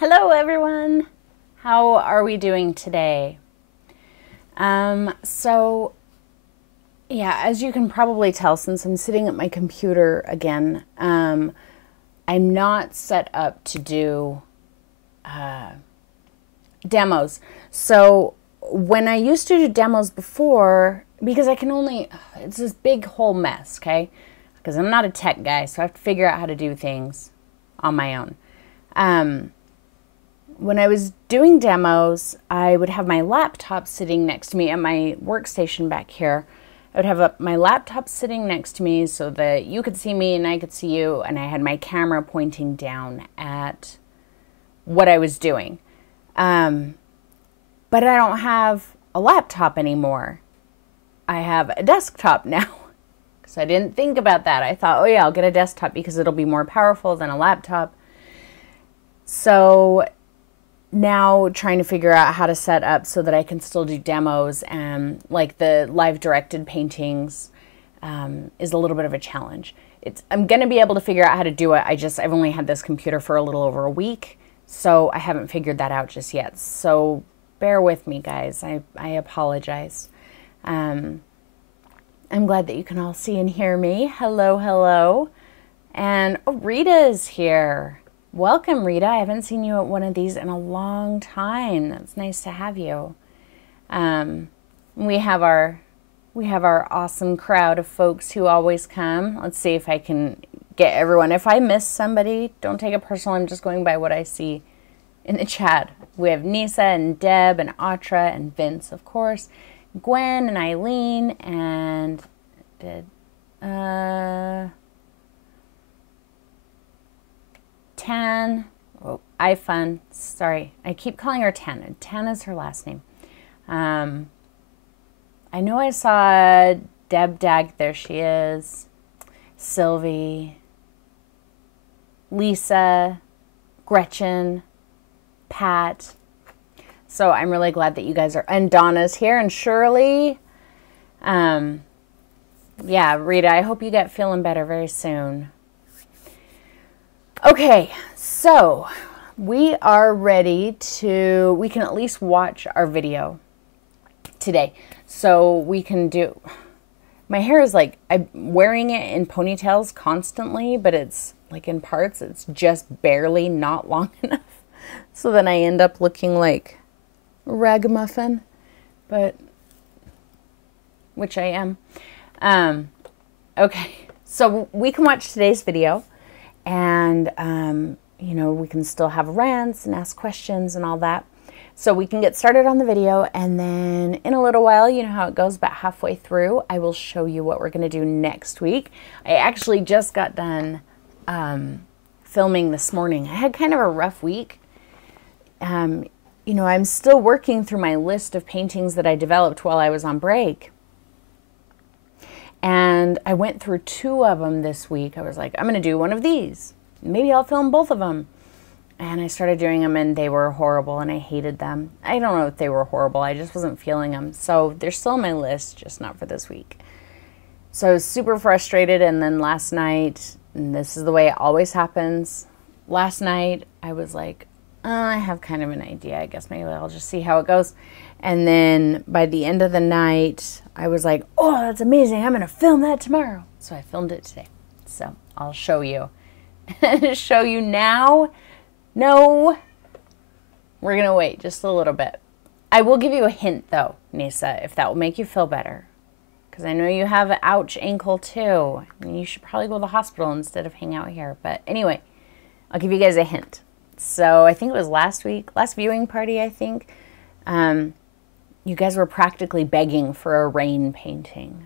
Hello everyone! How are we doing today? Yeah, as you can probably tell, since I'm sitting at my computer again, I'm not set up to do demos. So when I used to do demos before, because I can only, it's this big whole mess, okay? Because I'm not a tech guy, so I have to figure out how to do things on my own. When I was doing demos, I would have my laptop sitting next to me at my workstation back here. I would have my laptop sitting next to me so that you could see me and I could see you, and I had my camera pointing down at what I was doing. But I don't have a laptop anymore. I have a desktop now. Because I didn't think about that. I thought, oh yeah, I'll get a desktop because it'll be more powerful than a laptop. So now trying to figure out how to set up so that I can still do demos and like the live directed paintings is a little bit of a challenge. I'm going to be able to figure out how to do it. I've only had this computer for a little over a week, so I haven't figured that out just yet. So bear with me, guys. I apologize. I'm glad that you can all see and hear me. Hello, hello. And oh, Rita's here. Welcome, Rita. I haven't seen you at one of these in a long time. That's nice to have you. We have our awesome crowd of folks who always come. Let's see if I can get everyone. If I miss somebody, don't take it personal. I'm just going by what I see in the chat. We have Nisa and Deb and Atra and Vince, of course, Gwen and Eileen and Tan, iFun, sorry, I keep calling her Tan. Tan is her last name. I know I saw Deb Dag, there she is, Sylvie, Lisa, Gretchen, Pat. So I'm really glad that you guys are, and Donna's here, and Shirley. Yeah, Rita, I hope you get feeling better very soon. Okay, so we are ready to, we can at least watch our video today. So we can do, my hair is like, I'm wearing it in ponytails constantly, but it's like in parts, it's just barely not long enough. So then I end up looking like a ragamuffin, but, which I am. Okay, so we can watch today's video. And, you know, we can still have rants and ask questions and all that. So we can get started on the video, and then in a little while, you know how it goes, about halfway through, I will show you what we're going to do next week. I actually just got done filming this morning. I had kind of a rough week. You know, I'm still working through my list of paintings that I developed while I was on break. And I went through 2 of them this week. I was like, I'm going to do one of these. Maybe I'll film both of them. And I started doing them, and they were horrible, and I hated them. I don't know if they were horrible. I just wasn't feeling them. So they're still on my list, just not for this week. So I was super frustrated, and then last night, and this is the way it always happens, last night I was like, I have kind of an idea. I guess maybe I'll just see how it goes. And then by the end of the night, I was like, oh, that's amazing. I'm going to film that tomorrow. So I filmed it today. So I'll show you. Show you now? No. We're going to wait just a little bit. I will give you a hint, though, Nisa, if that will make you feel better. Because I know you have an ouch ankle, too. And you should probably go to the hospital instead of hang out here. But anyway, I'll give you guys a hint. So I think it was last viewing party, I think. You guys were practically begging for a rain painting.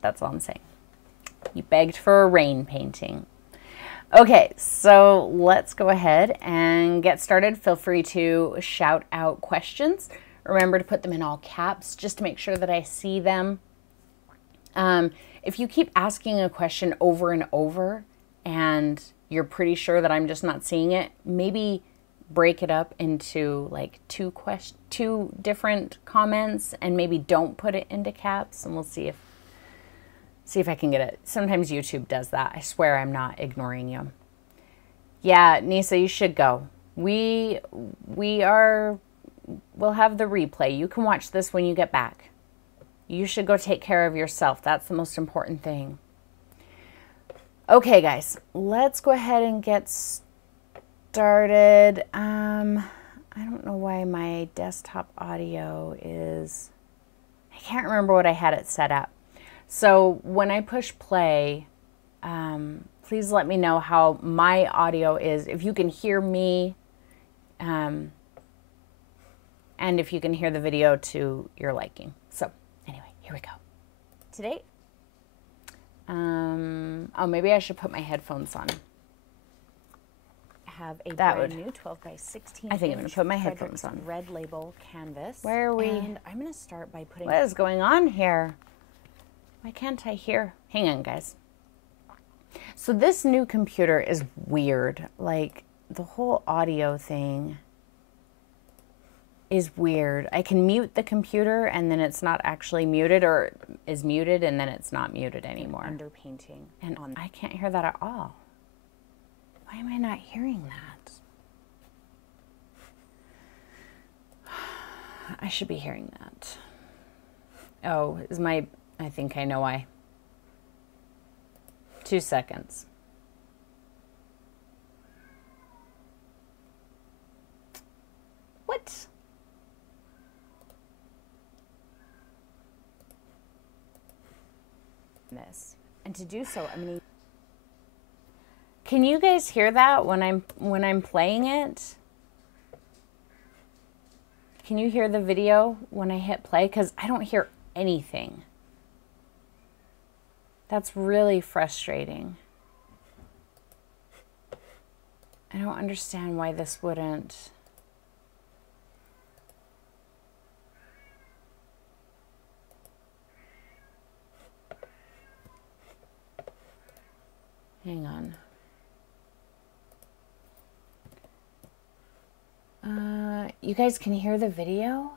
That's all I'm saying. You begged for a rain painting. Okay, so let's go ahead and get started. Feel free to shout out questions. Remember to put them in all caps just to make sure that I see them. If you keep asking a question over and over and you're pretty sure that I'm just not seeing it, maybe break it up into like 2 different comments, and maybe don't put it into caps, and we'll see if I can get it. Sometimes YouTube does that. I swear I'm not ignoring you. Yeah, Nisa, you should go. We'll have the replay. You can watch this when you get back. You should go take care of yourself. That's the most important thing. Okay, guys, let's go ahead and get started. I don't know why my desktop audio is... I can't remember what I had it set up. So when I push play, please let me know how my audio is. If you can hear me, and if you can hear the video to your liking. So anyway, here we go. Today, oh, maybe I should put my headphones on. I have a brand new 12 by 16 I think I'm going to put my headphones on. Red label canvas. Where are we? And I'm going to start by putting... What is going on here? Why can't I hear? Hang on, guys. So this new computer is weird. Like, the whole audio thing is weird. I can mute the computer and then it's not actually muted, or is muted and then it's not muted anymore. Underpainting. And I can't hear that at all. Why am I not hearing that? I should be hearing that. Oh, I think I know why. 2 seconds. What? This. And to do so, I'm going to... Can you guys hear that when I'm playing it? Can you hear the video when I hit play? Because I don't hear anything. That's really frustrating. I don't understand why this wouldn't. Hang on. You guys can hear the video?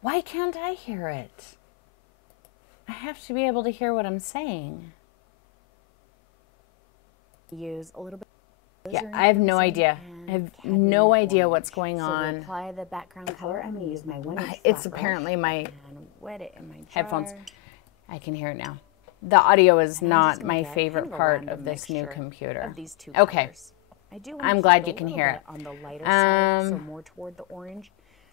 Why can't I hear it? I have to be able to hear what I'm saying. Use a little bit. Yeah, I have no idea. I have no idea what's going on. So to apply the background color, I'm going to use my 1-inch It's apparently my and wet it in my jar. headphones. I can hear it now. The audio is not my favorite part of this new computer. Of these two Okay. colors. I do I'm glad you can hear it. On the lighter side, so more toward the orange,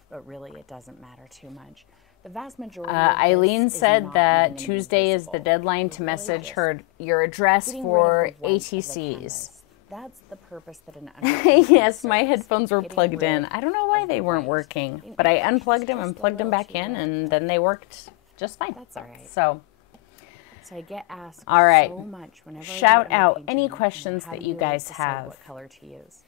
but really it doesn't matter too much. The vast majority of Eileen this is said not that minimally Tuesday is the visible. deadline to message your address Getting for rid of the white of the ATCs. canvas. That's the purpose that an underpainting Yes, my serves. headphones were Getting plugged in. rid I don't know why of they the weren't white. working, but I unplugged them and plugged them back in, and then they worked just fine. That's all right. So, So I get asked all right. so much whenever I do Shout out underpainting, any and questions how that do you guys decide have. What color to use?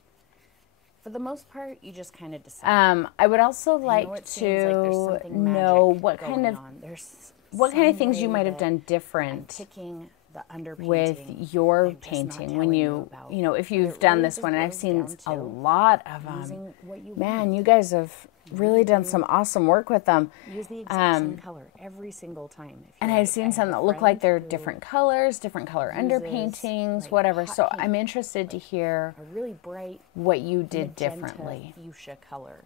For the most part, you just kind of decide. I would also I know like it seems like there's to something know magic what going kind of on. There's what kind of some things you way might have that done I'm different picking the underpainting with your I'm just not painting when telling you about. you know, if But you've it done really this just one, and I've boils seen down a to lot of them. using what you Man, want. you guys have really done some awesome work with them. Use the exact same color every single time. If And you're I've like, seen I some have a that look like friend they're who different colors, different color uses, underpaintings, like, whatever. hot So pink, I'm interested to hear a really bright what you did magenta differently. fuchsia color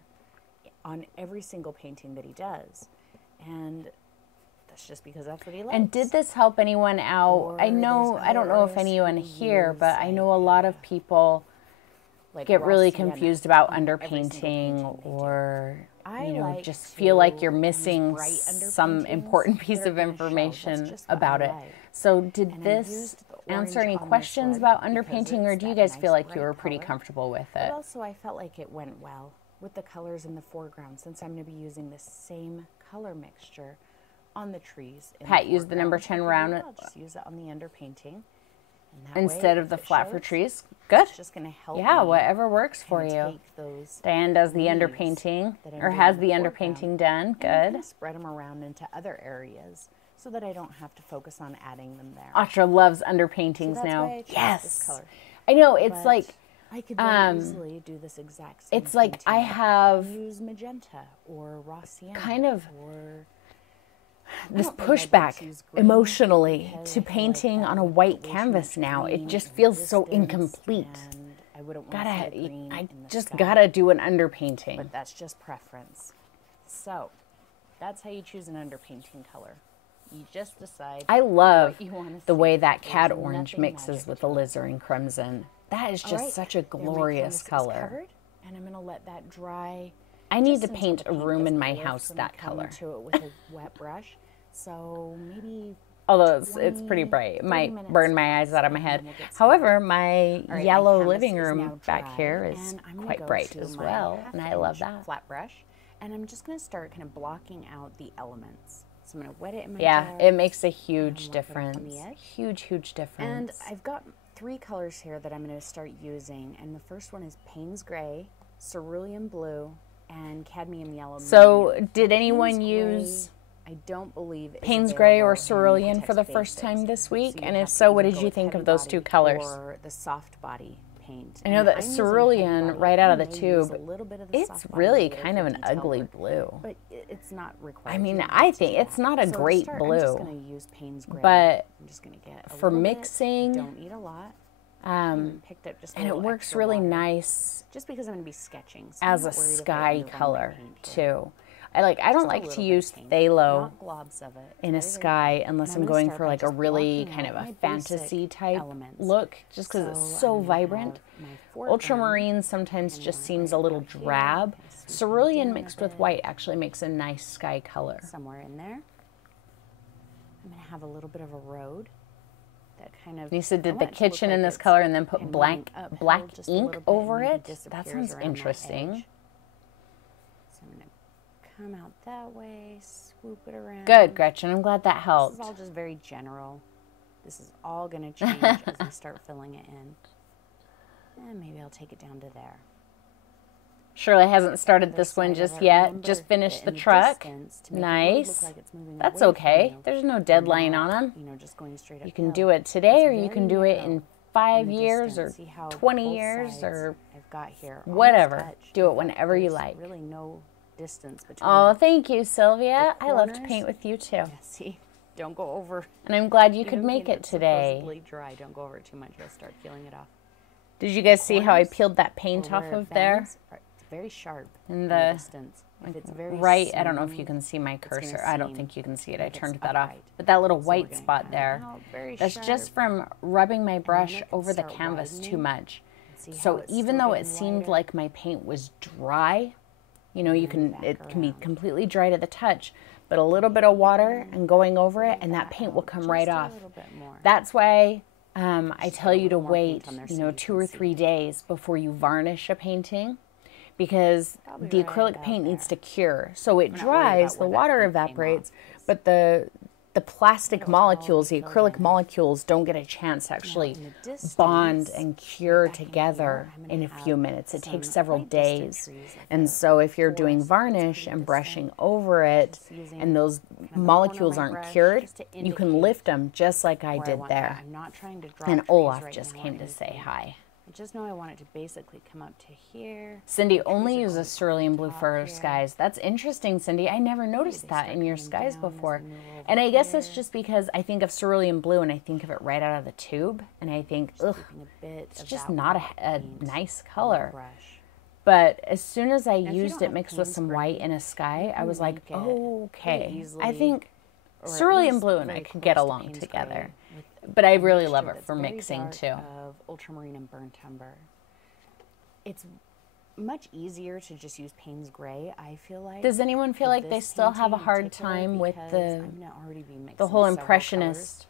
on every single painting that he does, and that's just because that's what he likes. And did this help anyone out? I Or know, there's I don't other know if artists anyone who here, use, but I know a like, lot of people like get raw really sienna confused about on every single underpainting, painting they do. or I you know, like just feel like you're to use missing bright some underpaintings important that piece are of gonna show. That's information just what I about it. like. So did And I this used the answer orange any on this questions one about because underpainting, or it's do you that guys nice feel like you bright were pretty color. comfortable with But it? also I felt like it went well with the colors in the foreground, since I'm going to be using the same color mixture on the trees. In Pat used the number foreground. 10 I round figured, I'll just use it on the underpainting. And that instead way, of the if it flat for shows, trees. Good. It's just going to help Yeah, me whatever works for kinda you. take those Diane does the leaves underpainting, that I'm or doing has in the foreground, underpainting done. and Good. kinda spread them around into other areas so that I don't have to focus on adding them there. Atra loves So underpaintings that's now. why I chose Yes. this color. I know, it's But like, I could very easily do this exact same it's like I painting have and use magenta or raw sienna kind of or this don't think I'd pushback choose green emotionally because to I feel like painting that on a would white put way too canvas much now. It green just and feels so distance, incomplete and I I wouldn't want to see the green I in the just sky, gotta do an underpainting. but that's just preference. So that's how you choose an underpainting color. You just decide I love what you want to the see. way that There's cad orange nothing mixes magic with to the it. alizarin crimson. That is All just right, such a there my glorious canvas is color. covered, and I'm going to let that dry. I need just to until paint the a paint room gets in a my lift house when that I come color. to it with a wet brush. So maybe Although it's pretty 20, bright. It 30 might minutes burn my eyes out of my and then head. we'll get started. However, my All right, yellow my living canvas is room now back dry, here is and I'm gonna quite go bright to as my well, and I love 1/2 that. flat brush, and I'm just going to start kind of blocking out the elements. So I'm going to wet it in my Yeah, jar. it makes a and huge we'll put it on the difference. edge. Huge difference. And I've got 3 colors here that I'm going to start using, and the first one is Payne's Gray, Cerulean Blue, and Cadmium Yellow. So, Medium. did Payne's anyone Gray, use I don't believe is Payne's Gray or available in Cerulean for the Latex first Basics. time this week? So you And have if to so, what either did go you with think heavy of those two body colors? or the soft body paint. I know that I'm using Cerulean, heavy body. right out of I the may use tube, a little bit of the it's soft body really later kind for of an detail ugly work, blue. but it's not required. I You mean, don't I have to think do it's that. not a So to great start, I'm just blue, going to use Payne's Gray. but I'm just going to get a for little mixing, bit. Don't need a lot. Picked up just a and it little works extra really water, nice just because I'm going to be sketching. So as I'm a not worried if I sky end up on my color paint here. too. I don't Just a like little to bit use of paint, phthalo not globs of it. It's in a very, very sky thin. unless And I'm gonna going start for by like a just really blocking kind out of a my fantasy basic type elements. look, just because it's So so I'm gonna vibrant. have my foreground, Ultramarine sometimes and just right seems a little about here, drab. kind of sweeping Cerulean down a mixed with bit. white actually makes a nice sky color. Somewhere in there. I'm going to have a little bit of a road that kind of... Nisa I did the want it to look kitchen like in this it's color and then put kind of black running uphill just a ink little bit and over maybe it. That disappears sounds around that interesting. edge. So I'm going to come out that way, swoop it around. Good, Gretchen. I'm glad that This helped. is all just very general. This is all going to change as we start filling it in. And maybe I'll take it down to there. Shirley hasn't started Other this one side of just it. yet. Remember Just finished that the in truck. distance, to make the road Nice. look like it's moving That's away from okay. you, There's no and deadline not, on them. you know, just going straight You can uphill. do it today, or It's you can very do it narrow in 5 the years or distance. See how 20 both years sides or I've got here almost whatever. touch. Do it In fact, whenever you there's like. really no distance between Oh, them. thank you, Sylvia. I love to corners. paint with you too. Yeah, see, don't go over. And I'm glad you Even could make paint it that's today. supposedly dry. Don't go over it too much. You'll start peeling it off. Did you guys see how I corners, peeled that paint or off where it of there? bends, it's very sharp In in the- the distance. If it's very Right, I don't know if you smooth, can see my it's gonna cursor. I don't seem think you can see it. I like it's turned that off. upright. But that little So we're white gonna spot come there, out very that's sharp. just from rubbing my brush it can over the start canvas too widening. much. See how So it's even still though it getting seemed wider? like my paint was dry, you know, you can back it can be around. completely dry to the touch, but a little bit of water and going over it, and that paint will come right Just a off. little bit more. That's why I tell you to little more paint wait, on there you so know, you 2 can or see 3 it. days before you varnish a painting, because Probably the right acrylic about paint needs to there. cure. So it not worried dries, about the where that water paint came evaporates, off. but the plastic It'll all molecules, be the filled acrylic in. molecules don't get a chance to actually in the distance, bond and cure back in together here, I'm gonna in a few have minutes. It takes some several quite distant days. trees, like And a so if you're doing forest that's varnish pretty and distant, brushing over it just using and those kind of the corner of molecules my aren't brush cured, just to you can indicate lift them just like I where did want there. that. I'm not trying to draw And trees Olaf right just now or came to say anything. hi. I just know I want it to basically come up to here. Cindy The only trees are uses going cerulean blue top for her here. skies. That's interesting, Cindy. I never noticed they that start in your coming skies down as before. we move over And I guess it's here. just because I think of cerulean blue and I think of it right out of the tube. And I think, ugh, Keeping a bit it's of just that not white a paint nice on the color. brush. But as soon as I if you used don't it have mixed with Payne's some Gray, white in a sky, I can was like, make it oh, pretty okay. I easily, think or at cerulean least blue and I very could get close to along Payne's together. Gray with But I a really mixture love it that's for very mixing dark too. Of ultramarine and burnt umber. It's much easier to just use Payne's Gray, I feel like. Does anyone feel for like they this still have a painting in hard particular, time with because the I'm gonna already be mixing whole several impressionist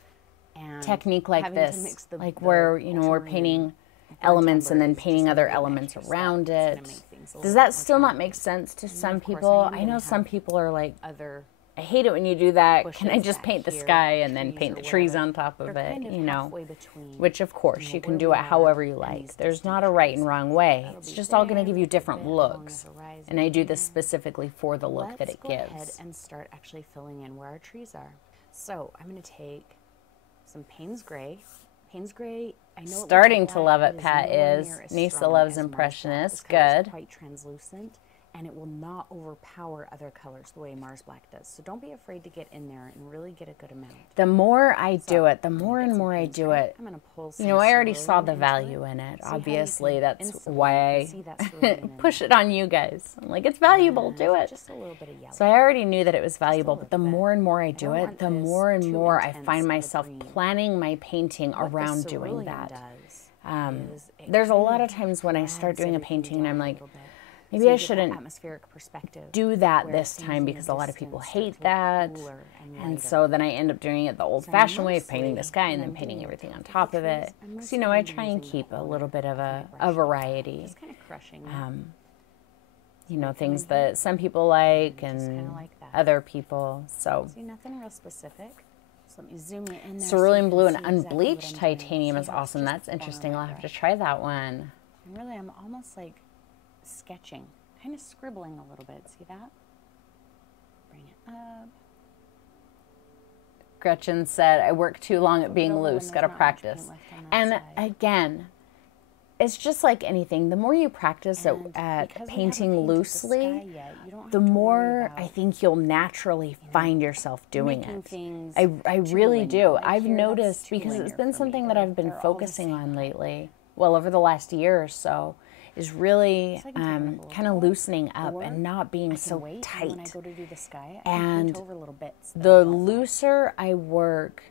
colors, and technique like having to this, mix the where, you know, we're ultramarine painting and burnt elements and umber then is just painting a other very elements extra step. around It's gonna it? make things a Does little that more still not challenging. make sense to And some of course, people? I am I gonna know some have people are like, other I hate it when you do that. Can I bushes just back paint the here, sky and then trees paint or the trees whatever. on top of They're it, kind of you know? halfway between, Which, of course, you know, you can where do we it are however you and like. these There's distant not a right trees. and wrong way. That'll It's be just all going to there, give you a different bit along the looks. horizon And I do this here. specifically for the look that Let's it go ahead gives. and start actually filling in where our trees are. So I'm going to take some Payne's Gray. Payne's Gray, I know it looks Starting black, to love it, is Pat nowhere is. near as Nisa strong loves as most black. Impressionist. This color is Good. quite translucent, and it will not overpower other colors the way Mars Black does. So don't be afraid to get in there and really get a good amount. The more I do it, the more and more I do it, I'm going to pull you know, I already saw the value in it. Obviously, that's why I push it on you guys. I'm like, it's valuable, do it. Just a little bit of yellow. So I already knew that it was valuable, but the more and more I do it, the more and more I find myself planning my painting around doing that. There's a lot of times when I start doing a painting and I'm like, maybe I shouldn't do that this time because a lot of people hate that. And so then I end up doing it the old-fashioned way of painting the sky and then painting everything on top of it. So, you know, I try and keep a little bit of a variety. You know, things that some people like and other people. So, see, nothing real specific. So let me zoom it in there. Cerulean blue and unbleached titanium is awesome. That's interesting. I'll have to try that one. And really, I'm almost like sketching, kind of scribbling a little bit. See that? Bring it up. Gretchen said, I work too long at being loose. Got to practice. And again, it's just like anything. The more you practice at painting loosely, the more I think you'll naturally find yourself doing it. I really do. I've noticed, because it's been something that I've been focusing on lately, well, over the last year or so, is really kind of loosening up and not being so tight. And the looser I work,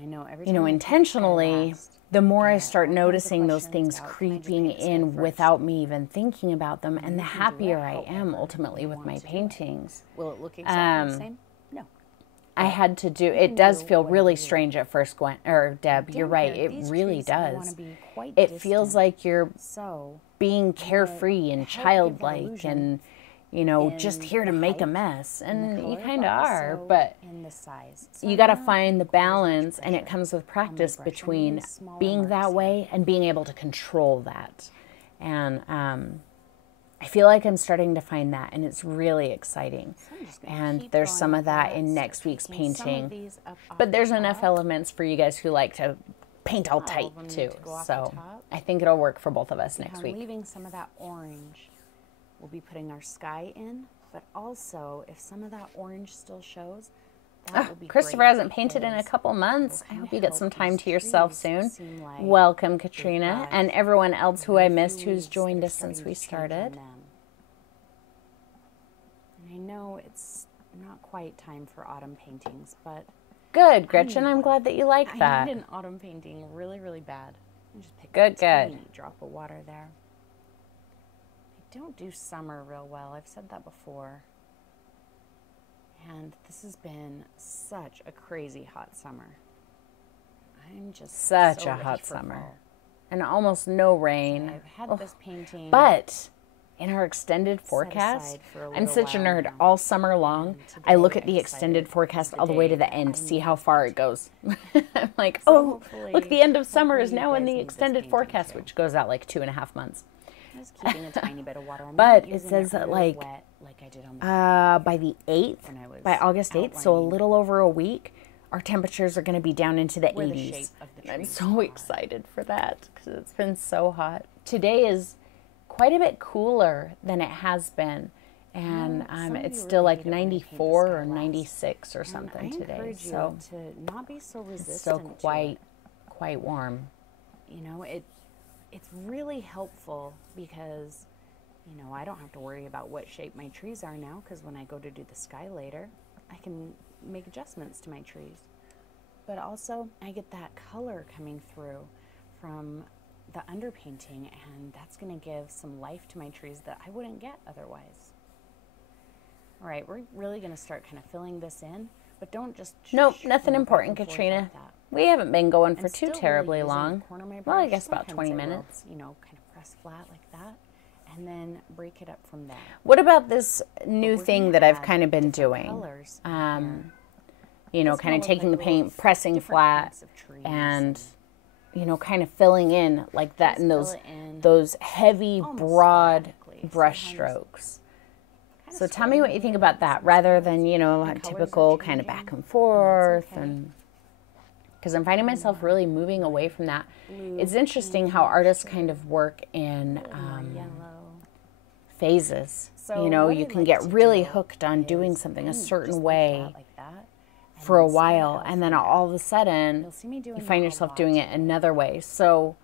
you know, intentionally, the more I start noticing those things creeping in without me even thinking about them, and the happier I am ultimately with my paintings. Will it look exactly the same? No. I had to do, it does feel really strange at first, Gwen, or Deb, you're right, it really does. It feels like you're being carefree and childlike and, you know, just here to make a mess. And you kind of are, but you got to find the balance, and it comes with practice between being that way and being able to control that. And I feel like I'm starting to find that, and it's really exciting. And there's some of that in next week's painting. But there's enough elements for you guys who like to paint all tight too. So I think it'll work for both of us next week. I'm leaving some of that orange. We'll be putting our sky in, but also if some of that orange still shows, that would be Christopher great, hasn't painted in a couple months. I hope you get some time to yourself soon. Welcome, Katrina, and everyone else who I missed who's joined us since we started. And I know it's not quite time for autumn paintings, but good, Gretchen. I'm glad that you like that. I need an autumn painting really, really bad. Just pick good, a tiny drop of water there. I don't do summer real well. I've said that before. And this has been such a crazy hot summer. I'm just such a hot summer. Fall. And almost no rain. So I've had this painting. But in our extended forecast, I'm such a nerd. All summer long, I look at the extended forecast all the way to the end, see how far it goes. I'm like, oh, look, the end of summer is now in the extended forecast, which goes out like 2.5 months. Just keeping a tiny bit of water. But it says that like by the 8th, by August 8th, so a little over a week, our temperatures are going to be down into the 80s. I'm so excited for that because it's been so hot. Today is quite a bit cooler than it has been, and it's still like 94 or 96 or something today. So it's still quite warm. You know, it's really helpful because, you know, I don't have to worry about what shape my trees are now, because when I go to do the sky later, I can make adjustments to my trees. But also, I get that color coming through from the underpainting, and that's going to give some life to my trees that I wouldn't get otherwise. All right, we're really going to start kind of filling this in, but don't just... Nope, nothing important, Katrina. We haven't been going for too terribly long. Well, I guess about 20 minutes. You know, kind of press flat like that, and then break it up from there. What about this new thing that I've kind of been doing? You know, kind of taking the paint, pressing flat, and, you know, kind of filling in like that in those heavy, broad brush strokes. So tell me what you think about that, rather than, you know, a typical kind of back and forth, and because I'm finding myself really moving away from that. It's interesting how artists kind of work in phases. So you know, what you I can like get to really do hooked on doing is something a kind of certain just way like that, and for a then start while, out and then from all there. of a sudden You'll see me doing you find that a yourself lot. doing it another way. So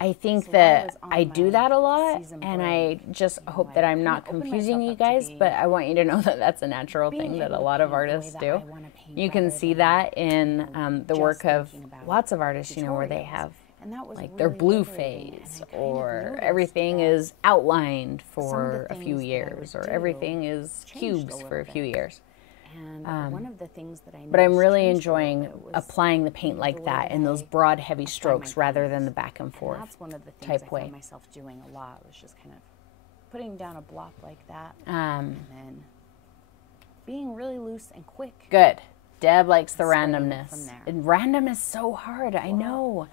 I think So while I that was on I do my that a lot, season and break, I just you know, hope I that I'm kinda not opened confusing myself you up to guys, be but I want you to know that that's a natural being thing that able a to lot of paint the way artists that do. I wanna paint You can rather see than, that you in know, the work just of thinking about lots of artists, you know, where they tutorials. have And that was like their really blue liberating, and phase, I kind of or noticed everything that is outlined some of the for a few things that I years, would or do everything is changed a cubes little for a few bit. years. And one of the things that I But I'm noticed really changed a little enjoying bit was, applying the you paint know, like the way that in those I broad, heavy apply my strokes rather than colors. the back and And forth that's one of the things type I way. found myself doing a lot, was just kind of putting down a block like that, Um, and then being really loose and quick. Good. Deb likes the Starting from randomness. there. And random is so hard. I know.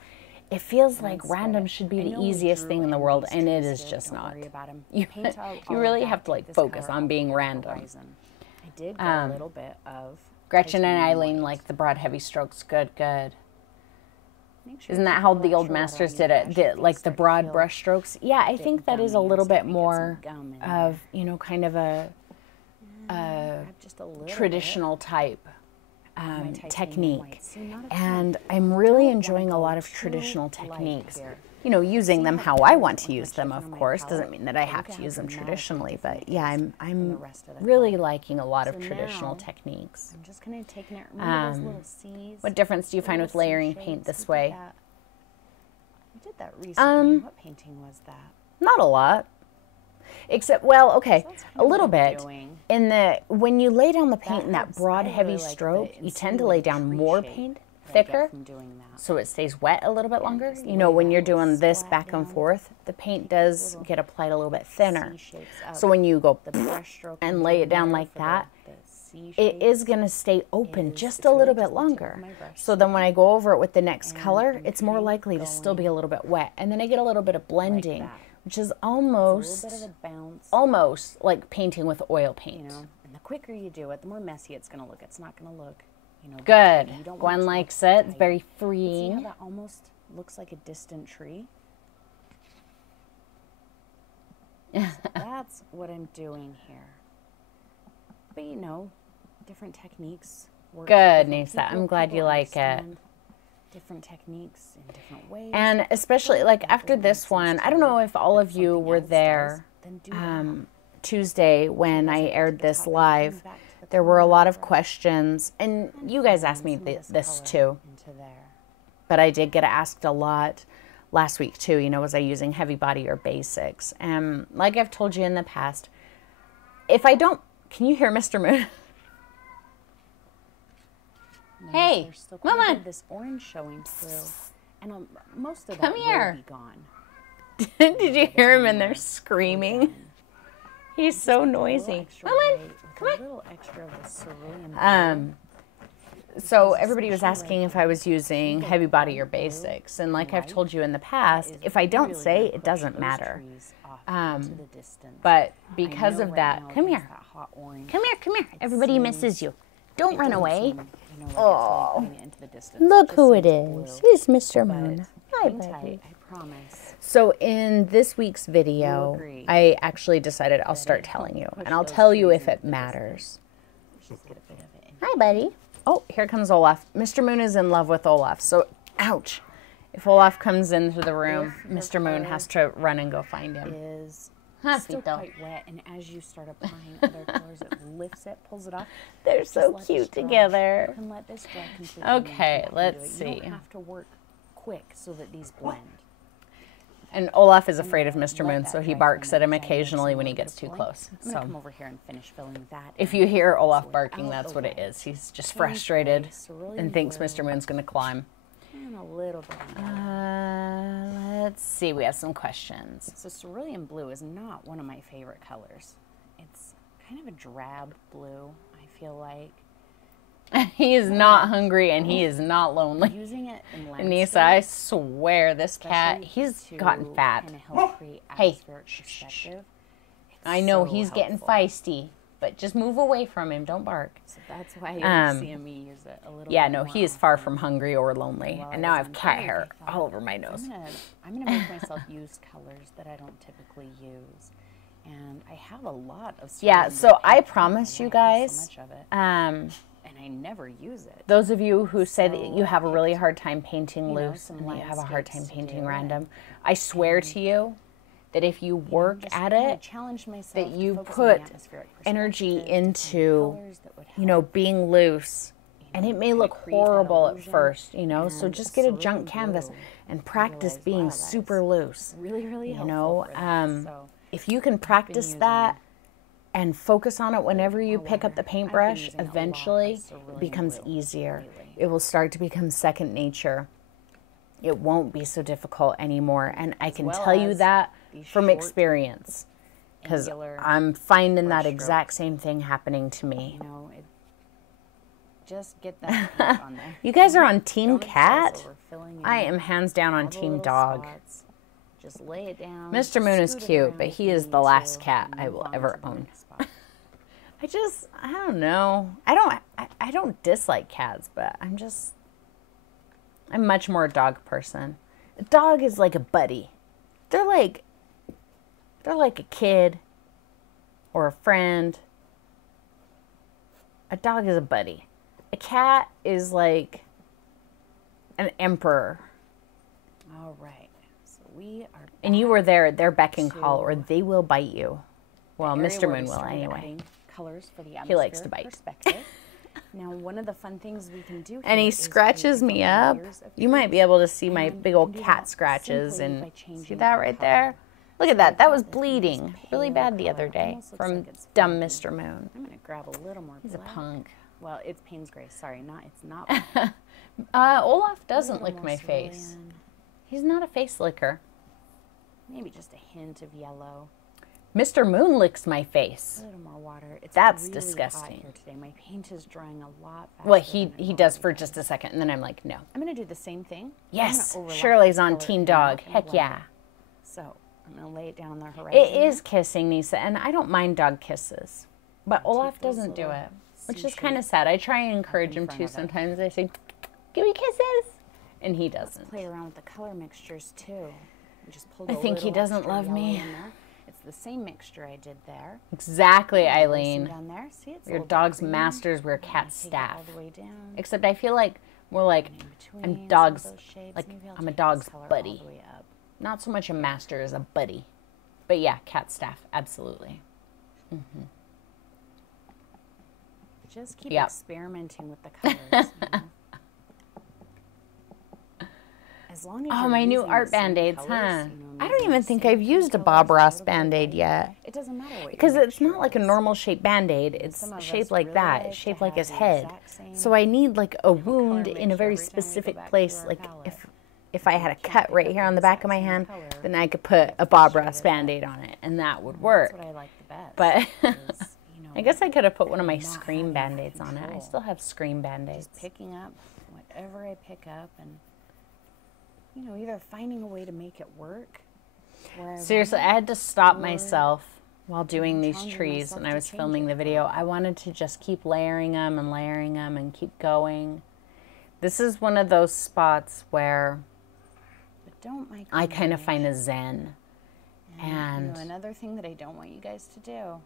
It feels And like then random spread it. should be I the know we easiest drew thing in the in world, these and it trees is too. just Don't not. worry about 'em. You, Paint all you of really that, have to take like this focus color on all being the way to the random. horizon. I did get a little bit of Gretchen and titanium Eileen white. like the broad, heavy strokes. Good, good. Make sure Isn't to that keep how a the little old extra water masters on did your it? brush The, if things like the start to broad feel brush strokes. Yeah, I bit think that is a gummy or little bit starting to get some more gum in of, you know, kind of a grab just a little traditional type bit of my titanium technique. white. See, not a ton. And I'm really Don't enjoying wanna a go lot of too traditional light techniques. here. You know, using See them how how I colors want look to use much them, different of on my course. palette? Doesn't mean that I But have look to at how use them dramatically traditionally, different but it yeah, is from the I'm rest of the really color. liking a lot of So traditional now, techniques. I'm just kind of taking it. Remember those little C's? What difference do you find Little with C layering shapes? paint this We did way? that- We did that recently. What painting was that? Not a lot. Except, well, okay, So that's kind a of little what I'm bit. doing. In the when you lay down the paint in that helps. broad, I heavy really like the stroke, you tend to lay down insinuated more tree paint shape that I get thicker, from doing that. so it stays wet a little bit longer. just You know, lay when that you're little doing this splat back and down. forth, the paint Take does those little get applied a little bit thinner. C shapes up. So when you go The brush stroke and I'm lay it doing down there like for that, the C it is shapes going to stay open is- just it's a really little just bit the tip of longer. my brush So then when I go over it with the next And color, I'm it's more kind of likely to still be a going little bit wet. And then I get a little bit of blending, that. which is a little almost bit of a bounce, almost like painting with oil paint. you know. And the quicker you do it, the more messy it's going to look. It's not going to look, you know, that Good. pretty. You don't want Gwen it to likes look it. It's tight. very See how freeing. that almost looks like a distant tree? So that's what I'm doing here. But you know, different techniques work. for Good, different Nisa. people. I'm glad you People like it. understand different techniques in different ways. And especially like Whatever after makes this sense one, to I don't know you. if all But of you something were else does, there then do that. Tuesday when As I I get to aired the this top and live. coming back to the There were a lot of corner, questions, and you guys asked me some of this color too, into there. but I did get asked a lot last week too. You know, was I using heavy body or basics? And like I've told you in the past, if I don't, can you hear Mr. Moon? Notice Hey, there's still quite a Mama. bit of this orange showing through, and most of Come that here. will be gone. Did you hear him in there screaming? He's so A noisy. little extra Come on, white come with on. a little extra of the cerulean. So everybody was asking if I was using heavy body or basics, and like I've told you in the past, if I don't say, it doesn't matter. But because of that, come here. Come here, come here. Everybody misses you. Don't run away. Oh, Look who it is. It's Mr. Moon. Hi, buddy. I promise. So in this week's video, agree I actually decided I'll start telling you, and I'll tell you if it matters. Just get a bit of it in. Hi, buddy. Oh, here comes Olaf. Mr. Moon is in love with Olaf, so ouch. If Olaf comes into the room, Mr. Moon has to run and go find him. Is Huh, still Tito. quite wet, and as you start applying other colors, it lifts it, pulls it off. They're Just so let this cute dry. together. You can let this dry completely. Okay, and come back let's and do it. see. You don't have to work quick so that these blend. And Olaf is afraid of Mr. Let Moon, that so he dry barks for a at him minute. occasionally Some when he little gets bit too of close. I'm gonna come So over here and finish filling that. if in. you hear Olaf So barking, out that's the what it way. is. He's just Pink frustrated gray, cerulean and thinks blue, Mr. Moon's going to climb. and a little bit of yellow. Let's see. We have some questions. So cerulean blue is not one of my favorite colors. It's kind of a drab blue, I feel like. He is not hungry and he is not lonely. Using it in landscape, Nisa, I swear this cat, especially he's to gotten fat. kinda help create Hey. atmospheric perspective, it's I know, so he's getting helpful. feisty. but just move away from him. Don't bark. So that's why you're seeing me use it a little bit no, more he is far often. from hungry or lonely. While And I now I was have on cat break, hair I thought, all over my nose. I'm gonna make myself use colors that I don't typically use. And I have a lot of Yeah, certain so I pink. promise I you have guys, so much of it, um, and I never use it. those of you who say that So you have a I really picked, hard time painting you know, loose some and that you have a hard time landscapes to painting do, random, I swear to you that if you work just at kinda it, challenged myself that to you focus on the put atmospheric energy perspective, to find into, colors that would you know, help, being loose. And it may kinda look create that horrible at illusion. first, you know, so And just get a cerulean junk canvas blue, and I practice realized, being wow, that super is loose. really, really You helpful know, for that. So if you can I've been practice using that and focus on it whenever you more pick up water. the I've been paintbrush, using a lot of eventually it cerulean becomes blue easier. lately. It will start to become second nature. It won't be so difficult anymore. And I can well tell you as that these from short, experience, because angular I'm finding that brush exact strokes. same thing happening to me. You know, just get that paint on there. You guys are on Team Don't obsess Cat? over filling in I am hands down all on the Team little Dog. spots. Just lay it down. Mr. Moon is scoot it cute, around but if he you is need the last to, cat and I move will on ever to the own. next spot. I don't know. I don't dislike cats, but I'm much more a dog person. A dog is like a buddy. They're like a kid or a friend. A dog is a buddy. A cat is like an emperor. All right. So we are. And you were there at their beck and call, or to they will bite you. Well, area Mr. where Moon we will started anyway. adding colors for the He likes to atmospheric bite. perspective. Now, one of the fun things we can do And here he is create scratches me different up. layers of You might trees. be able to see my And big you old can do cat that scratches. simply And by see changing that the right color. there? Look So at that. I've That got was this nice bleeding really pale bad the color. other day Almost looks from like it's dumb foggy. Mr. Moon. I'm going to grab a little more He's a black. punk. Well, it's Payne's Gray. Sorry, it's not. Olaf doesn't little lick more my face. cerulean. He's not a face licker. Maybe just a hint of yellow. Mr. Moon licks my face. A little more water. It's That's really disgusting. hot here today. My paint is drying a lot faster. Well, than he it does for normally just a second, and then I'm like, no. I'm going to do the same thing. Yes, I'm gonna overlap Shirley's the on color Team and I'm not Dog. gonna Heck blend yeah. it. So I'm going to lay it down on the horizon. It is kissing, Nisa, and I don't mind dog kisses. But Olaf those doesn't do little it, which C is kind of shapes sad. I try and encourage in him front to of it. sometimes. I say, give me kisses. And he doesn't. Play around with the color mixtures too. I just pulled I a think he little doesn't extra love yellow me. in there. It's the same mixture I did there. Exactly, Loosen Eileen. down there. See, it's a Your little bit dog's greener. masters, we're I'm gonna cat's take it staff. all the way down. Except I feel like more like In between I'm some of dog's, those shades. like Maybe I'll I'm a take dog's this color all buddy. the way up. Not so much a master as a buddy. But yeah, cat staff, absolutely. Just keep Yep. experimenting with the colors. You know? As long as Oh, you're my new using the art same Band-Aids, colors, huh? you know, I don't maybe even the think same I've used a colors, Bob a Ross little bit of Band-Aid white. yet. It doesn't matter what your Because it's mixture not like a is. normal shaped Band-Aid. And It's some of shaped us like really that. like It's to shaped like have his the head. exact same So I need like a color wound in a mixture very every time we go specific back to place. our Like palette. if I had a You can't cut pick right up here the on the back of exact my same hand, color. then I could You put have a to Bob shade Ross it. Band-Aid on it, and that would That's work. what I like the best. But is, you know, I guess I could have put one of my not Scream having that Band-Aids on it. I control. still have Scream Band-Aids. just picking up whatever I pick up and, you know, either finding a way to make it work. where I Seriously, want I had to stop or, myself while doing these challenging trees myself when I to was change filming it. the video. I wanted to just keep layering them and keep going. This is one of those spots where But don't micromanage. I kind of find a zen. You And know, another thing that I don't want you guys to do,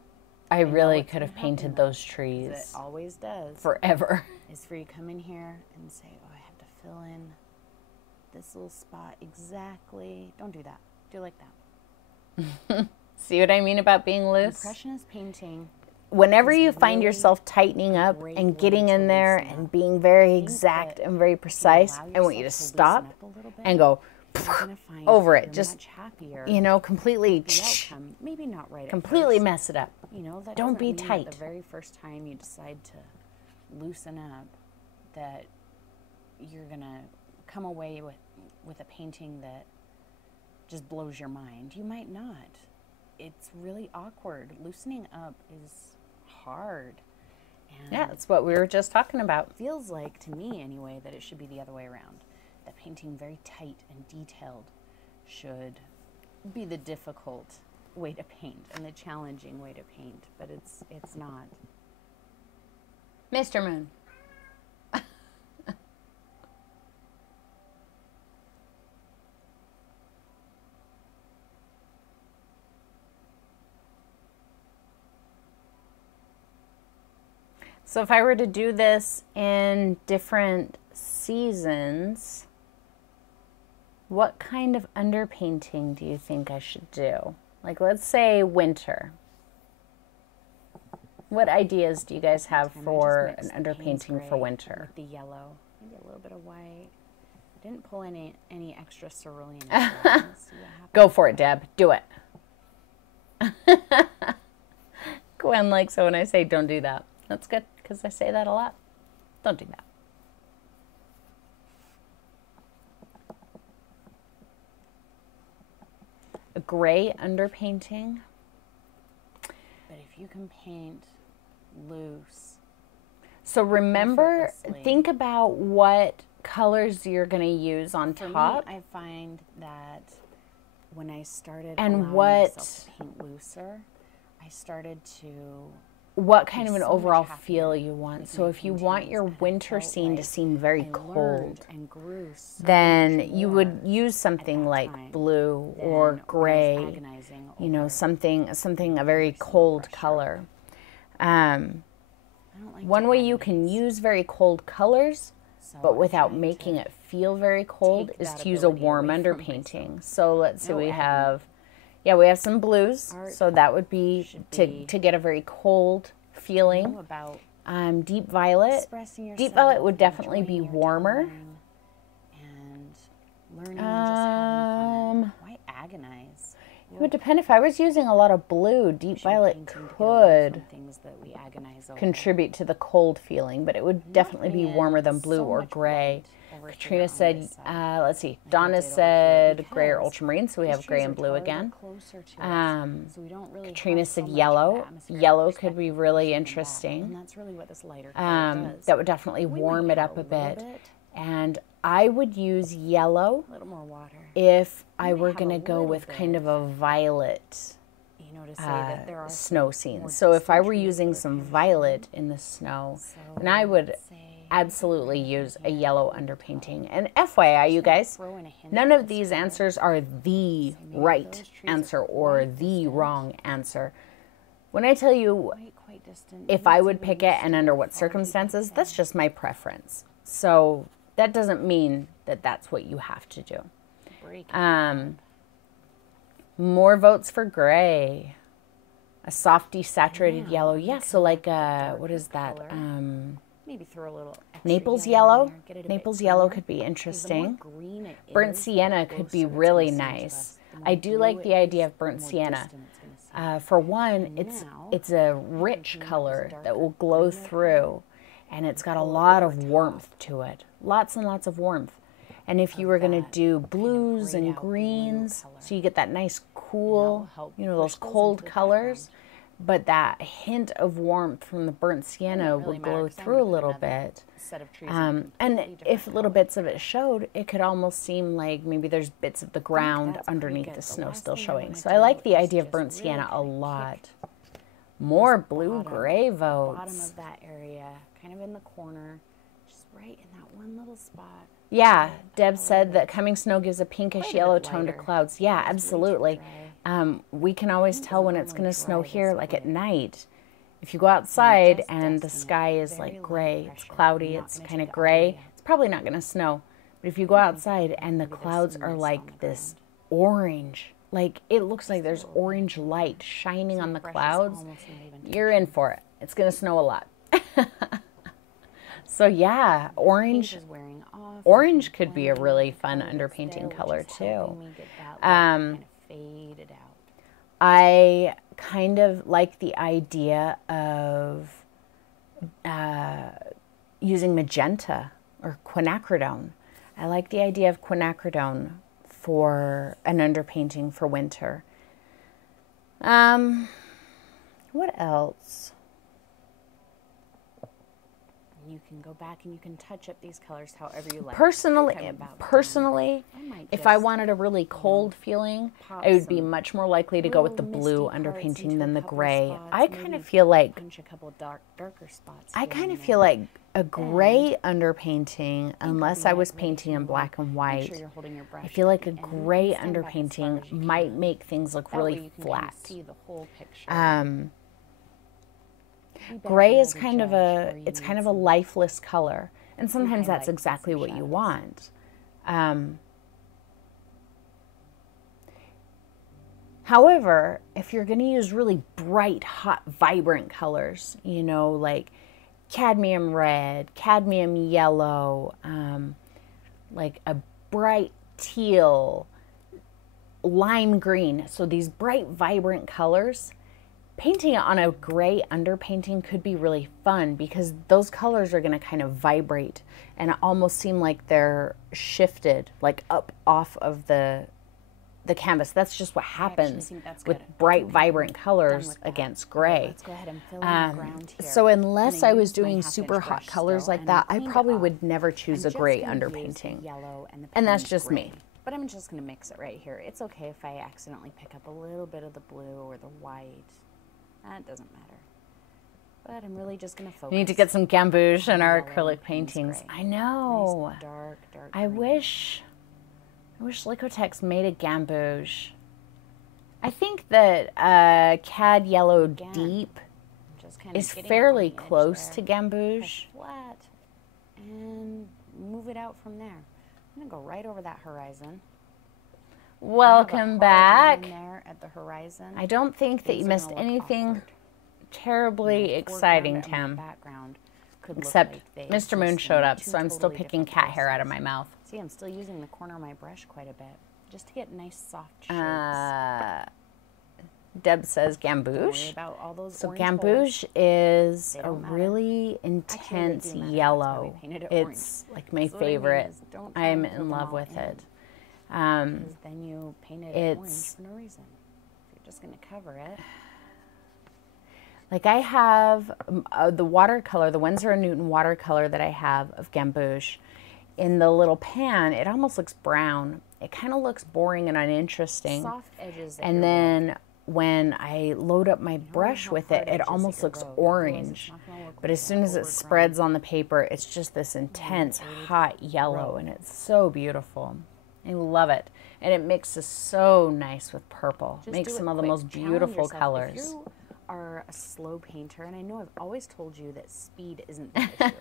I know really what's could gonna have painted happen, though, those as trees it always does, forever. is for you to come in here and say, oh, I have to fill in this little spot exactly. Don't do that. Do it like that. See what I mean about being loose? Impressionist painting. Whenever is you find really yourself tightening up great and way getting to in there loosen and up. being very Think exact that and very if you precise, allow I want you to yourself stop loosen up a little bit, and go you're gonna find over it. you're Just, much happier you know, completely, with the outcome. Maybe not right completely at first. mess it up. You know, that Don't doesn't be mean that tight. the very first time you decide to loosen up, that you're gonna come away with a painting that just blows your mind. You might not. It's really awkward. Loosening up is hard. And Yeah, that's what we were just talking about. it feels like, to me anyway, that it should be the other way around. That painting very tight and detailed should be the difficult way to paint and the challenging way to paint, but it's not. Mr. Moon. So if I were to do this in different seasons, what kind of underpainting do you think I should do? Like, let's say winter. What ideas do you guys have for an underpainting for winter? With the yellow, maybe a little bit of white. I didn't pull any extra cerulean. See what happens. Go for it, Deb. Do it. Gwen likes it when I say don't do that. That's good, because I say that a lot. Don't do that. A gray underpainting. But if you can paint loose. So remember, think about what colors you're going to use on top. For me, I find that when I started and allowing what myself to paint looser, I started to what kind of an so overall much happier feel you want. So if you want your winter scene to seem I very learned cold, and grew so then much you more would use something that like time blue than or when I was gray, agonizing you know, over something a very every single cold brush color. I don't like One to way you can agonize, use very cold colors, so but I'm without trying making to it feel very cold, take is that to use a ability warm away from underpainting. So let's see, No we agony. have, yeah, we have some blues. Art So that would be should to be, get a very cold feeling. know about Deep violet. expressing yourself, Deep violet would definitely enjoying be your warmer. time, and learning and just having fun. Why agonize? It would depend. If I was using a lot of blue, deep violet Painting to get away from could things that we agonize over. contribute to the cold feeling, but it would definitely be putting in warmer than blue so or much gray. white over here Katrina on said, this side, let's see, like I Donna did over here, said gray or because ultramarine, so we these have gray trees and are blue taller, they're again. closer to us, so we don't really Katrina have so said much of yellow. the atmospheric Yellow could be perspective really pushing them back, interesting. and that's really what this lighter color does. That would definitely We warm might it add up a little bit. And I would use yellow a little more water. if I might were have a going to go little with kind bit, of a violet You know, to say that there are snow some scene. more So if I distant were trees using that are some kind of violet in the snow, shaded. then I would let's say absolutely use a yellow underpainting. And FYI, you guys, throw in a hint none of of this these color. answers are the maybe right those trees are answer or quite the distant. wrong answer. When I tell you Quite distant. if Maybe I it's would even pick it and eastern, under what far circumstances, behind that's there. just my preference. So that doesn't mean that that's what you have to do. Break it. More votes for gray. A soft desaturated Now, yellow. you Yeah, can so like darker what is that? color. Maybe throw a little extra Naples yellow in yellow. there, get it a bit Naples yellow greener, could be 'cause the more interesting. green it Burnt is, the sienna could be closer it's really gonna seem to nice. us. The more I do blue like it the idea is, of burnt the more sienna. distant it's gonna seem. For one, And now, it's a you can rich paint with color darker that will glow greener through, and it's got a pull it lot over of top warmth to it. Lots and lots of warmth. And if you of were going to that do kind of blues grayed and out blue greens, color. so you get that nice And that will cool, help you know, push those those cold into the colors, background. but that hint of warmth from the burnt sienna Doesn't really would matter, glow 'cause I'm through a gonna put little another bit. set of trees in a And completely if different little color. bits of it showed, it could almost seem like maybe there's bits of the ground that's pretty underneath good. the The snow last still thing I showing. wanna So I like do the is idea of just burnt really sienna a kinda lot. kick More this blue-gray bottom votes. of that area, kind of in the corner, just right in that one little spot. Yeah, Deb I said love that it. coming snow gives a pinkish Quite a yellow bit tone to lighter. clouds. Yeah, It's way too absolutely. dry. We can always Paint tell doesn't when it's normally going to snow dry here, this like at quick. night. If you go outside just and the dusting it, sky is very like light gray, it's pressure. cloudy, I'm not it's gonna kind of take it all the way gray, out. it's probably not going to snow. But if you go outside and the Maybe there's clouds some are mist on like the this ground. orange, like it looks like there's little bit. orange light shining on the Brush is clouds, almost not even you're in for it. It's going to snow a lot. So yeah, Paint orange. is wearing off. Orange I'm could be a blending really with the fun color that's underpainting there, which color is too. helping me get that look kind of faded out. I kind of like the idea of using magenta or quinacridone. I like the idea of quinacridone for an underpainting for winter. What else? And you can go back and you can touch up these colors however you like. Personally, if I just, wanted a really cold feeling, pop I would be some much more likely to go with the little blue misty parts underpainting into than a the couple gray. spots, I kind maybe of feel like punch a couple darker spots. I here kind and of feel there. like a gray underpainting, unless I was painting in black and Make white. sure you're holding your brush I feel like a at the end and gray stand back as far underpainting as you might can. make things look That way really you can kind flat. of see the whole picture. Be better Gray able is to kind of judge a where you it's need kind of a some lifeless color, and sometimes that's highlights and exactly some what you shadows. want. However, if you're going to use really bright, hot, vibrant colors, you know, like cadmium red, cadmium yellow, like a bright teal, lime green, so these bright, vibrant colors, painting it on a gray underpainting could be really fun because those colors are going to kind of vibrate and almost seem like they're shifted, like up off of the canvas. That's just what happens with bright, vibrant colors against gray. Let's go ahead and fill in the ground here. So unless I was use my doing half-inch super hot brush colors still, like and that, I cleaned it probably off. would never choose I'm a gray just gonna use underpainting. the yellow and the And that's pink just gray. me. But I'm just going to mix it right here. It's okay if I accidentally pick up a little bit of the blue or the white. That doesn't matter. But I'm really just going to focus. We need to get some gamboge in our yellow acrylic and paintings. gray. I know. Nice dark I green. wish Liquitex made a gamboge. I think that Cad Yellow Deep Just kind is of getting fairly on the edge close there. to gamboge. Press flat and move it out from there. I'm going to go right over that horizon. Welcome back. There at the horizon. I don't think that you missed anything terribly exciting, Tim. Except Mr. Moon showed up, so I'm still picking cat hair out of my mouth. See, I'm still using the corner of my brush quite a bit, just to get nice soft shapes. Deb says Don't worry gamboge. about all those So orange gamboge holes. is They a don't matter. really Actually, they intense do matter. That's why we yellow. painted it It's like my That's what I mean favorite. is don't try I'm and fill in them love all with in, it. because then you paint it orange It's for no reason. If you're just going to cover it. like I have the watercolor, the Winsor & Newton watercolor that I have of gamboge. In the little pan, it almost looks brown. It kind of looks boring and uninteresting. Soft edges. That And you're then when I load up my brush with it, it almost looks orange. But as soon as it spreads on the paper, it's just this intense, hot yellow, and it's so beautiful. I love it. And it mixes so nice with purple. Just Makes do it some of the quick. most Challenge beautiful yourself. colors. If you are a slow painter, and I know I've always told you that speed isn't the issue,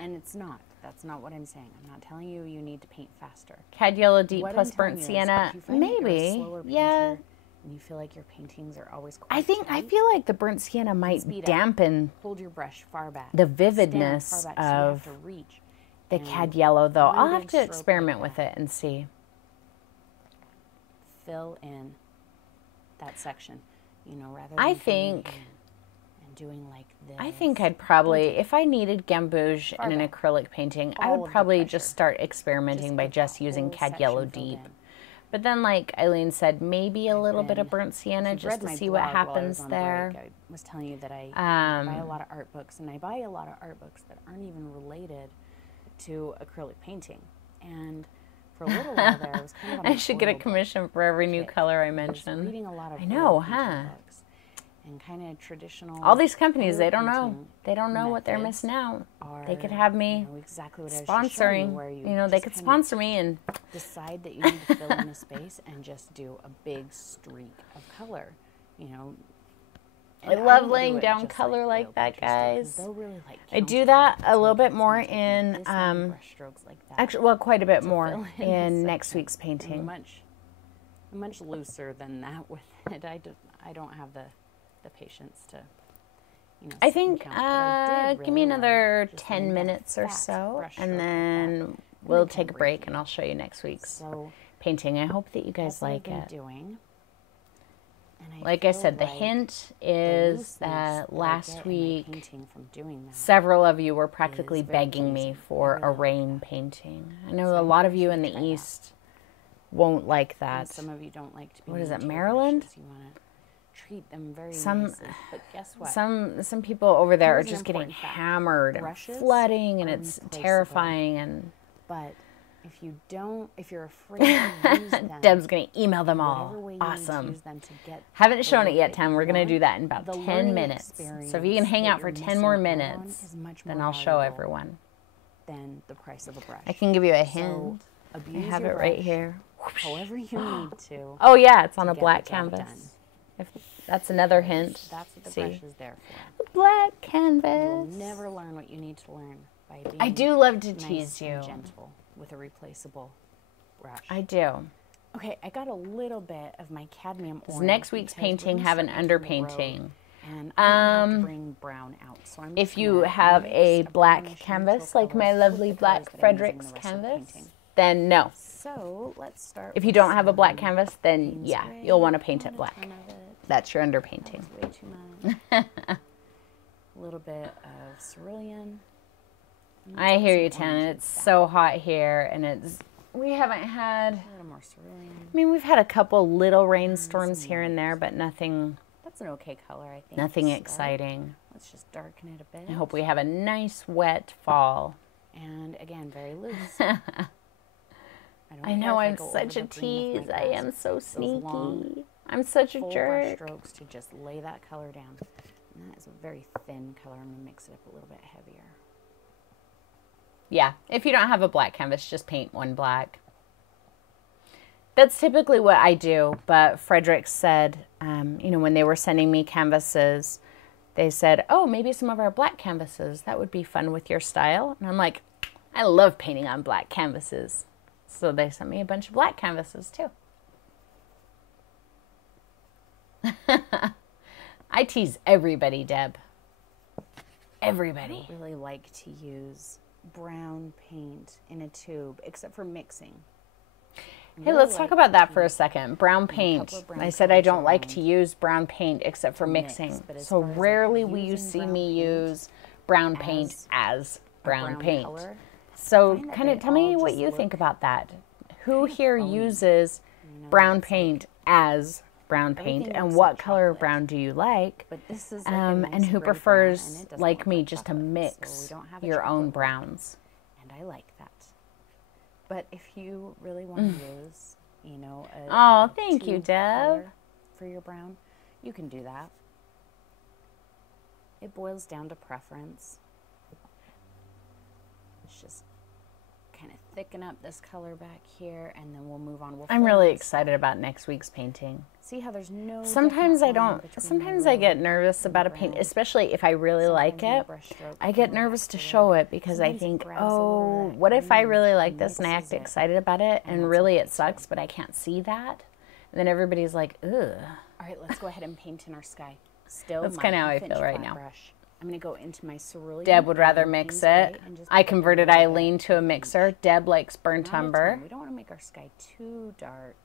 and it's not. That's not what I'm saying. I'm not telling you you need to paint faster. Cad Yellow Deep What plus I'm telling Burnt you is Sienna, if you find that you're a maybe. slower Yeah. painter and you feel like your paintings are always quite I tight, feel like the Burnt Sienna might speed up. dampen hold your brush far back. the Stand vividness far back so you have of to reach. the And Cad Yellow, though. one I'll big have to stroke experiment like with that. it and see. Fill in that section, you know, rather than I filling think- it in and doing like this. I think I'd probably, if I needed gamboge Far in an back. acrylic painting, I All would of the probably pressure. just start experimenting Just by get just the using whole Cad Yellow section filled Deep. in. But then, like Eileen said, maybe a little bit of been- burnt sienna If you've just read to my see what blog while I was happens on there. break, I was telling you that I buy a lot of art books, and I buy a lot of art books that aren't even related to acrylic painting. And for a little while there, I was kind of on I an should get a oil book commission for every new kick. color I I was mention. reading a lot of I know, oil painting huh? books and kind of traditional. All these companies, oil they don't know. painting They don't know what they're methods missing out. They could are, have me you know, exactly what I was just showing sponsoring. where You know, they just could kind of sponsor me and decide that you need to fill in a space and just do a big streak of color, you know. I And love don't do laying it down just color like oil that, painters do, 'cause guys. they'll really, like, I do counter that that a little bit sometimes more and take in, this many brush strokes like that actually, well, quite a bit to more fill in in the next section. week's painting. I'm much looser than that with it. I don't have the patience to, you know, I sit and think, count, but I did give me really another like just 10 laying that minutes or fast so, brush stroke and like that. then we'll then take a kind of break break and I'll show you next week's So painting. I hope that you guys that's what I've like been it. doing. And Like I feel said, the like hint the is looseness that I last get in my week, painting from doing that several of you were practically is very begging me pleasing. for I a really like rain painting. I know So a I'm lot of glad you you in the tried that. East won't like And that. some of you don't like to be What is mean it, to your Maryland? brushes. You want to treat them very Some nicely. But guess what? some people over there are Here's an just getting important fact. hammered and Brushes flooding, and are it's replaceable. terrifying. And But if you're afraid to use them, Deb's gonna email them whatever all. way you need to Awesome. use them to get Haven't the shown it look yet, that Tim. you We're gonna do want, that in about the 10 learning minutes. So if you can experience hang that out for you're 10 more missing out on minutes, is much then more I'll show valuable everyone. than the price of a brush. I can give you a So hint. I abuse have your it right brush here. however you need to. Oh yeah, it's on a get black the job canvas. done. If that's another hint. That's what the See, brush is there for. black You'll canvas. never learn what you need to learn by being I do love to nice tease you. and gentle with a replaceable brush. I do. Okay, I got a little bit of my cadmium Does orange. next week's because we're painting gonna have an start making the road, underpainting? And I have to bring brown out. So I'm If just you gonna have mix a black brownish canvas neutral like my colors lovely with the colors black that I'm using in Frederick's the rest of the canvas, painting. then no. So let's start. If you with don't have a black some canvas, then Payne's yeah, gray. you'll want to paint Not it a black. ton of it. That's your underpainting. That's way too much. A little bit of cerulean. I hear you, Some Tan. orange It's and so hot here, and we haven't had. A little more cerulean. I mean, we've had a couple little rainstorms here and there, but nothing That's an okay color, I think. Nothing to start. exciting. Let's just darken it a bit. I hope we have a nice wet fall. And again, very loose. I know care I'm if I go such over a the green with tease. my I brush. am so Those long, sneaky. I'm such a full brush jerk. strokes to just lay that color down. And that is a very thin color. I'm going to mix it up a little bit heavier. Yeah, if you don't have a black canvas, just paint one black. That's typically what I do, but Frederick said, you know, when they were sending me canvases, they said, oh, maybe some of our black canvases. That would be fun with your style. And I'm like, I love painting on black canvases. So they sent me a bunch of black canvases too. I tease everybody, Deb. Everybody. I don't really like to use brown paint in a tube, except for mixing. Hey, let's talk about that for a second. Brown paint. I said I don't like to use brown paint except for mixing. So rarely will you see me use brown paint as brown paint. So kind of tell me what you think about that. Who here uses brown paint as brown paint, and what color of brown do you like? And who prefers, like me, just to mix your own browns? And I like that. But if you really want to use, you know, oh, thank you, tube Deb, color for your brown, you can do that. It boils down to preference. It's just kind of thicken up this color back here, and then we'll move on. I'm really excited about next week's painting. See how there's no. Sometimes I don't. Sometimes I get nervous about a paint, especially if I really like it. I get nervous to show it because I think, oh, what if I really like this and I act excited about it, and really it sucks, but I can't see that. And then everybody's like, ugh. All right, let's go ahead and paint in our sky. Still, that's kind of how I feel right now. Brush. I'm going to go into my cerulean. Deb would rather mix it. I converted Eileen to a mixer. Deb likes burnt umber. We don't want to make our sky too dark.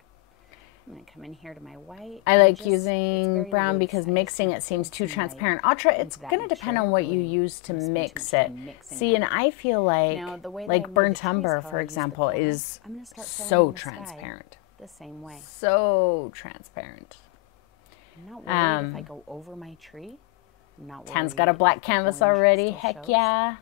I'm going to come in here to my white. I like using brown because mixing it seems too transparent. Atra, it's going to depend on what you use to mix it. See, and I feel like burnt umber, for example, is so transparent. The same way. So transparent. I'm not worried if I go over my tree. Tan's got a black canvas already. Heck yeah.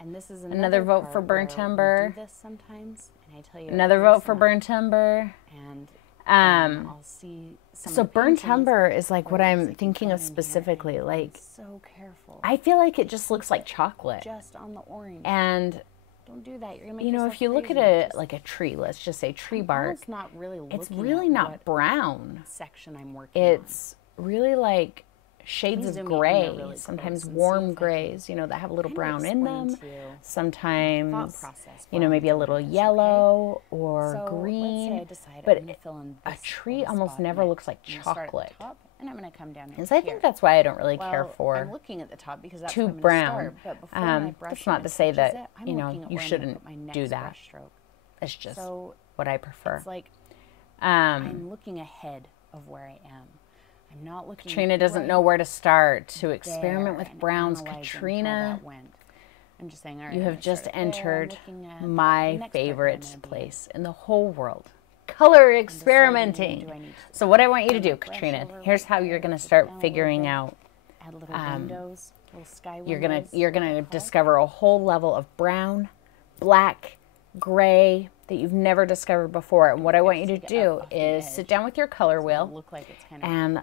And this is another vote for burnt umber. Do this sometimes, and I tell you, another vote for burnt umber. And I'll see so burnt umber is like what I'm thinking of specifically. Like, so careful. I feel like it just looks like chocolate. Just on the orange. And don't do that. You're gonna make you know, if you look at it like a tree, let's just say tree bark, it's really not brown. Section I'm working it's really like shades of gray, sometimes warm grays, you know, that have a little brown in them. Sometimes, you know, maybe a little yellow or green. But a tree almost never looks like chocolate. And I'm going to come down. And so I think that's why I don't really care for I'm looking at the top because that's too where I'm brown. Start, but that's not to say that, you know, you shouldn't do that. It's just what I prefer. It's like I'm looking ahead of where I am. I'm not looking. Katrina doesn't know where to start to experiment with browns. Katrina, I'm just saying, all right, you have just entered my favorite place in the whole world. color experimenting. Do I need to So what I want you to do, brush Katrina, over here's how you're going to start figuring out. add little windows, little sky You're windows? gonna discover a whole level of brown, black, gray that you've never discovered before. And what I want you to do is sit down with your color wheel Look like it's kind of and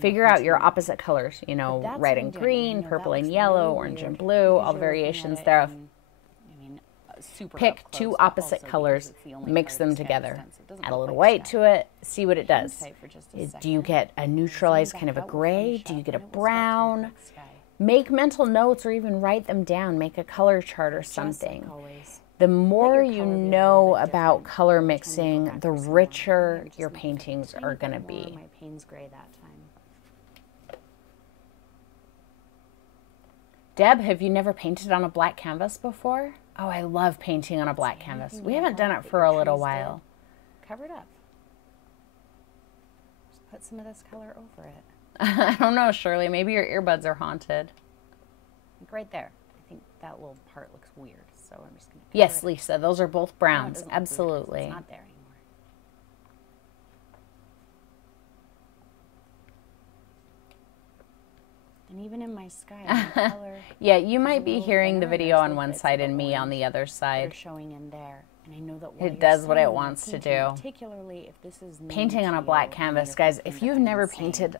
figure out your opposite colors. You know, that's red what and I'm doing. green, I know purple that and looks yellow, really orange and weird blue, because all you're looking variations at it thereof. Super Pick up two close, but opposite also colors, because it's the only mix part of them the sky together, that's dense. It doesn't add a look little like white sky. to it, see what it Hang does. tight for just a Do you second. get a neutralized kind of a Back out, we'll gray? finish Do you up, get a and it will start to look brown? like sky. Make mental notes or even write them down. Make a color chart or Just like something. always. The more your you color be a little know bit about different color every time you go mixing, back the for some more. richer Maybe just your make a paintings tiny are bit going to more. be. My Payne's gray that time. Deb, have you never painted on a black canvas before? Oh, I love painting on a black canvas. Anything We you haven't done have it that for your a little trees while. did, cover it up. Just put some of this color over it. I don't know, Shirley. Maybe your earbuds are haunted. Like right there. I think that little part looks weird, so I'm just going to Yes, Lisa, those are both No, it browns. doesn't look weird 'cause Absolutely. It's not there anymore. And even in my sky, my color Yeah, you might a be little hearing the thinner. video There's on little one bits side of and me on orange the other that are side. showing in there. And I know that while It you're does what it sitting there wants to painting, do. particularly if this is new Painting on to a black you and canvas, you're guys, thinking if that you've I'm never insane, painted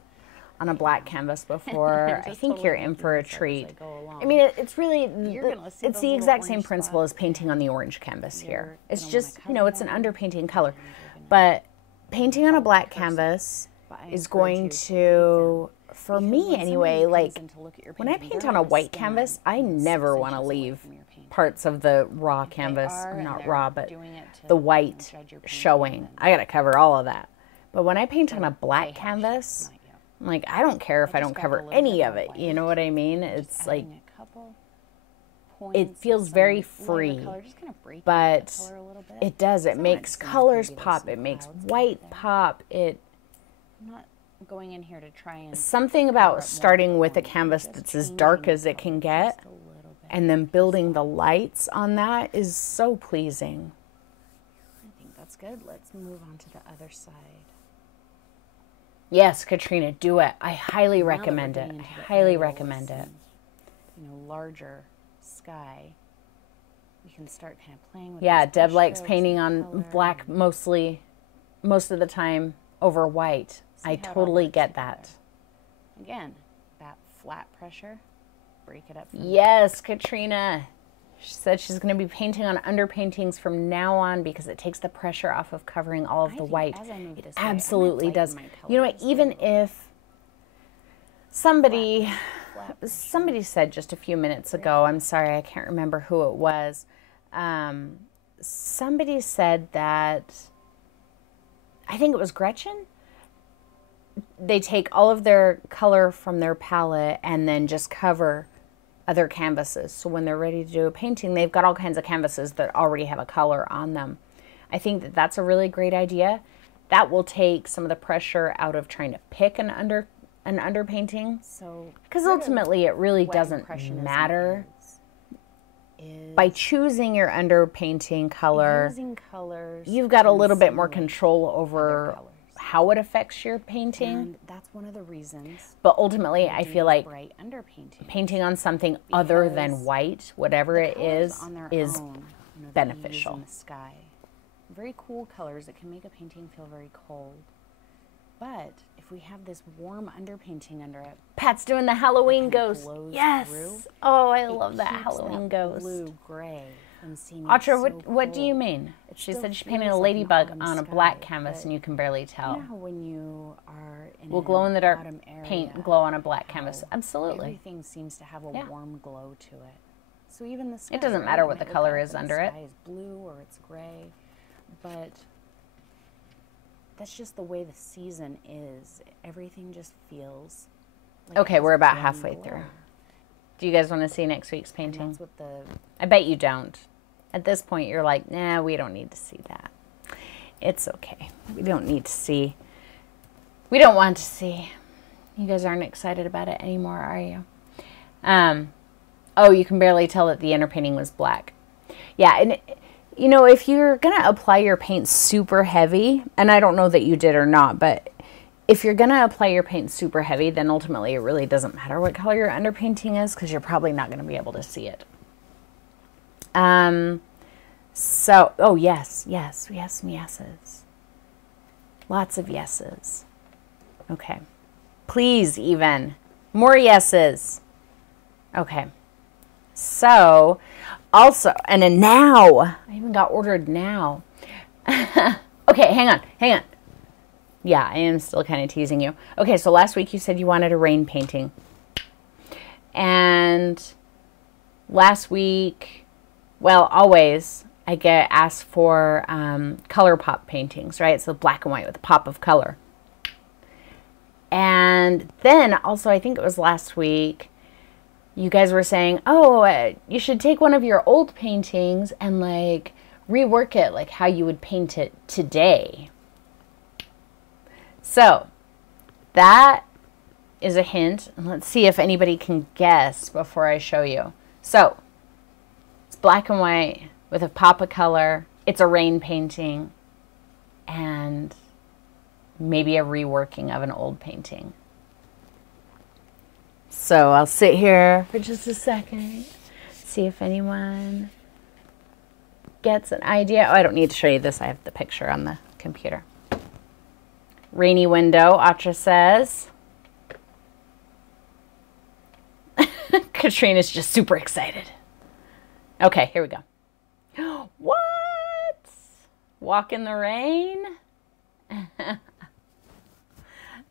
on a black canvas before, I just think totally you're in making for a this up as I treat. go along. I mean, it's really, You're gonna see it's those the little exact same orange principle as spots. painting on the orange canvas You're here. It's gonna just, wanna you know, it's an cover them, underpainting color. and you're gonna But painting on a black person. canvas But I is encourage going you to, for because me when somebody anyway, comes like, in to look at your when I painting, paint they're on a gonna white stand, canvas, I you know, 6 never want to inches away leave from your painting. parts of the raw If they canvas, are, and not they're raw, but doing it to, the you know, white judge your painting, showing. then I got to cover all of that. But when I paint on a they black have canvas, not you. I'm like, I don't care if I just don't grabbed a cover little any bit of more it. You white, know what I mean? just It's like, adding a couple it points of feels some very lighter free, color, just kind of breaking up but the color a little bit. it does. It So makes it's nice, colors maybe there's pop. some It makes clouds white there. pop. It I'm not going in here to try and something cover about up more starting with a than canvas just that's as changing dark the as it color can get, just a little bit. and then building the lights on that is so pleasing. I think that's good. Let's move on to the other side. Yes, Katrina, do it. I highly Now that we're recommend it. getting I into the highly areas recommend it. and, you know, larger sky, we can start kind of playing with Yeah, these Deb brush likes strokes painting and on color black and mostly, most of the time over white. see I how it all totally works get together. that. Again, that flat pressure, break it up. From Yes, Katrina. She said she's going to be painting on underpaintings from now on because it takes the pressure off of covering all of I the think white. as I move It this way, I might absolutely lighten does. my You know color what? just a Even little bit. if somebody Flat somebody said just a few minutes ago, I'm sorry, I can't remember who it was. Somebody said that, I think it was Gretchen. They take all of their color from their palette and then just cover other canvases. So when they're ready to do a painting, they've got all kinds of canvases that already have a color on them. I think that that's a really great idea. That will take some of the pressure out of trying to pick an underpainting. So Because part of ultimately it really what doesn't impressionism matter. is By choosing your underpainting color, using colors, you've got a to little bit more insinuate control other over colors. how it affects your painting. And that's one of the reasons But ultimately, I do feel these like bright underpainting. painting on something other than Because white, whatever The it colors is on their own, you know, that you use beneficial. in the sky. Very cool colors that can make a painting feel very cold. But if we have this warm underpainting under it, Pat's doing the Halloween kind of ghost. glows Yes. through, Oh, I it love that keeps Halloween that ghost. blue-gray from seeming Audra, so what do you cold. mean? It She still said she painted a feels like an ladybug autumn on a black sky, canvas but and you can barely You tell. know how when you are in Will an glow in the dark autumn area, paint glow on a black canvas? how Absolutely. Everything seems to have a Yeah. warm glow to it. So even the sky, doesn't right? matter You what the might look color up is and under the it. sky is blue or it's gray, but that's just the way the season is. Everything just feels like Okay, it has we're a about warm halfway glow. through. Do you guys want to see next week's And painting? that's what the I bet you don't. At this point, you're like, nah, we don't need to see that. It's okay. We don't need to see. We don't want to see. You guys aren't excited about it anymore, are you? Oh, you can barely tell that the underpainting was black. Yeah, and you know, if you're going to apply your paint super heavy, and I don't know that you did or not, but if you're going to apply your paint super heavy, then ultimately it really doesn't matter what color your underpainting is because you're probably not going to be able to see it. So, oh, yes, yes, yes, yeses. Lots of yeses. Okay. Please, even. More yeses. Okay. So, also, and then now, I even got ordered now. Okay, hang on. Yeah, I am still kind of teasing you. Okay, so last week you said you wanted a rain painting. And last week, well, always, I get asked for color pop paintings, right? So black and white with a pop of color. And then also, I think it was last week, you guys were saying, oh, you should take one of your old paintings and like rework it like how you would paint it today. So that is a hint. And let's see if anybody can guess before I show you. So it's black and white with a pop of color. It's a rain painting and maybe a reworking of an old painting. So I'll sit here for just a second, see if anyone gets an idea. Oh, I don't need to show you this. I have the picture on the computer. Rainy window, Atra says. Katrina's just super excited. Okay, here we go. What? Walk in the rain?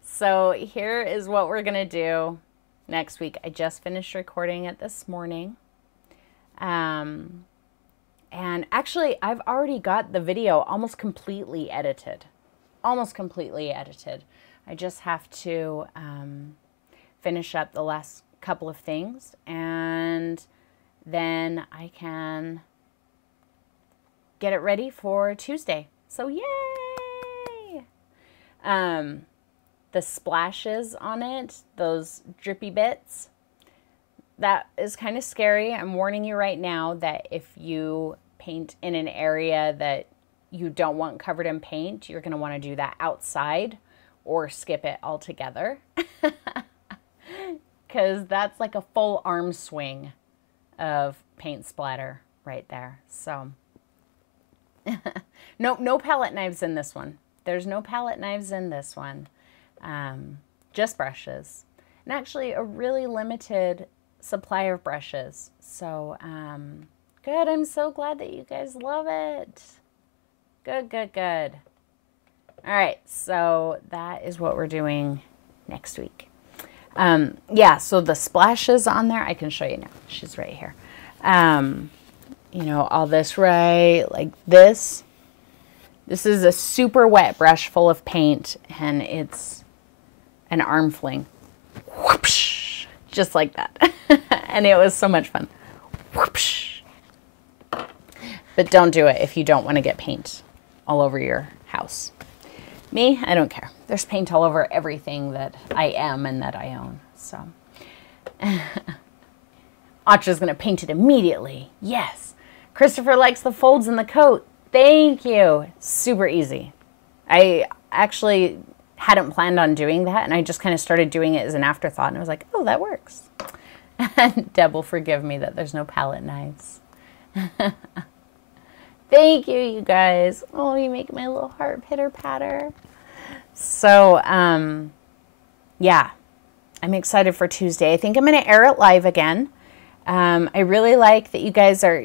So here is what we're going to do next week. I just finished recording it this morning. And actually, I've already got the video almost completely edited. I just have to finish up the last couple of things, and then I can get it ready for Tuesday. So yay! The splashes on it, those drippy bits, that is kind of scary. I'm warning you right now that if you paint in an area that you don't want covered in paint, you're going to want to do that outside or skip it altogether. Because that's like a full arm swing of paint splatter right there. So no palette knives in this one. There's no palette knives in this one. Just brushes. And actually a really limited supply of brushes. So good. I'm so glad that you guys love it. Good. All right, so that is what we're doing next week. Yeah, so the splashes on there, I can show you now. She's right here. You know, all this right, like this. This is a super wet brush full of paint, and it's an arm fling. Whoopsh, just like that. And it was so much fun. Whoopsh. But don't do it if you don't want to get paint all over your house. Me, I don't care. There's paint all over everything that I am and that I own. So, Atra's going to paint it immediately. Yes. Christopher likes the folds in the coat. Thank you. Super easy. I actually hadn't planned on doing that, and I just kind of started doing it as an afterthought, and I was like, oh, that works. And Deb will forgive me that there's no palette knives. Thank you, you guys. Oh, you make my little heart pitter-patter. So, yeah, I'm excited for Tuesday. I think I'm going to air it live again. I really like that you guys are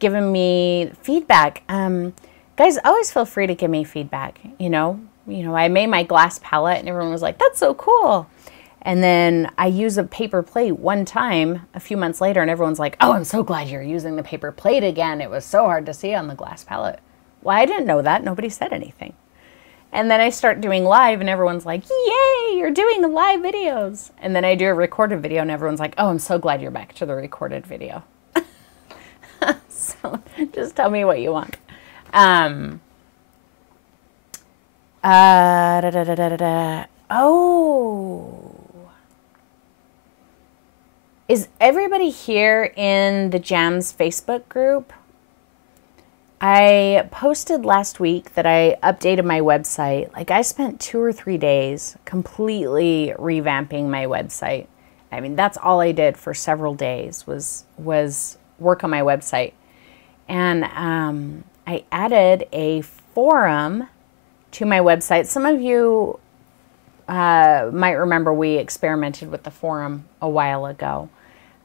giving me feedback. Guys, always feel free to give me feedback. You know, I made my glass palette, and everyone was like, that's so cool. And then I use a paper plate one time a few months later, and everyone's like, oh, I'm so glad you're using the paper plate again. It was so hard to see on the glass palette. Well, I didn't know that. Nobody said anything. And then I start doing live, and everyone's like, yay, you're doing live videos. And then I do a recorded video, and everyone's like, oh, I'm so glad you're back to the recorded video. So just tell me what you want. Oh. Is everybody here in the JAMSS Facebook group? I posted last week that I updated my website. Like, I spent 2 or 3 days completely revamping my website. I mean, that's all I did for several days was work on my website. And I added a forum to my website. Some of you might remember we experimented with the forum a while ago.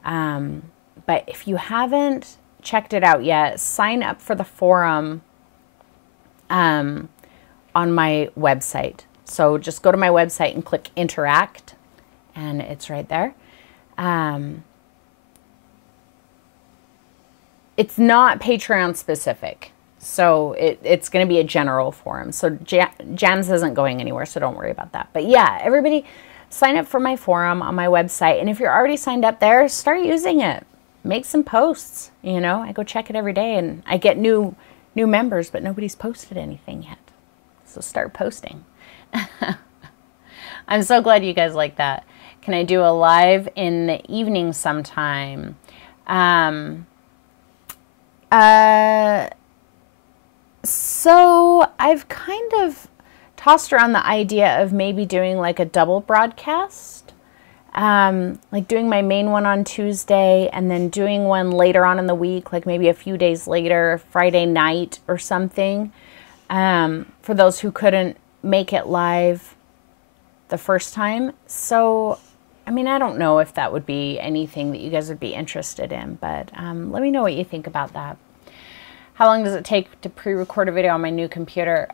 But if you haven't checked it out yet, sign up for the forum on my website. So just go to my website and click interact, and it's right there. It's not Patreon specific, so it's going to be a general forum. So JAMSS isn't going anywhere, so don't worry about that. But yeah, everybody sign up for my forum on my website, and if you're already signed up there, start using it. Make some posts, you know. I go check it every day, and I get new members, but nobody's posted anything yet. So start posting. I'm so glad you guys like that. Can I do a live in the evening sometime? So I've kind of tossed around the idea of maybe doing like a double broadcast. Like doing my main one on Tuesday and then doing one later on in the week, like maybe a few days later, Friday night or something, for those who couldn't make it live the first time. So, I mean, I don't know if that would be anything that you guys would be interested in, but let me know what you think about that. How long does it take to pre-record a video on my new computer?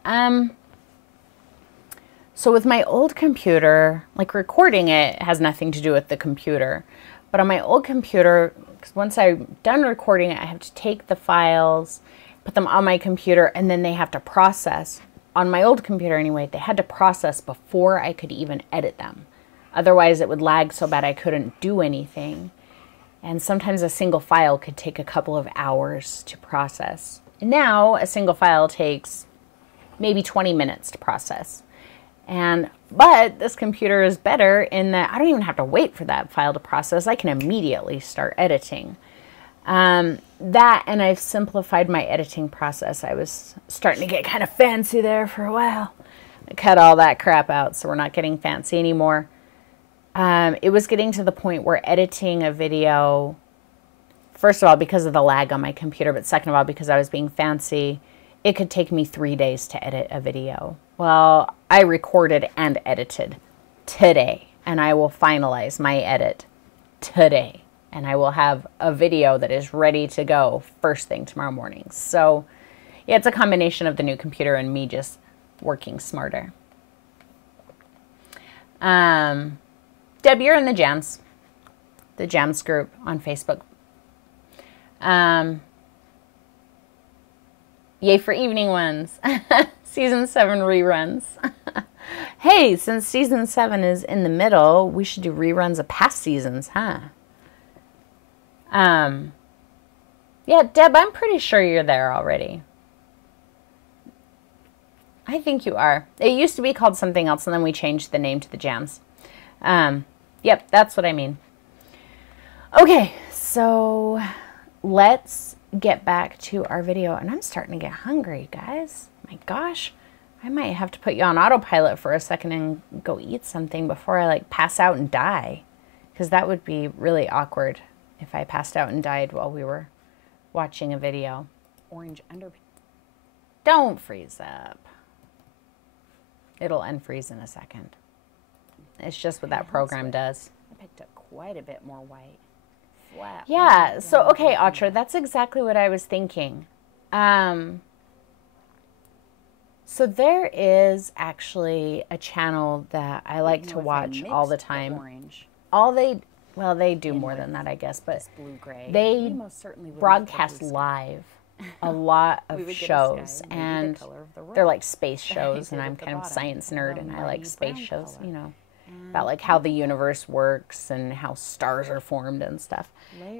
So with my old computer, like recording it has nothing to do with the computer. But on my old computer, because once I'm done recording it, I have to take the files, put them on my computer, and then they have to process. On my old computer anyway, they had to process before I could even edit them. Otherwise, it would lag so bad I couldn't do anything. And sometimes a single file could take a couple of hours to process. Now, a single file takes maybe 20 minutes to process. But this computer is better in that I don't even have to wait for that file to process. I can immediately start editing. That, and I've simplified my editing process. I was starting to get kind of fancy there for a while. I cut all that crap out, so we're not getting fancy anymore. It was getting to the point where editing a video, first of all, because of the lag on my computer, but second of all, because I was being fancy, it could take me 3 days to edit a video. Well, I recorded and edited today, and I will finalize my edit today, and I will have a video that is ready to go first thing tomorrow morning. So yeah, it's a combination of the new computer and me just working smarter. Deb, you're in the JAMSS group on Facebook. Yay for evening ones. Season 7 reruns. Hey, since season 7 is in the middle, we should do reruns of past seasons, huh? Yeah, Deb, I'm pretty sure you're there already. I think you are. It used to be called something else, and then we changed the name to the JAMSS. Yep, that's what I mean. Okay, so let's get back to our video. And I'm starting to get hungry, guys. My gosh, I might have to put you on autopilot for a second and go eat something before I like pass out and die. Because that would be really awkward if I passed out and died while we were watching a video. Orange underpaint. Don't freeze up. It'll unfreeze in a second. It's just what that program does. I picked up quite a bit more white. Flat. Yeah, so, okay, Audra, that's exactly what I was thinking. So there is actually a channel that I like to watch all the time. Orange. Well, they do more than that, I guess, but blue-gray. they broadcast live a lot of shows, and they're like space shows, and I'm kind of a science nerd, and I like space shows, you know, about like how the universe works and how stars are formed and stuff.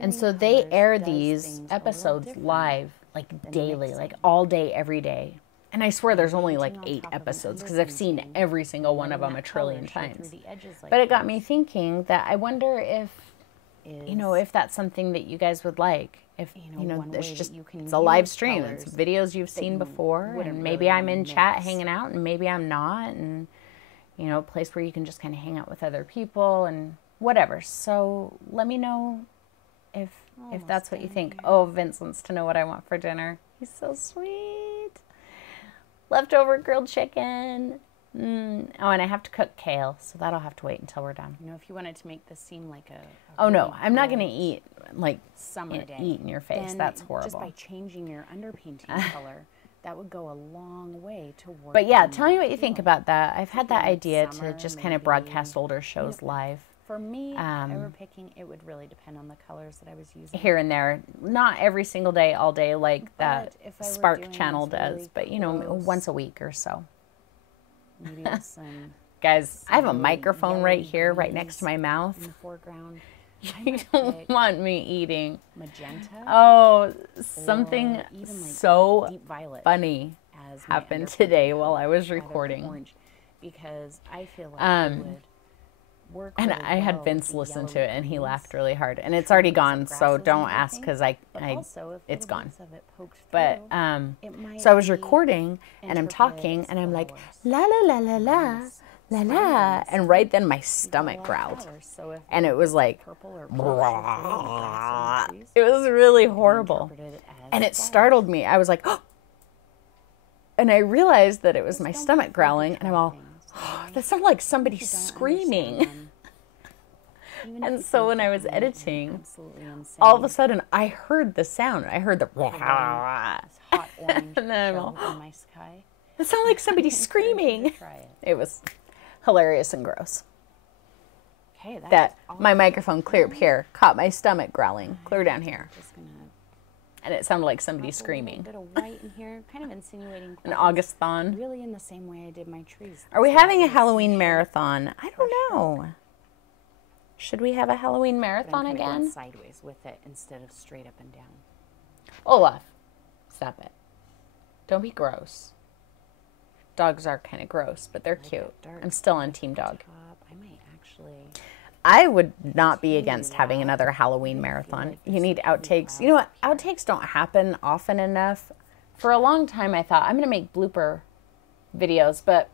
And so they air these episodes live, like daily, like all day, every day. And I swear there's only like 8 episodes because I've seen every single one of them a trillion times. But it got me thinking that I wonder if is, you know, if that's something that you guys would like. If, you you know, one it's way just, that you can it's a live use stream. It's colors videos you've that seen you before. wouldn't And really maybe I'm wanna in chat mix. hanging out, and maybe I'm not. And, you know, a place where you can just kind of hang out with other people and whatever. So let me know if that's what you think. Oh, Vince wants to know what I want for dinner. He's so sweet. Leftover grilled chicken. Oh, and I have to cook kale, so that'll have to wait until we're done. You know, if you wanted to make this seem like a Oh no, really I'm not going to bright eat like summer day, eat in your face. then That's just horrible. by changing your underpainting color, that would go a long way toward. But yeah, tell me what you think about that. I've had that like idea to summer, just kind of maybe, broadcast older shows live. For me, if I were picking, it would really depend on the colors that I was using. Here and there, not every single day, all day, like that if I were Spark doing channel those does. really But you know, close- once a week or so. Maybe with some Guys, I have a really microphone right yellow here, right next to my in mouth. the foreground. I You might don't pick want me eating. magenta. Oh, something or even like so deep violet funny as my happened underpainting today color while I was rather than recording. orange, because I feel like it would work. And really I had well Vince with the listen to yellow it, and he greens. laughed really hard. And it's already gone, grasses so and don't ask everything, because but I also if it's little gone. bits of it poked But through, it might so I was be recording, and I'm talking, interpreted and as I'm like flowers. la la la la la Nice la la, silence. and right then my You've got a stomach lot of growled, flowers, so if and it was like purple or blue shifted in the grass or the trees, it was really it can be horrible, interpreted as and it flowers. startled me. I was like, oh! And I realized that it was Just my don't be stomach afraid to growling, and try I'm all, things, oh, okay? that sounded like Even somebody if you don't screaming. understand them, even if And you so think when I that was they might be editing, absolutely insane, all of a sudden I heard the sound. I heard the this hot orange And then I'm show in my sky. it sounded like somebody I encourage you to screaming. try it. It was hilarious and gross. Okay, that's That all. my microphone clear up here caught my stomach growling clear down here, Just gonna and it sounded like somebody pop a screaming. little bit of white in here, kind of insinuating An clouds, August thon. really in the same way I did my trees. Are we So having a it's Halloween usually marathon? I don't know. Should we have a Halloween but I'm marathon kinda going again? sideways with it instead of straight up and down. Olaf, stop it. Don't be gross. Dogs are kind of gross, but they're Like cute. that dark I'm still on Team Dog. Top, I might actually. I would not be Continue against having that. another Halloween I feel marathon. like You there's need some pretty outtakes. You know what? clouds up Outtakes don't happen often enough. For a long time, I thought I'm going to make blooper videos, but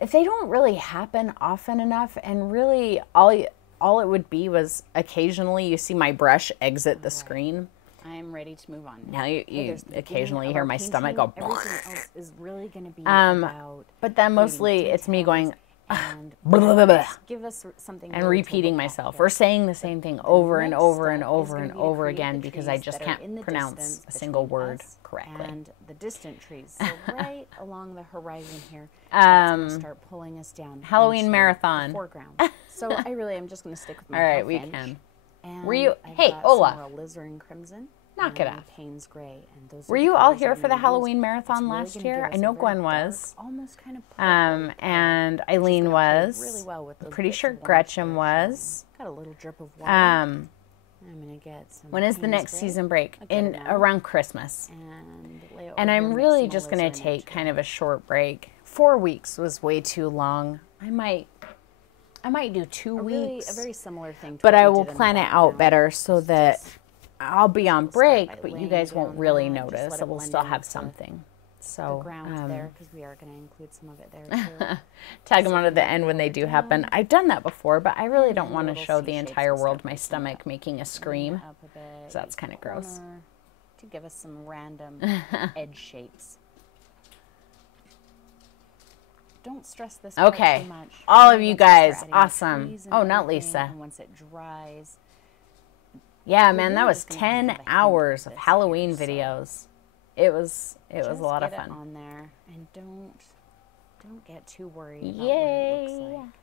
if they don't really happen often enough, and really all it would be was occasionally you see my brush exit the screen. I'm ready to move on. Now you There's the beginning occasionally of hear our my stomach go. painting. Everything else is really going to be Um, about But then mostly creating it's me details going and blah, blah, blah, blah, give us something and really to repeating look at myself here. or saying the same thing over and next over and step is over gonna and be to over create again the because I trees just that are in can't the pronounce distance a single between word us correctly. and the distant trees. So right along the horizon here, that's going to Um, start pulling us down. Halloween into marathon. the foreground. So I really am just going to stick with my All right, half we inch. can. And Were you- I've hey, got Olaf. some alizarin crimson. Knock it and off. Payne's gray, and those are Were the you all colors that here I'm for the gonna use. Halloween It's marathon really last gonna year? give I us a know very Gwen dark, was. almost kind of purple And which is Eileen gonna play was. really well with those Pretty bits sure of orange Gretchen that are was. showing. Got a little drip of water. Um, I'm gonna get some. when is the Payne's next gray, season break? a good In amount, around Christmas. and lay it And over I'm here, mix really some just going alizarin to take into kind it. of a short break. 4 weeks was way too long. I might do 2 weeks. A very similar thing. To But what I we will did in the plan it out background. better so It's that just- I'll be on we'll start by break, but you laying guys won't down really that, just notice. let I it will blend still in have with something. the So ground there, because we are going to include some of it there too. tag them on at the end when they do happen. I've done that before, but I really don't And want to little show C the shapes entire and world stuff my like stomach that. making a Bring it scream. up a bit, So that's kind of gross. corner, to give us some random edge shapes. Don't stress this part Okay. too much. All Only of you once we start guys, adding awesome. trees and Oh, not everything, Lisa. And once it dries, Yeah, We're man, that really was just gonna 10 have a hint hours of of this Halloween here, so videos. It was a just lot of get it fun. on there, and don't get too worried about Yay. what it looks like.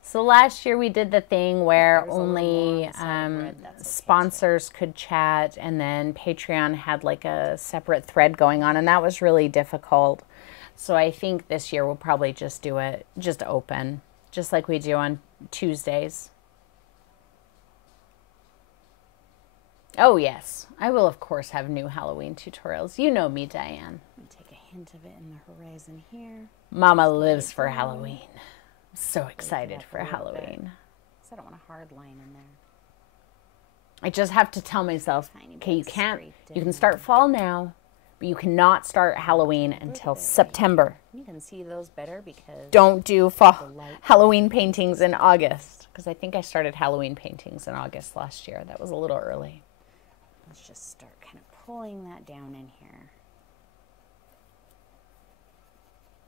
So last year we did the thing where There's a little more only on the side of red, that's okay, too. sponsors could chat, and then Patreon had like a separate thread going on, and that was really difficult. So I think this year we'll probably just do it just open, just like we do on Tuesdays. Oh yes, I will of course have new Halloween tutorials. You know me, Diane. I'm gonna take a hint of it in the horizon here. Mama Just let lives it for go. Halloween. I'm so excited up for a little bit. Halloween. So I don't want a hard line in there. I just have to tell myself, Tiny okay, you bit can't, scraped you in can start fall now, but you cannot start Halloween until September. You can see those better because Don't do fall light Halloween paintings in August, because I think I started Halloween paintings in August last year. That was a little early. let's just start kind of pulling that down in here.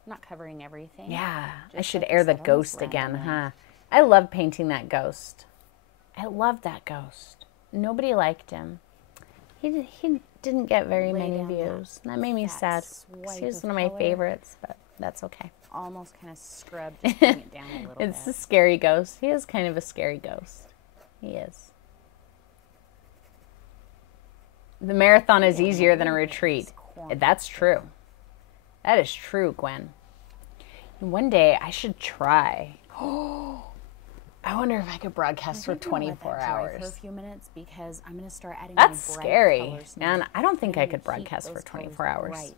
Not covering everything. Yeah, I Just should like I air the said, almost ghost again, randomly. huh? I love painting that ghost. I love that ghost. Nobody liked him. He didn't get very Lay many down that views. That made me fat sad. 'Cause swipe he was of one of my color. favorites, but that's okay. Almost kind of scrubbed, just bring it down a little It's a bit. scary ghost. He is kind of a scary ghost. He is. The marathon is easier than a retreat. That's true. That is true, Gwen. One day I should try. I wonder if I could broadcast for I think I'm gonna let 24 that dry hours. for a few minutes because I'm going to start adding That's my bright scary. colors now. Man, I don't think I I'm could gonna keep broadcast for those 24 colors hours. bright.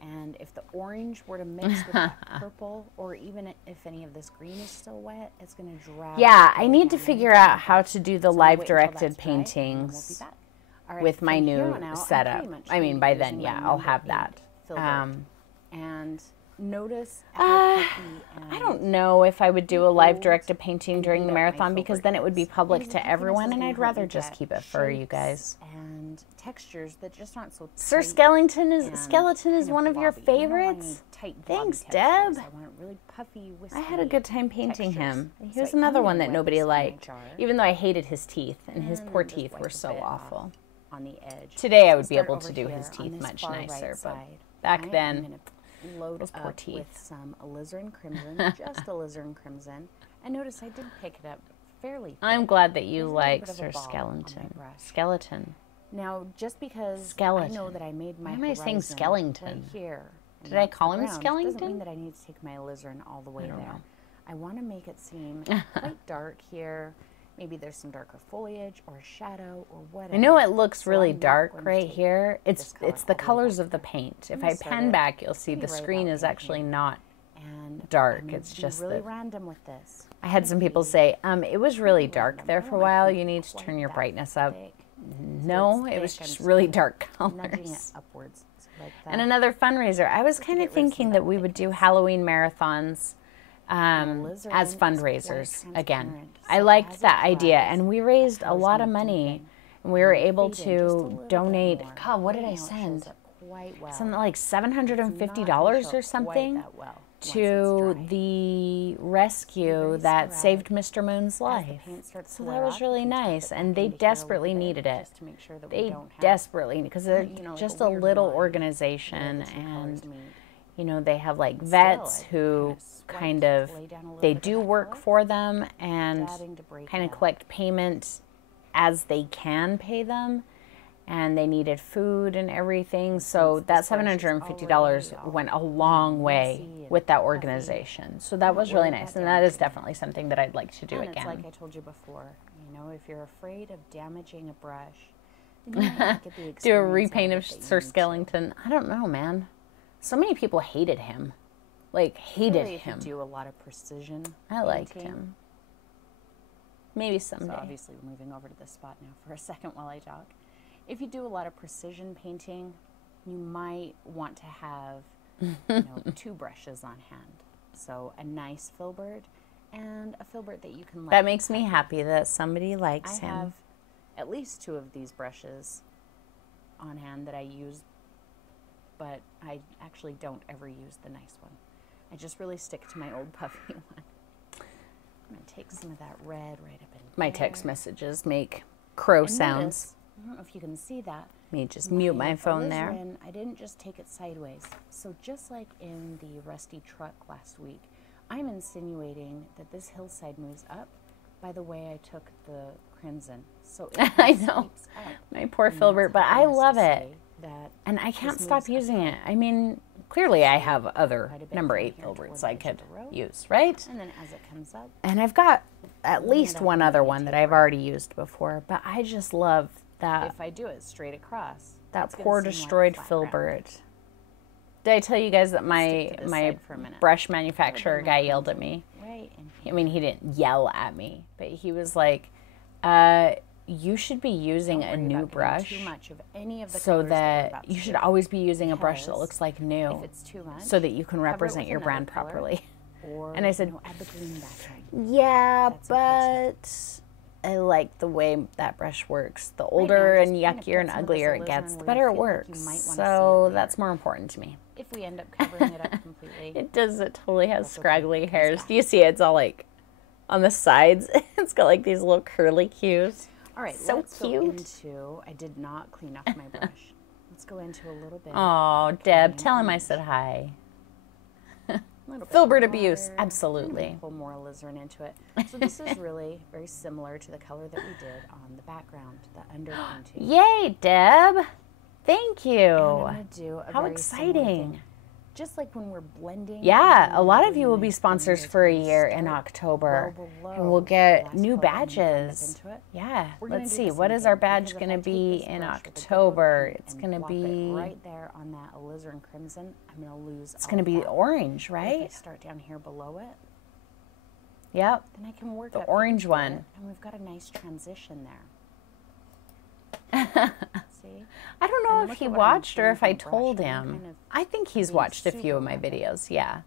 And if the orange were to mix with that purple, or even if any of this green is still wet, it's going to drag. Yeah, the I color need to down figure anytime. out how to do the So I'm gonna live wait until directed that's dry, and then paintings we'll be back. All right, with my from here new on out, I'm setup. pretty much I mean, gonna by be then, using my yeah, I'll number have 8 that. filbert. And notice how puffy I and don't know if I would do a live gold directed painting during beat the up my marathon because then it would be filbert public is. to Using everyone, puffiness and is I'd gonna help rather me just get keep it for you shapes guys. and textures that just aren't so Sir tight Skeleton is and Skeleton is kind one of your blobby. I don't want favorites. any tight, blobby Thanks, textures. Deb. I want really puffy, wispy I had a good time painting textures. him. He So was I'm another gonna one that wet nobody this in my liked, jar, even though I hated his teeth, and his and poor then just teeth wipe were a so bit off awful. on the edge. Today I So would be start able to over do here his on teeth this much far nicer, right but side. back I am then, gonna load those poor up teeth. with some alizarin crimson, just alizarin crimson. And notice I did pick it up fairly I'm thick. glad that you There's a little like bit of a Sir ball on my Skeleton. brush. Skeleton. Now, just because Skeleton. I know that I made my Why am I saying horizon Skellington? right here, and Did I not call the him ground, doesn't Skellington? mean that I need to take my alizarin all the way don't there. know. I want to make it seem quite dark here. Maybe there's some darker foliage or shadow or whatever. I know it looks So really I'm not dark going to right take here. this It's color the all the way colors back of the there. paint. I'm If gonna I start pen it back, you'll see maybe the right screen about is in actually here. not. And dark, I'm gonna it's be just really that- random with this. I had some people say, it was really dark there for a while. You need to turn your brightness up. No, it was just really dark Nudging it colors. upwards like that. And another fundraiser. I was kind of get rid of some thinking of that that we would do thickness. Halloween marathons alizarin as is quite fundraisers again. transparent, I so liked as it that idea, dries, and we raised a color's lot of gonna money, deepen and we were and able fade in just a to little bit donate. more. God, what did Right I now it shows send? up quite well. Something like It's not gonna $750 show or up something quite that well once to it's dry. the rescue Very that saved sporadic. Mr. Moon's As the life. paint starts to So wear that was off, you really can tap nice, it and back they into here a little desperately bit needed it. just to make sure that we They don't have, desperately, because they're you know, like just a a weird little line where organization, the two colors and meet. you know, they have like Still, vets I who kinda swiped, kind of, lay down a little they bit of do that work color, for them and adding to break kind it of up. collect payment as they can pay them, and they needed food and everything. So Since that this brush is $750 already went a long way messy and with that puffy, organization. So I'm that not was really worried nice, about and that is damaging it. definitely something that I'd like to do And it's again. like I told you before, you know, if you're afraid of damaging a brush, then you might not get the Do a experience repaint out of it that you Sir need to. Skellington. I don't know, man. So many people hated him. Like, hated Really, if you him. do a lot of precision I liked painting. him. Maybe So someday. obviously we're moving over to this spot now for a second while I talk. If you do a lot of precision painting, you might want to have two brushes on hand. So a nice filbert and a filbert that you can let That makes me happy that somebody likes I him. have at least two of these brushes on hand that I use, but I actually don't ever use the nice one. I just really stick to my old puffy one. I'm going to take some of that red right up in My there. text messages make crow And sounds. notice, I don't know if you can see that. Me just mute my phone there. alizarin, I didn't just take it sideways. So just like in the rusty truck last week, I'm insinuating that this hillside moves up by the way I took the crimson. So it I sweeps know. up. My poor And filbert, that's but I helping us love to it. say that And I can't this stop moves using up. it. I mean, clearly I have other Quite a bit number from 8 here toward filberts the I edge of could the row. use, right? And then as it comes up, And I've got at Bring it least up one and other let me one that take I've it. already used before, but I just love that if I do it straight across, that it's gonna poor seem like destroyed flat ground. filbert. Did I tell you guys that my stick to this my side for a minute. brush manufacturer Gotta bring my guy yelled at crimson me? Right in I here. mean, he didn't yell at me, but he was like, you should be using a new brush Too much of any of the so colors that that you should always be using a brush that looks like new if it's too much, so that you can cover it represent with your another brand color, properly. Or, And I said, add the green background. yeah, That's a good but I like the way that brush works. The older just and kind of yuckier put and some of this uglier it alizarin gets, the where you better it feel like you works. might wanna see it So later. that's more important to me. If we end up covering it up completely. It does, it totally has That's okay. scraggly It comes hairs. back. Do you see it? It's all like on the sides. It's got like these little curly cues. All right, So let's cute. go into, I did not clean off my brush. Let's go into a little bit. Oh, Deb, Green tell him I orange. said hi. A little bit Filbert of abuse, water. absolutely. I'm gonna pull more alizarin into it. So this is really very similar to the color that we did on the background, the underpainting. Yay, Deb. Thank you. And I'm gonna do a How very similar exciting. thing. Just like when we're blending. Yeah, and a lot of doing you will the be next sponsors thing, for a there's year gonna in start October. well below And we'll the get last new color and blend up badges. into it. Yeah, We're gonna let's do see. the What same is our thing, badge because going to if I take be this in brush with a dip of October? paint It's and going to plop it be, right there on that alizarin crimson. I'm gonna lose. it's going to be orange, If I right? start down here below it, Yep. then I can work The up orange into one. it, and we've got a nice transition there. See? I don't And know look if he at what I'm watched or doing if with I my brush. told I'm him. kind of I think he's being watched a few super of my rapid. videos. Yeah.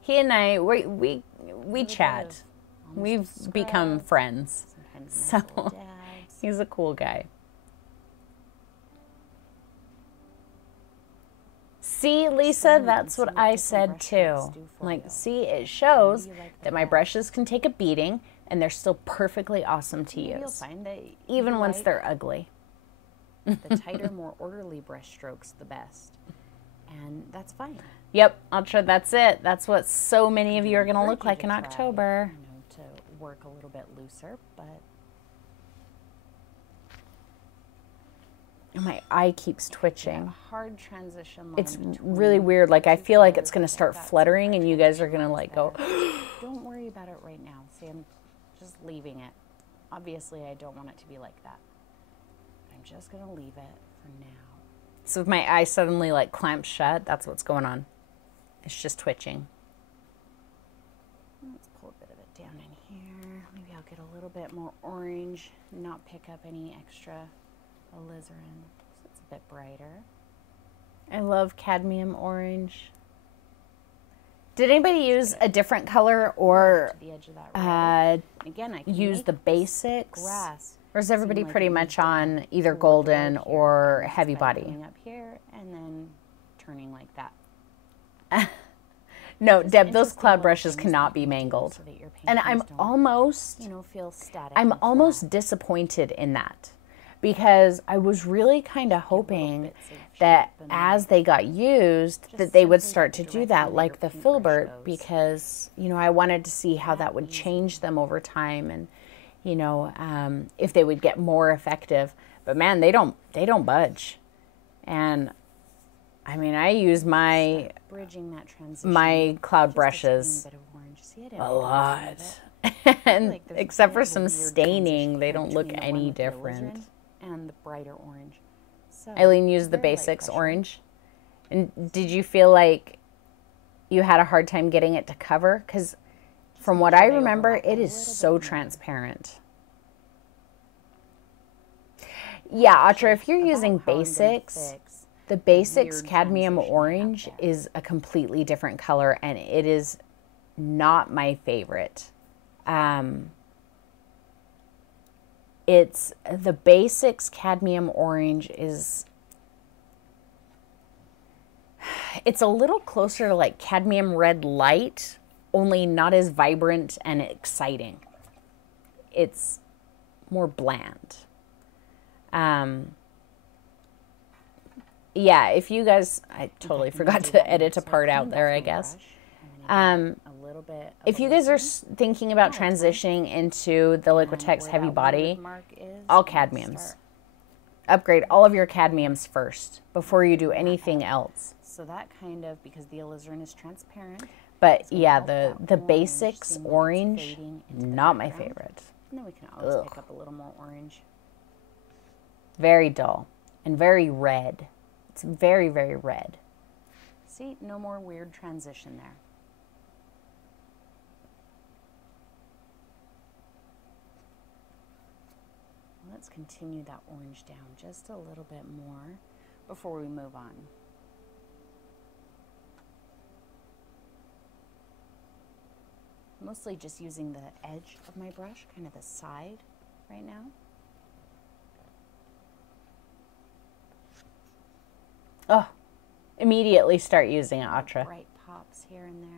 He and I, we bit chat. of almost We've a become scrub, friends. sometimes So- nice little dabs. He's a cool guy. See, Lisa, So you that's can see what what I different said brush too. strokes do for Like, you. see, it shows Maybe you like the that my best. brushes can take a beating and they're still perfectly awesome to Maybe you'll use, find that even you once like they're ugly. the tighter, more orderly brush strokes the best, and that's fine. Yep, I'll try. That's it. That's what so many of you are going to Encourage look you like to in try, October. You know, to work a little bit looser, but My eye keeps yeah, a twitching. hard transition line. It's between really weird. Like, I two feel like colors. it's going to I think start that's fluttering the and you guys are transition going to lines like go, there. Don't worry about it right now. See, I'm just leaving it. Obviously, I don't want it to be like that. I'm just going to leave it for now. so if my eye suddenly like clamps shut, that's what's going on. It's just twitching. Let's pull a bit of it down in here. Maybe I'll get a little bit more orange, not pick up any extra alizarin. So it's a bit brighter. I love cadmium orange. Did anybody use a different color or To the edge of that red. Again, I can use make the this basics? grass. Or is everybody seem like pretty it much needs to on have either more golden dark here, or and it's heavy by body? coming up here and then turning like that. No, Just Deb, those interesting cloud little brushes things cannot that be you do mangled. so that your And I'm paintings don't, almost, you know, feel static. I'm and almost flat. disappointed in that because I was really kind of hoping bits of that shape and as they got used, just that they would simply start the to do direction that that like your the paintbrush filbert goes. because, you know, I wanted to see how that would easy. change them over time and, you know, if they would get more effective. But man, they don't budge. And I mean, I use my bridging that transition. my cloud Just a brushes tiny bit of orange. See, I didn't a put lot. some of it. And Like there's a except bit for of a some weird staining, transition they here don't look between the one any with the different. alizarin and the brighter orange. So, Eileen used the very light basics pressure. orange. And did you feel like you had a hard time getting it to cover? Because from what make I sure they remember, overlap a it is little bit so more. transparent. Yeah, Atra, Actually, if you're about using how I'm gonna basics, fix the basics weird cadmium transition I have orange there. is a completely different color, and it is not my favorite. It's the basics cadmium orange is, it's a little closer to like cadmium red light, only not as vibrant and exciting. It's more bland. Yeah, if you guys, I totally forgot to edit a part out there, I guess. A little bit. If you guys are thinking about transitioning into the Liquitex heavy body, all cadmiums. Upgrade all of your cadmiums first before you do anything else. So that kind of, because the alizarin is transparent. But gonna yeah, help the that basics seem like it's orange, fading into the not my background. favorite. And then we can always Ugh. pick up a little more orange. Very dull and very red. It's very, very red. See, no more weird transition there. Let's let's continue that orange down just a little bit more before we move on. Mostly just using the edge of my brush, kind of the side right now. Oh, immediately start using it, Atra. Bright pops here and there.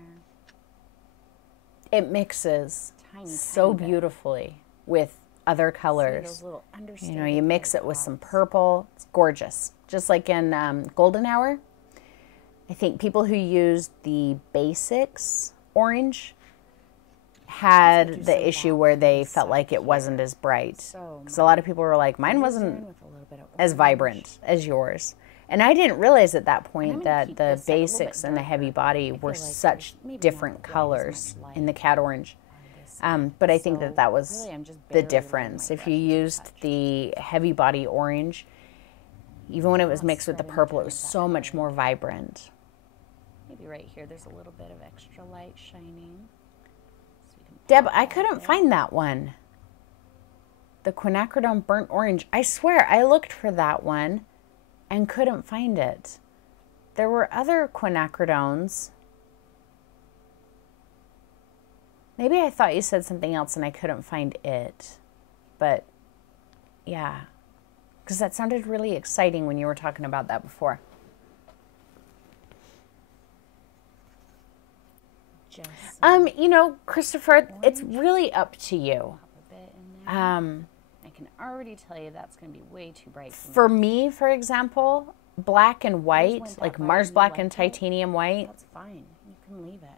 It mixes Tiny, so tiny bit. beautifully with other See colors. those little You understated know, you mix bright it with some pops. purple. It's gorgeous. Just like in Golden Hour. I think people who used the Basics orange had the issue where they felt like it wasn't as bright. So Because a lot of people were like, mine wasn't with a little bit of as orange. vibrant as yours. And I didn't realize at that point gonna that keep the this side a little bit Basics and the darker. Heavy Body I were feel like such there's maybe different not quite as colors much in the light cat orange. on this side. But I think So that was really I'm just the barely letting difference. my If you brush even used touch. the Heavy Body orange, even when it was Not mixed with the spreading purple, it kind was of that so much color. more vibrant. Maybe right here there's a little bit of extra light shining. So we can Deb, pop I that couldn't there. find that one. The quinacridone burnt orange. I swear I looked for that one and couldn't find it. There were other quinacridones. Maybe I thought you said something else and I couldn't find it. But yeah, because that sounded really exciting when you were talking about that before. Just You know, Christopher, it's really up to you. pop a bit in there. I can already tell you that's going to be way too bright for me. For me, for example, black and white, went that like bright Mars and you black and liked it? titanium white, That's fine. You can leave it.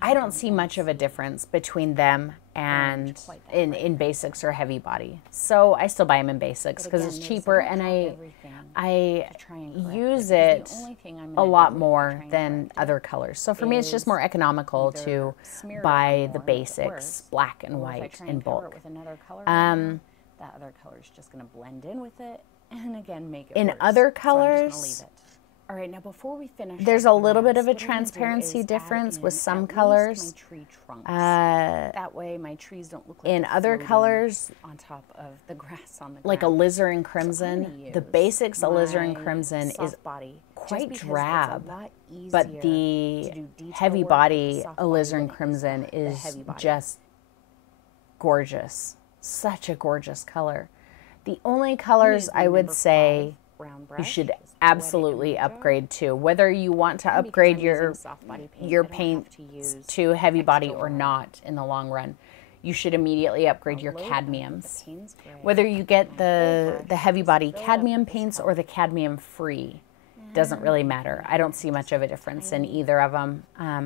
I don't see much of a difference between them and quite that in basics or heavy body. So I still buy them in basics But because again, it's notice I cheaper don't and have I everything I try and correct use it, it 'cause the only thing I'm a gonna lot do if I more try and than correct it other colors. So for me, it's just is more economical either to smear it buy on the more, make it basics, worse, black and or if I white try in and cover it bulk. with another color right now, that other color is just going to blend in with it and again make it In worse. other So I'm just colors, gonna leave it. All right, now before we finish, there's up a little bit glass, of a what I'm gonna do transparency is add difference with in some at least colors. my tree trunks. Uh, That way my trees don't look like in they're other floating colors, on top of the grass on the like ground. alizarin So I'm crimson, gonna the use basics alizarin my crimson is soft body, just quite because drab, it's a lot easier but to the do detail heavy work with body the soft body alizarin than it crimson the is heavy body. just gorgeous. Such a gorgeous color. The only colors use my I would number say 5 round you brush, should just wet it absolutely in the jar. upgrade to, whether you want to And because upgrade I'm your using soft body paint, your I don't paint have to use to heavy body extra or water. not in the long run. You should immediately upgrade I'll your load up with the cadmiums. Payne's Gray. Whether you get My the whole brush, heavy just body fill it up cadmium with this paints or color. the cadmium free doesn't really matter. I don't see much of a difference in either of them.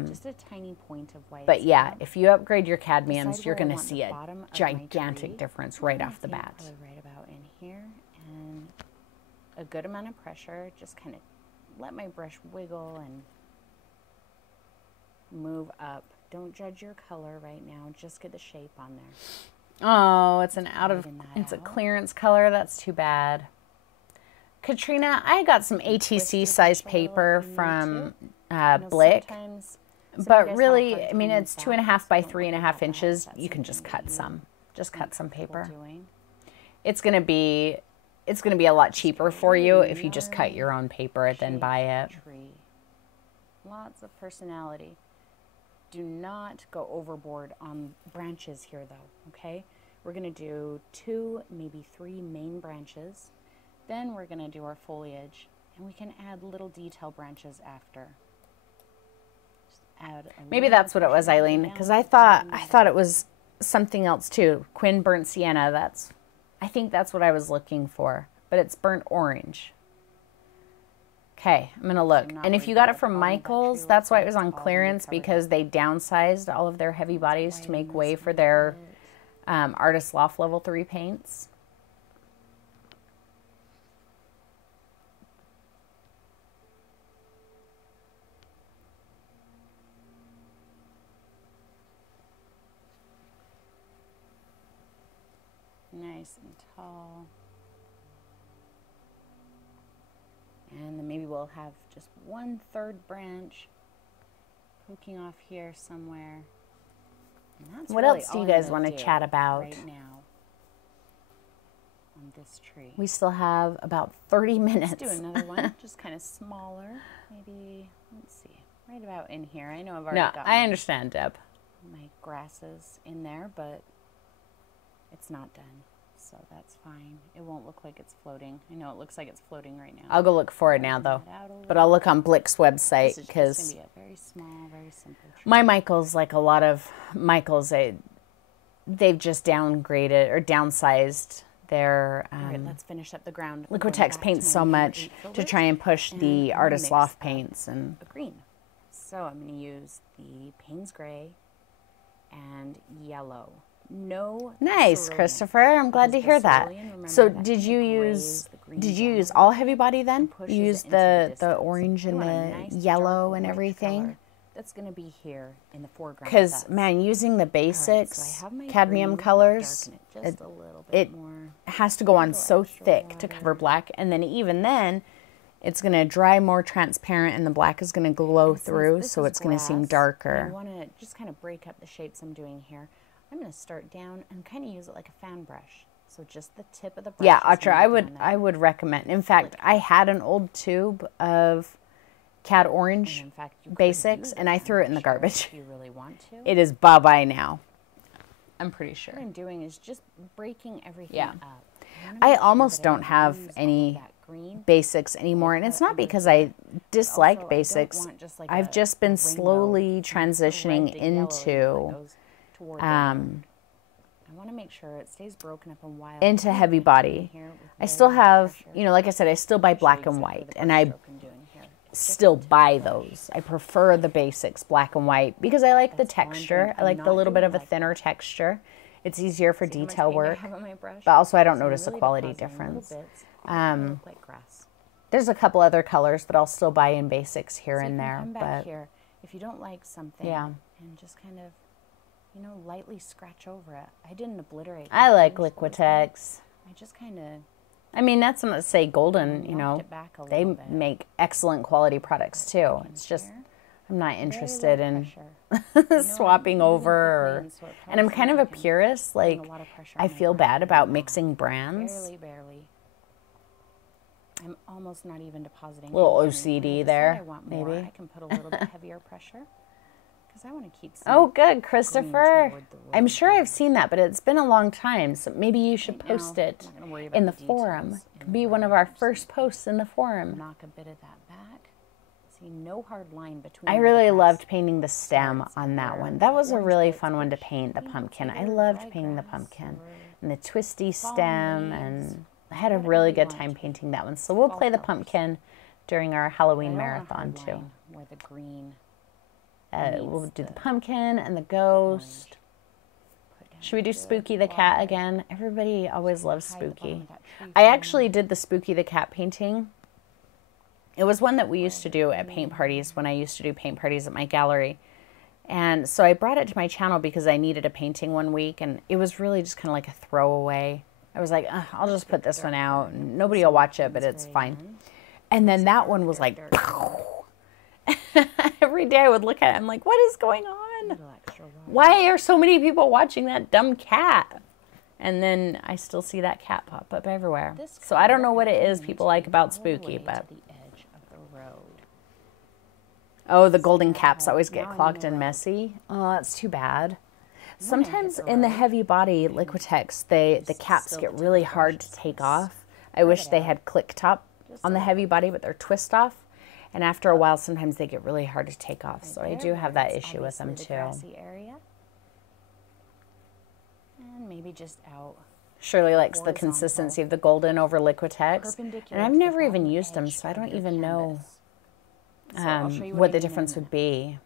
Just a tiny point of white. But yeah, scrub. if you upgrade your cadmiums, Decide you're where I going to want see the a bottom of my gigantic tree. difference right I off the think bat. probably right about in here, and a good amount of pressure. Just kind of let my brush wiggle and move up. Don't judge your color right now. Just get the shape on there. Oh, it's it's a out. clearance color. That's too bad. Katrina, I got some ATC your size brush a little paper if you need from I know Blick. sometimes some of you guys But have a really, hard I mean, time it's with 2.5 that, by so don't 3.5 worry about that. inches. That's You can just something cut that you some. Just cut some comfortable paper. doing. It's gonna be a lot cheaper for you really if you just cut your own paper than Shape buy it. Tree. Lots of personality. Do not go overboard on branches here though, okay? We're gonna do 2, maybe 3 main branches. Then we're gonna do our foliage and we can add little detail branches after. Just add a Maybe little that's what it pressure was, Eileen, down because the I bottom. thought it was something else too. Quin burnt sienna. I think that's what I was looking for, but it's burnt orange. Okay, I'm gonna look. not And if worried you got about it from what the bottom of that Michael's, tree that's looks why like. it was on It's all gonna be clearance covered because up. they downsized all of their heavy bodies to make way for their Artist Loft Level 3 paints. Nice and tall. And then maybe we'll have just 1/3 branch poking off here somewhere. And that's What really else do all you I'm guys gonna want to do chat about? right now on this tree. We still have about 30 minutes. Let's do another one, just kind of smaller. Maybe, let's see, right about in here. I know I've already got I understand, Deb. my grasses in there, but it's not done. So that's fine. It won't look like it's floating. I know it looks like it's floating right now. I'll go look for it now, though. But I'll look on Blick's website because this is going to be a very small, very simple tree. my Michaels, like a lot of Michaels, they've just downgraded or downsized their All right, let's finish up the ground. Liquitex paints so much to try and push the Artist Loft paints and a green. So I'm going to use the Payne's Gray and yellow. No. nice, cerulean, Christopher. I'm glad to because hear the that. cerulean, remember, So that did kinda you grays use the green down all heavy body then? pushes You it used into the distance. orange We and want a the nice, yellow dark and white everything? color that's going to be here in the foreground. Because, with us. man, using the All right, basics, so I have my cadmium green, I'll colors, darken it just a little it bit more. has to go on Little so extra thick to cover water. black. And then even then, it's going to dry more transparent and the black is going to glow Since through, this so is it's going to seem grass, darker. I want to just kind of break up the shapes I'm doing here. I'm going to start down and kind of use it like a fan brush. So just the tip of the brush. Yeah, is Atra, gonna be down there. I would recommend. In fact, I had an old tube of Cad Orange And in fact, you could Basics, use and a I fan threw it in the brush here garbage. If you really want to. It is bye-bye now. I'm pretty sure. What I'm doing is just breaking everything Yeah. up. I almost don't have any basics anymore, and it's not because I dislike basics. I've just been slowly transitioning into I want to make sure it stays broken up and wild. into heavy body. I still have, like I said, I still buy black and white, and I still buy those. I prefer the basics, black and white, because I like the texture. I like the little bit of a thinner texture. It's easier for detail work, but also I don't notice a quality difference. There's a couple other colors that I'll still buy in basics here and there, but here, if you don't like something, and just kind of, lightly scratch over it. I didn't obliterate. I like Liquitex. I just kind of. I mean, that's not to say Golden, they bit. make excellent quality products too. It's just, I'm not interested in swapping over. And I'm kind of a purist. Like, I feel bad about mixing brands. Barely. I'm almost not even depositing. A little anything. OCD When there, I want more, maybe. I can put a little bit heavier pressure because I want to keep. Oh, good, Christopher. toward the I'm wood sure I've seen that, but it's been a long time. So maybe you should Right now, post it I'm not gonna worry about in the the forum. details in Could the be one of round. our first posts in the forum. Knock a bit of that back. See, no hard line between. I the really grass. loved painting the stem sides on that where one. That was a orange really bits fun one to get paint, the even pumpkin. I cuter, loved dry painting the grass pumpkin. or And the twisty fallen stem, leaves, and I had a whatever really you good want. time painting that one. So we'll Fall play the colors. pumpkin during our I Halloween don't want a marathon hard too. line where the green. We'll meets do the the pumpkin and the ghost. Put down Should we do good Spooky the Cat water. again? Everybody always loves Hide the bottom Spooky. of that tree I for a actually minute. did the Spooky the Cat painting. It was one that we used to do at paint parties when I used to do paint parties at my gallery. And so I brought it to my channel because I needed a painting one week, and it was really just kind of like a throwaway. I was like, "Ugh, I'll just put this one out, and nobody will watch it, but it's fine." And then that one was like, every day I would look at it, I'm like, what is going on? Little extra water. Why are so many people watching that dumb cat? And then I still see that cat pop up everywhere. This So I don't know color what it is needs people to like be about all the Spooky, way but to the edge of the road. oh, the golden caps always Now get I'm in clogged the and road. messy. Oh, that's too bad. When I hit Sometimes the in the road, heavy body Liquitex, the Just caps still get the tip really of the hard brush to take is off. I wish it they out. had click top Just on a the little. heavy body, but they're twist off. And after a while, sometimes they get really hard to take off. So I There, do have where that it's issue with them obviously too. the grassy area. And maybe just out. Shirley likes the horizontal, consistency of the golden over Liquitex. Perpendicular And I've to the never even bottom used them, edge so I of don't your even know canvas. So I'll show you what I the mean in a difference would minute. be.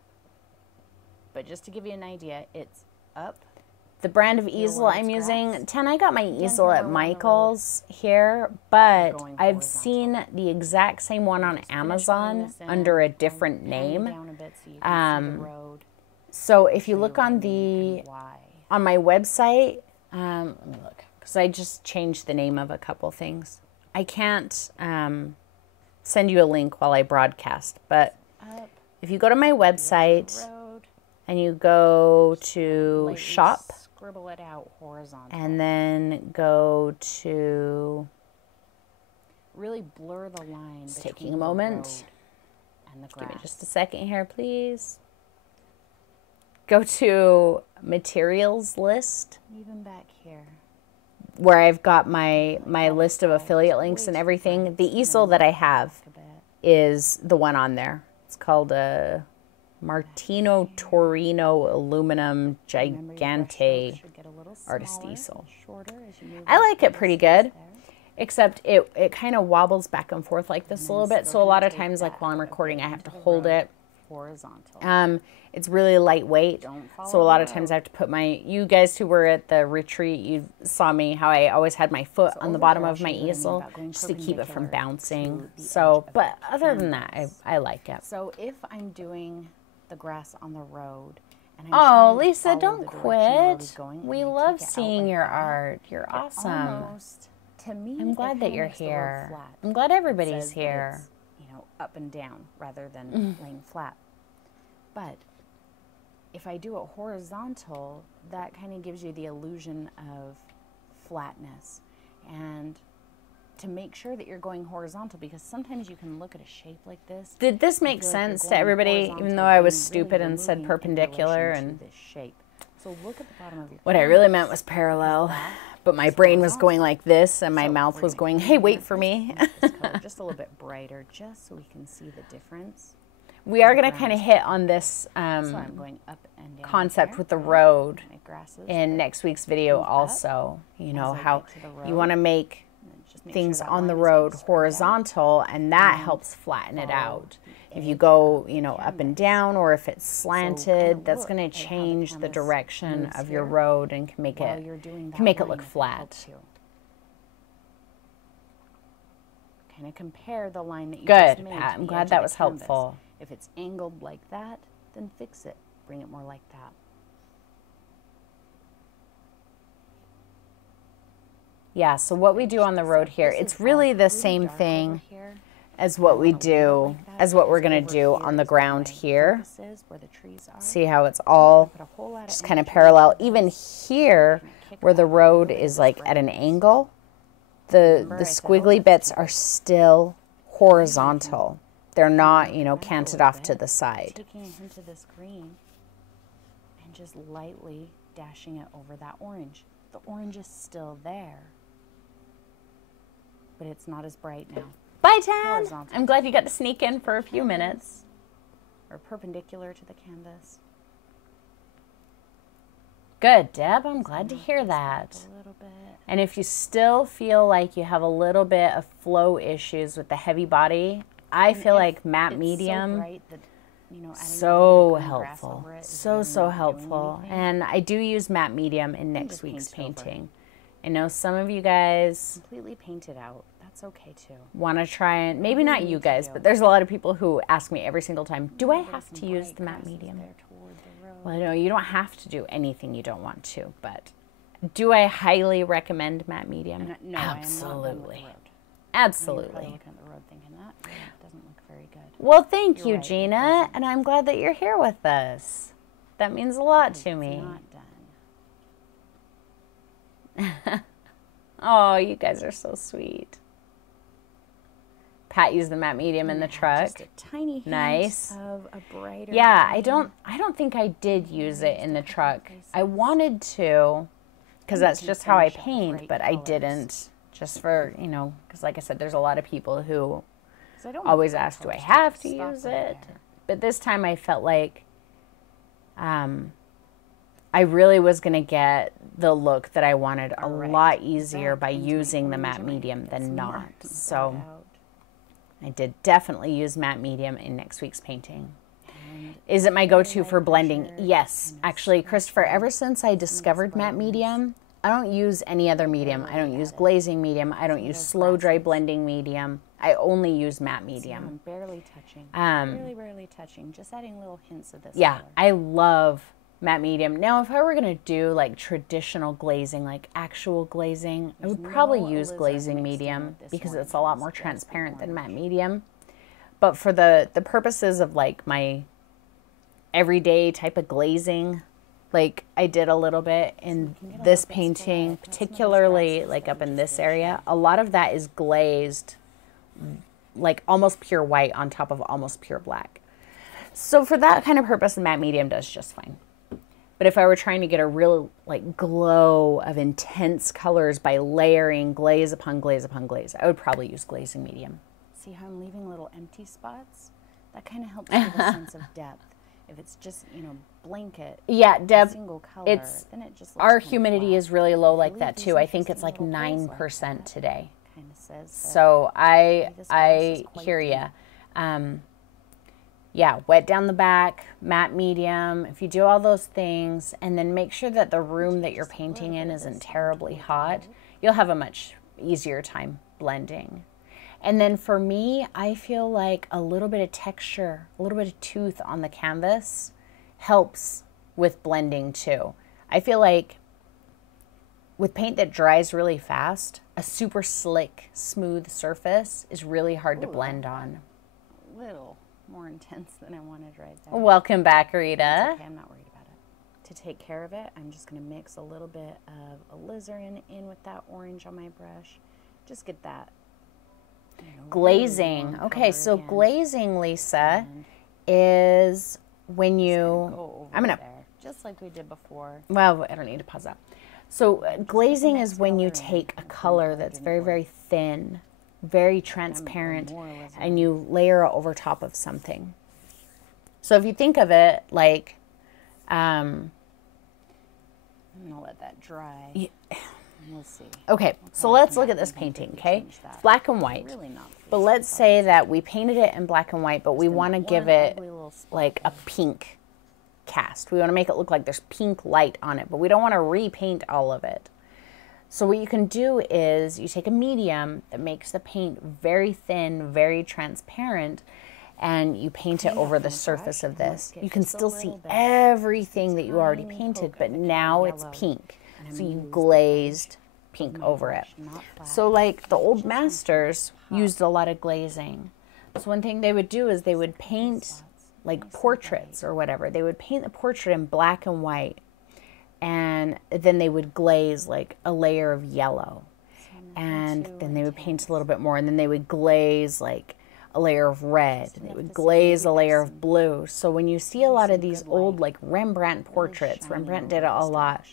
But just to give you an idea, it's up. The brand of Here easel where I'm it's using, grass. 10, I got my Again, easel here at where we're on the road. Michael's here, but going I've horizontal. seen the exact same one on Just finish filling Amazon this in, under a I'll different pan name. down a bit so you can see the Um, road. So if you show look what I on mean the and why. on my website, let me look, because I just changed the name of a couple things. I can't send you a link while I broadcast, but Up if you go to my the website road. and you go to Lightly shop, scribble it out horizontal. And then go to, really blur the line it's between taking a the moment. road and the grass. Give me just a second here, please. Go to materials list, Even back here. where I've got my list of affiliate links and everything. The easel that I have A bit. is the one on there. It's called a Martino Torino Aluminum Remember, your brush Gigante stroke should get a little artist smaller easel. and shorter as you move I up like the it pretty distance good, there. except it kind of wobbles back and forth like this a little bit. So a lot of Take times, like that while I'm out a recording, bit I have to into the hold road, it. horizontal. It's really lightweight, Don't follow so a lot the of times road. I have to put you guys who were at the retreat, you saw me how I always had my foot on the over bottom here, I'll of my show you what I mean easel about going just to keep it from perpendicular bouncing. to the So, edge of but the other than that, canvas. I like it. So if I'm doing the grass on the road, and I'm Oh, trying to Lisa, follow don't the direction the road is quit. going, We and I love take it out seeing like your that, are You're it awesome. almost, to me, I'm it glad that kinda you're makes the road here. flat. I'm glad It everybody's says that here. it's, up and down rather than laying flat. But if I do it horizontal, that kind of gives you the illusion of flatness. And to make sure that you're going horizontal, because sometimes you can look at a shape like this. Did this make feel like you're sense to going everybody, horizontal even though I was when really stupid you're and said moving in perpendicular? relation And to this shape. So look at the bottom of your what I really canvas. meant was parallel, That but my is brain was going horizontal. like this, and my So mouth we're was gonna going, come hey, in wait with for this me. and make this color just a little bit brighter, just so we can see the difference. We are the going to kind of grounds. hit on this So I'm going up and down concept here. with the road My grasses in that next week's video move up also. You know, as I how get to the you road. want to make And then just make things sure that on the line is road being spread out. horizontal, and that and helps flatten it follow out. the If you edge go, of the up and canvas. down, or if it's slanted, that's look going at to how the change the canvas direction moves of your here road and can make while it you're doing that can make it line look if it flat. helps you. Kind of compare the line that you Good, just made Pat. to I'm the glad edge that of was the canvas. helpful. If it's angled like that, then fix it. Bring it more like that. Yeah, so what we do on the road here, This it's is really all the pretty same dark over thing here. as what we wanna leave it do, like that as what we're because going to over do here on the is where ground my here. focus is, where the trees are. See how it's So all put a whole lot of just kind of energy parallel. into Even this. here, Kick where the back a road little bit is of like this at an brightness. angle, Remember the I said, oh, squiggly let's bits keep are it still horizontal. They're not, back a canted little off to bit, the side. Taking a hint of this green and just lightly dashing it over that orange. The orange is still there, but it's not as bright now. Bye, Tan. Horizontal. I'm glad you got to sneak in for a few minutes. Or perpendicular to the canvas. Good, Deb. I'm glad to hear This up that. A little bit. And if you still feel like you have a little bit of flow issues with the heavy body, I feel like matte It's medium, so bright that, adding so a little bit of green grass helpful. over it is So, really so not doing helpful. anything. And I do use matte medium in next just week's paint it over. painting. I know some of you guys Completely paint it out. That's okay too. want to try and, maybe you not need you to guys, do. but there's a lot of people who ask me every single time, do I There's have some to use bright the matte grasses medium? there toward the road. Well, no, you don't have to do anything you don't want to, but do I highly recommend matte medium? No, I am not done with the Absolutely. road. You're Absolutely. probably looking at the road thinking that doesn't look very good. Well, thank You're you, right, it Gina, doesn't. and I'm glad that you're here with us. That means a lot to It's me. not done. Oh, you guys are so sweet. Pat used the matte medium in the Add truck. Just a tiny hint Nice. of a brighter Yeah, I green. don't think I did use it in the Just a couple truck. I places. wanted to, because that's can just how I finish up paint, bright but I colors. didn't. Just for, because like I said, there's a lot of people who 'Cause I don't want always the ask, do I colors have just to stop use right it? there. But this time I felt like I really was going to get the look that I wanted a Alright. lot easier Back by into my using the orange matte and my medium bits than more. not. Spread So out. I did definitely use matte medium in next week's painting. And Is it my go-to for light blending? pressure, Yes. kind of Actually, spread Christopher, out ever since I discovered matte brightness. medium, I don't use any other medium. I don't use glazing medium. I don't use those slow dry grasses. blending medium. I only use matte See, medium. I'm barely touching. Barely touching. Just adding little hints of this. Yeah, color. I love matte medium. Now, if I were going to do like traditional glazing, like actual glazing, I would There's probably no use alizarin glazing mixed in medium with this because one. it's a lot It's more just the transparent than matte orange. medium. But for the purposes of like my everyday type of glazing, Like I did a little bit in this painting, particularly like up in this area. A lot of that is glazed, like almost pure white on top of almost pure black. So for that kind of purpose, the matte medium does just fine. But if I were trying to get a real like glow of intense colors by layering glaze upon glaze upon glaze, I would probably use glazing medium. See how I'm leaving little empty spots? That kind of helps give a sense of depth. If it's just, you know, blanket, yeah, Deb, single color, then it just looks our kind of humidity flat. is really low like Leave that these too. I think interesting it's like little holes 9% like that. today. Kind of says that So maybe this glass is I quite hear deep. you. Yeah, wet down the back, matte medium. If you do all those things, and then make sure that the room that you're painting in isn't terribly hot, you'll have a much easier time blending. And then for me, I feel like a little bit of texture, a little bit of tooth on the canvas helps with blending too. I feel like with paint that dries really fast, a super slick, smooth surface is really hard to blend on. A little more intense than I wanted right there. Welcome back, It's Rita. okay, I'm not worried about it. To take care of it, I'm just going to mix a little bit of alizarin in with that orange on my brush. Just get that, you know, Glazing. really warm Okay, color so again. glazing, Lisa, And is when go you, over I'm gonna, there, just like we did before. well, I don't need to pause that. So glazing next is when you color and take a put color color that's in very, for very thin, very transparent, more alizarin. and you layer it over top of something. So if you think of it like, I'm going to let that dry. Yeah. And we'll see. okay, so let's look at this painting, okay? It's black and white. Really not But let's say that we painted it in black and white, but we want to give it like a pink cast. We want to make it look like there's pink light on it, but we don't want to repaint all of it. So what you can do is you take a medium that makes the paint very thin, very transparent, and you paint it over the surface of this. You can still see everything that you already painted, but now it's pink. So you glazed pink over it. So like the old masters used a lot of glazing. So one thing they would do is they would paint like portraits or whatever. They would paint the portrait in black and white, and then they would glaze like a layer of yellow. And then they would paint a little bit more, and then they would glaze like a layer of red, and they would glaze a layer of blue. So when you see a lot of these old like Rembrandt portraits, Rembrandt did it a lot.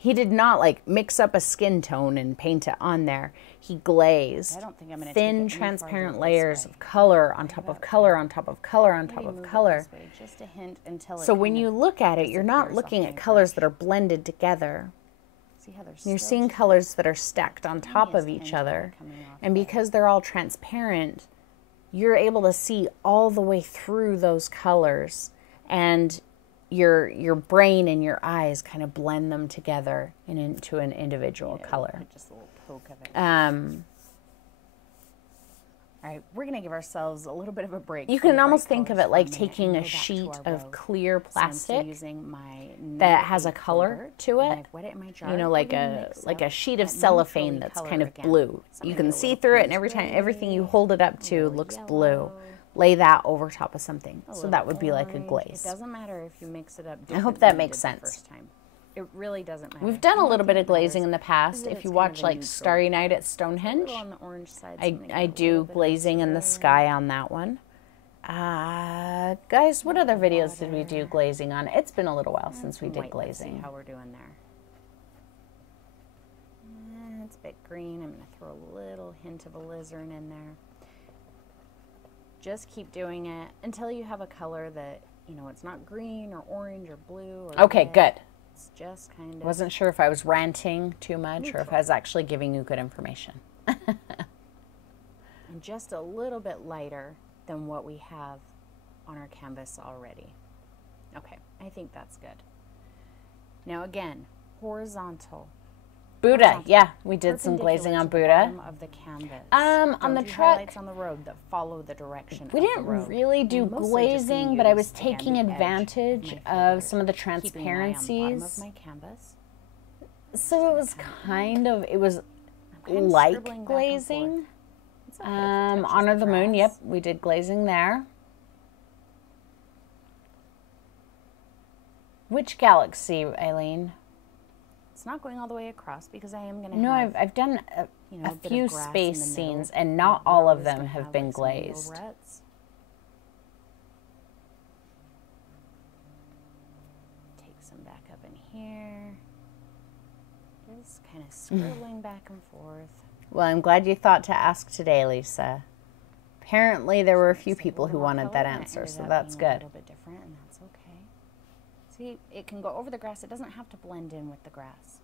He did not like mix up a skin tone and paint it on there. He glazed I don't think I'm gonna take it thin, any transparent farther this layers way. of color on top of color on top of color on top Maybe of move it color. this way, just a hint until it So when kind you of look at it, you're not disappears looking off at my colors brush. that are blended together. See how there's You're still seeing just colors that are stacked on top of tiniest each hint of it other. coming off And there. because they're all transparent, you're able to see all the way through those colors, and your brain and your eyes kind of blend them together into an individual color. Put just a little poke of it. All right, we're gonna give ourselves a little bit of a break. You from can the almost bright think of colors it for like minute taking and a go back to sheet our of row. clear So I'm still plastic using my that has a number 8 color filbert, to and it. I've wet it in my jar. You know, We're like gonna a mix like a up sheet of that cellophane neutrally that's color kind of again. blue. So I'm You gonna can get a see little through it, pink and every time gray, everything you hold it up to little looks yellow, blue. Lay that over top of something. a So little that would be like a orange. glaze. It doesn't matter if you mix it up. I hope different that than you makes did sense. The first time. It really doesn't matter. We've done The a only little thing bit of that matters glazing in the is past. that If it's you kind watch of a like neutral Starry Night at A Stonehenge, little on the orange side. so I'm gonna I get a do little bit of glazing in the cerulean. sky on that one. Guys, what other videos did we do glazing on? It's been a little while since we Some did white. Let's see glazing. how we're doing there. It's a bit green. I'm going to throw a little hint of alizarin in there. Just keep doing it until you have a color that, you know, it's not green or orange or blue or Okay, red. good. It's just kind of Wasn't sure if I was ranting too much or if I was actually giving you good information. and just a little bit lighter than what we have on our canvas already. Okay, I think that's good. Now again, horizontal. Buddha, yeah, we did some glazing on Buddha. Of the canvas. On Don't the do truck, highlights on the road that follow the direction. we of the didn't road. really do And mostly just glazing, gonna but I use, was again, taking the edge advantage of my of filbert, some of the keeping an eye on the bottom of transparencies. my canvas. So it was it was kind of like scribbling back and glazing. forth. It's okay if it touches Honor the Moon, yep, grass. we did glazing there. Which galaxy, Eileen? It's not going all the way across because I am going to No, have, I've done you know, a bit few of grass in space the scenes, middle. and not We're all of always them gonna have been like, some little glazed. ruts. Take some back up in here. Just kind of scribbling back and forth. Well, I'm glad you thought to ask today, Lisa. Apparently, there were a few Just people little who more wanted color, that and it answer, ended so up that's being a good. little bit different, and that's okay. See, it can go over the grass. It doesn't have to blend in with the grass.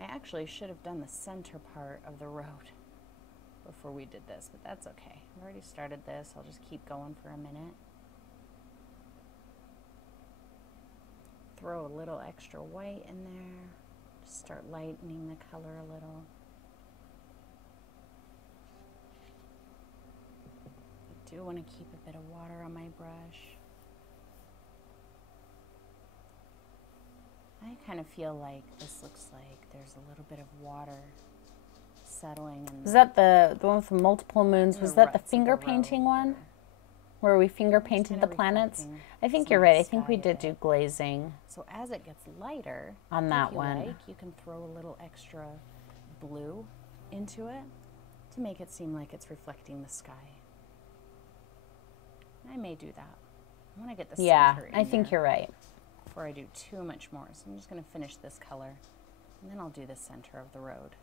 I actually should have done the center part of the road before we did this, but that's okay. I've already started this. I'll just keep going for a minute. Throw a little extra white in there. Just start lightening the color a little. I do want to keep a bit of water on my brush. I kind of feel like this looks like there's a little bit of water settling in Was that the one with the multiple moons? in Was the that the ruts of finger road painting one? there. Where we finger Just painted kinda the planets? reflecting I think some you're of the right. I think we sky a did do bit. glazing So as it gets lighter, on that if you one. like, you can throw a little extra blue into it to make it seem like it's reflecting the sky. I may do that. I want to get the Yeah, center in I think there you're right. before I do too much more. So I'm just going to finish this color, and then I'll do the center of the road.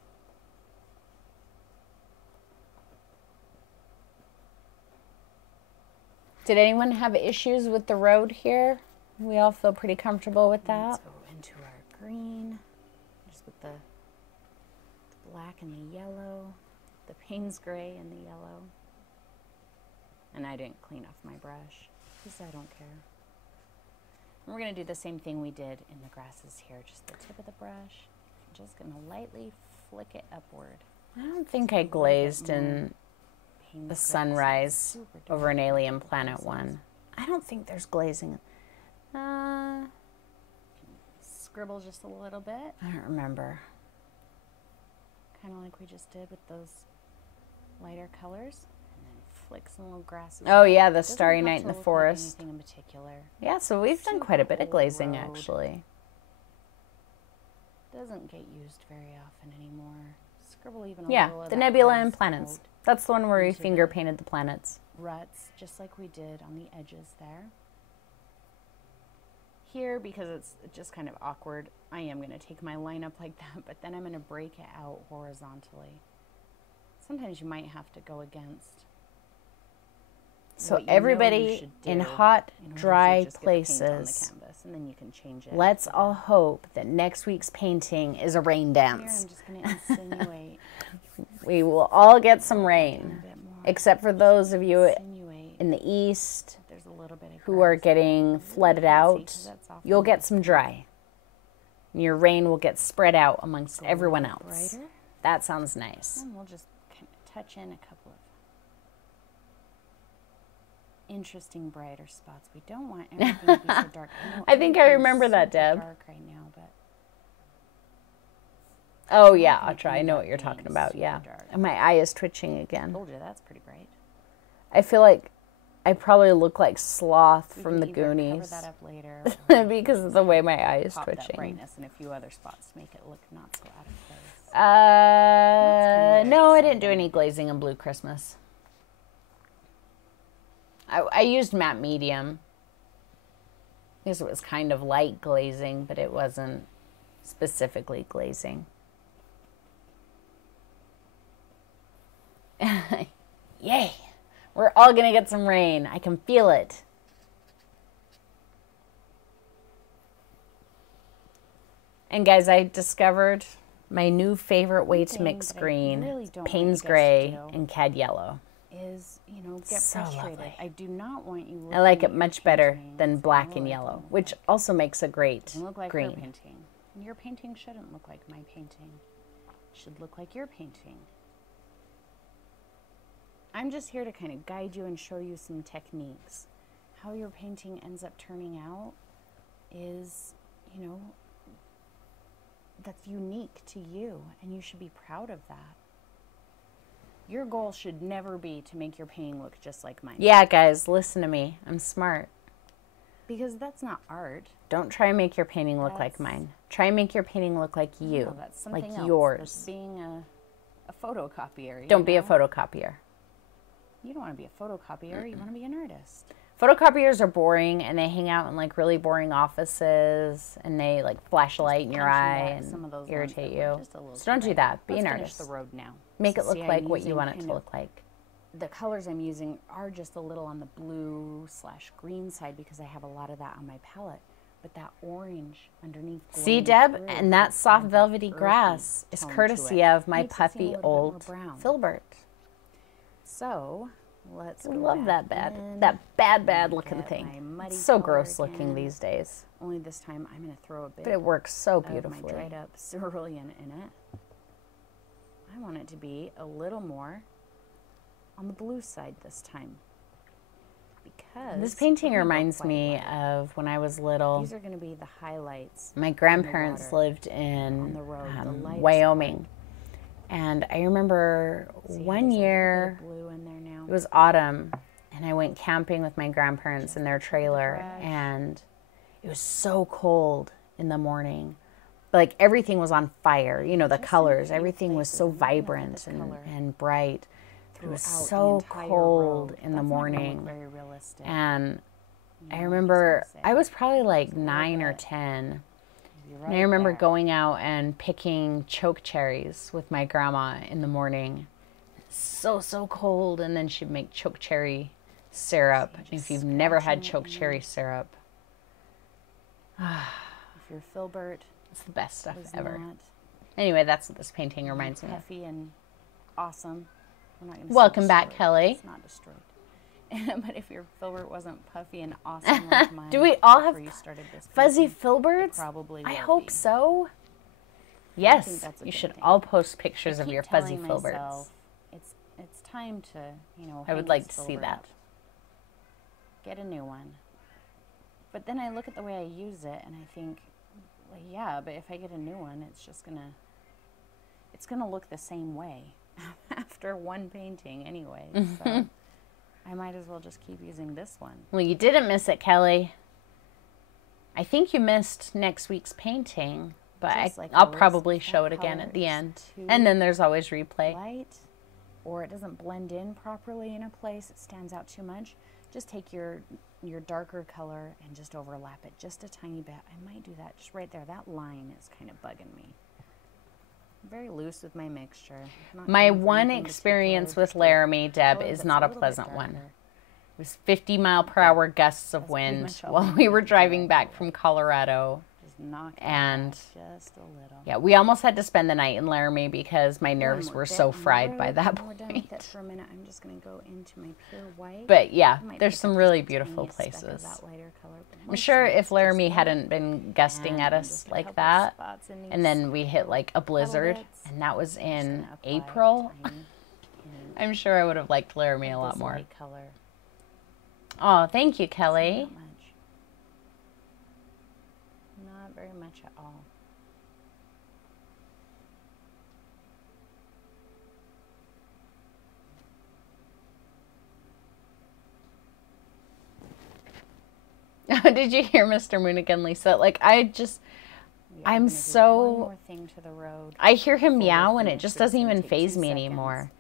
Did anyone have issues with the road here? We all feel pretty comfortable with Let's that. go into our green, just with the black and the yellow, the Payne's gray and the yellow. And I didn't clean off my brush because I don't care. And we're going to do the same thing we did in the grasses here, just the tip of the brush. I'm just going to lightly flick it upward. I don't think I glazed in Payne's the gray, sunrise super over an dark. alien planet one. I don't think there's glazing. Scribble just a little bit, I don't remember. kind of like we just did with those lighter colors. And then flick some little grasses. Oh up. yeah, the Doesn't Starry have Night to in the look like Forest. anything in particular. Yeah, so we've done Super quite a bit of old glazing road. actually. Doesn't get used very often anymore. Scribble even a Yeah, little of the that nebula grass and planets. out. That's the one where we into finger the- painted the planets. Ruts, just like we did on the edges there. Here, because it's just kind of awkward, I am going to take my line up like that, but then I'm going to break it out horizontally. Sometimes you might have to go against So what you know you everybody should in do hot, in order to dry just get the paint on the places, canvas, and then you can change it. let's all hope that next week's painting is a rain Here, dance. I'm just going to insinuate We will all get some a rain, bit more. except for those of you Insinuate in the east that there's a little bit of who are grass. getting Really flooded can't see out. 'cause that's off You'll the get some dry. Your rain will get spread out amongst Go a everyone little else. brighter. That sounds nice. And we'll just kind of touch in a couple of interesting brighter spots. We don't want everything to be so dark. know I think I everything's remember that, super Deb. Dark right now, but Oh yeah, not I'll gonna try. I end know up what you're being talking about. super Yeah. dark. And my eye is twitching I again. told you that's pretty bright. I feel like I probably look like Sloth We from can the either cover Goonies that up later, or because of the way my eye is pop that twitching. brightness in a few other spots to make it look not so out of place. No, what I I didn't do decided. any glazing in Blue Christmas. I used matte medium because it was kind of light glazing, but it wasn't specifically glazing. Yay! We're all gonna get some rain. I can feel it. And guys, I discovered my new favorite way to thing mix that I green, really don't want Payne's you guys to gray do and cad yellow. Is, you know, get So frustrated. lovely. I do not want you I like looking it at your much better painting than saying, black "Oh, and it yellow, doesn't look which like- also makes a great doesn't look like her green. painting. And your painting shouldn't look like my painting. It should look like your painting. I'm just here to kind of guide you and show you some techniques. How your painting ends up turning out is, you know, that's unique to you, and you should be proud of that. Your goal should never be to make your painting look just like mine. Yeah, guys, listen to me. I'm smart. Because that's not art. Don't try and make your painting look like That's- mine. Try and make your painting look like you. No, that's something like else. yours. That's being a photocopier. You Don't be a know? photocopier. You don't want to be a photocopier. You want to be an artist. Photocopiers are boring, and they hang out in like really boring offices, and they like flash a light in your punching eye back and some of those ones irritate that were you. just a little So don't too do bright. that. Be Let's an finish artist. the road now. Make it So look see, like I'm what you using want it kind to of- look like. The colors I'm using are just a little on the blue/green side because I have a lot of that on my palette. But that orange underneath. See, glowing Deb, through and that soft has velvety earthy grass is tone to courtesy it. of my Makes it seem a puffy little bit more old brown. filbert. So let's. I go love back that in. bad looking get thing. my muddy It's so color gross looking again. these days, Only this time I'm going to throw a bit but it works so of my beautifully. dried up cerulean in it. I want it to be a little more on the blue side this time. Because This painting we're gonna go reminds quite me light. of when I was little. These are going to be the highlights. My grandparents water, lived in on the road, the lightest Wyoming. And I remember See how one there's a little bit year, of blue in there now. it was autumn, and I went camping with my grandparents in their trailer, brush. and it was so cold in the morning. Like everything was on fire, you know, the Just in a colors, few everything was places. so I'm looking at vibrant this and, color and bright. It was throughout the so entire cold road. in the That's not gonna look morning. very realistic. And you I know, I'm remember just gonna I say. was probably like Just a little 9 or bit. 10. You're And I right remember there. going out and picking choke cherries with my grandma in the morning. So cold. And then she'd make choke cherry syrup. So you're And just if you've never had scratching it choke in. cherry syrup, If your filbert it's the best stuff was ever. not Anyway, that's what this painting reminds me of. puffy and awesome, we're not going to. Welcome back, Kelly. It's not destroyed. But if your filbert wasn't puffy and awesome like mine, Do we all have before you started this fuzzy painting, filberts? probably I will hope be. so. think Yes, that's a you good should thing. all post I pictures of keep your fuzzy telling filberts. myself, It's time to, you know. I would hang like this to see filbert that. up. Get a new one. But then I look at the way I use it and I think, well, yeah, but if I get a new one, it's gonna look the same way after one painting anyway. So I might as well just keep using this one. Well, you didn't miss it, Kelly. I think you missed next week's painting, but Just like I'll yours, probably that show it again color at the is end. too And then there's always replay. light, or it doesn't blend in properly in a place, it stands out too much. Just take your darker color and just overlap it just a tiny bit. I might do that just right there. That line is kind of bugging me. I'm very loose with my mixture. Not My going for one anything experience particular, with just a Laramie, Deb, color is that's not a little bit pleasant one. darker. It was 50-mile-per-hour gusts of That's pretty wind much all while I'm we were gonna do driving right back there. from Colorado. Just knock it And out just a little. yeah, we almost had to spend the night in Laramie because my nerves One were more so bit on the fried by road, that when we're done with it point. for a minute, I'm just going to go into my pure white. But yeah, I might there's pick some up really just the beautiful tiniest speck of places. that lighter color, but I'm sure mostly if it's just Laramie white. hadn't been gusting at And us just a like couple that, spots in and these then we hit like a blizzard, bits. and that was I'm just in gonna apply April, a tiny hint I'm sure I would have liked Laramie a of lot this more. light color. Oh, thank you, Not Kelly. much. Not very much at all. Did you hear Mr. Moon again, Lisa? Like, Yeah, I'm gonna do one so... more thing to the road. I hear him before we meow and it finish just this doesn't and even take faze 2 me seconds. anymore.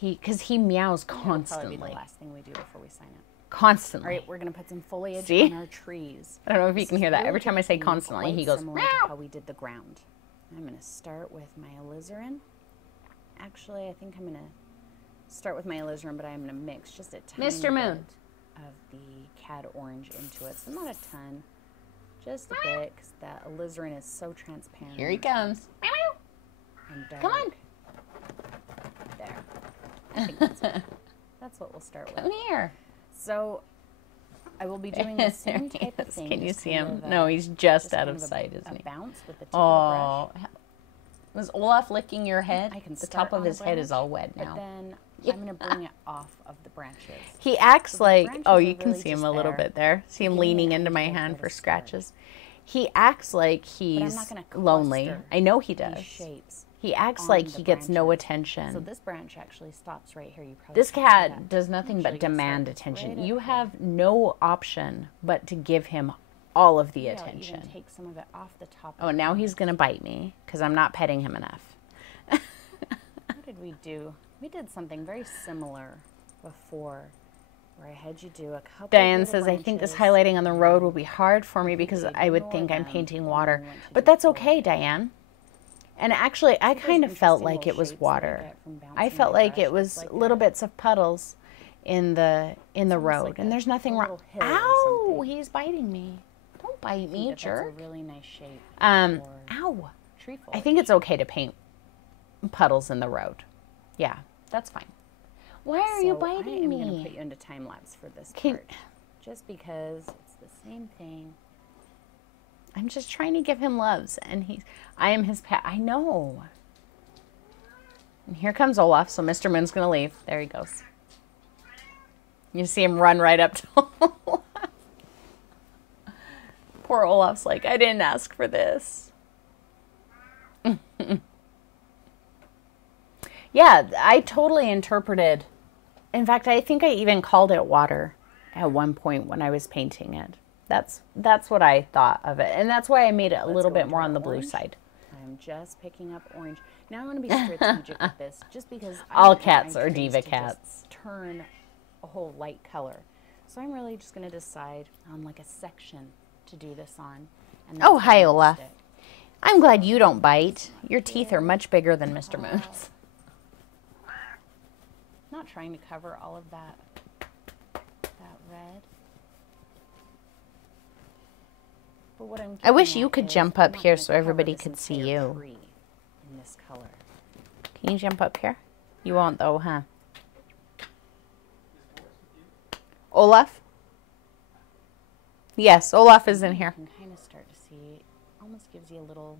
Because he meows That'll probably be constantly. the last thing we do before we sign up. Constantly. All right, we're gonna put some foliage See? on our trees. I don't know if you This can is hear that. really Every time I say gonna be constantly, he quite goes, similar to meow. how we did the ground. I'm gonna start with my alizarin. Actually, I think I'm gonna start with my alizarin, but I'm gonna mix just a tiny Mr. Moon. bit of the cad orange into it. So not a ton, just a bit, because that alizarin is so transparent. Here he comes. Meow, meow. And dark. Come on. There. I think that's what we'll start with. Come here. So I will be doing the same There he type of is. thing. Can you just see kind him? of No, he's just out kind of a- sight, a isn't he? bounce with the tip of Oh. Was Olaf licking your head? I can The start top of on a his head is branch, all wet the brush, now. but then Yeah. I'm going to bring it off of the branches. He acts So the like, branches oh, are you can really see him just a little there bit there. See to him give me leaning an into my idea of hand where for to start. scratches. He acts like But I'm he's not going to lonely. I know he does. these shapes. He acts on like the he gets no branches. attention. So this branch actually stops right here. You probably This can't see cat that. does nothing but Actually gets demand like attention. right You up here. have no option but to give him all of the Maybe I'll attention. even take some of it off the top. Oh, of now it. he's going to bite me because I'm not petting him enough. What did we do? We did something very similar before, where I had you do a couple. Diane little says, I think this branches. highlighting on the road will be hard for me because Completely I would ignore think I'm them, painting and water. then went to But do that's forward. okay, Diane. And actually, I Those kind of felt interesting like little it was shapes that I water. get from I bouncing felt my like brush. it was It's like little a- bits of puddles in the almost road. like And there's nothing wrong. little hill or Ow, something. he's biting me. Don't bite I think me, that jerk. That's a really nice shape. Ow. for tree foliage. I think it's okay to paint puddles in the road. Yeah, that's fine. Why are you So I biting am going to me? put you into time lapse for this Can- part, just because it's the same thing. I'm just trying to give him loves, and I am his pet. I know. And here comes Olaf, so Mr. Moon's going to leave. There he goes. You see him run right up to Olaf. Poor Olaf's like, I didn't ask for this. Yeah, I totally interpreted. In fact, I think I even called it water at one point when I was painting it. That's what I thought of it. And that's why I made it a little go bit into more our on the blue orange. side. I'm just picking up orange. Now I'm going to be strategic with this, just because I All don't want cats my are trees diva to just cats. turn a whole light color. So I'm really just going to decide on like a section to do this on. And Oh, that's how hi, I'm gonna Olaf. stick. I'm glad you don't bite. Your teeth are much bigger than Mr. Moon's. Not trying to cover all of that red. But what I'm I wish getting you at could is jump I'm up not here gonna so cover everybody this could see entire you. tree in this color. Can you jump up here? You won't though, huh? Olaf? Yes, Olaf is in here. You can kind of start to see, almost gives you a little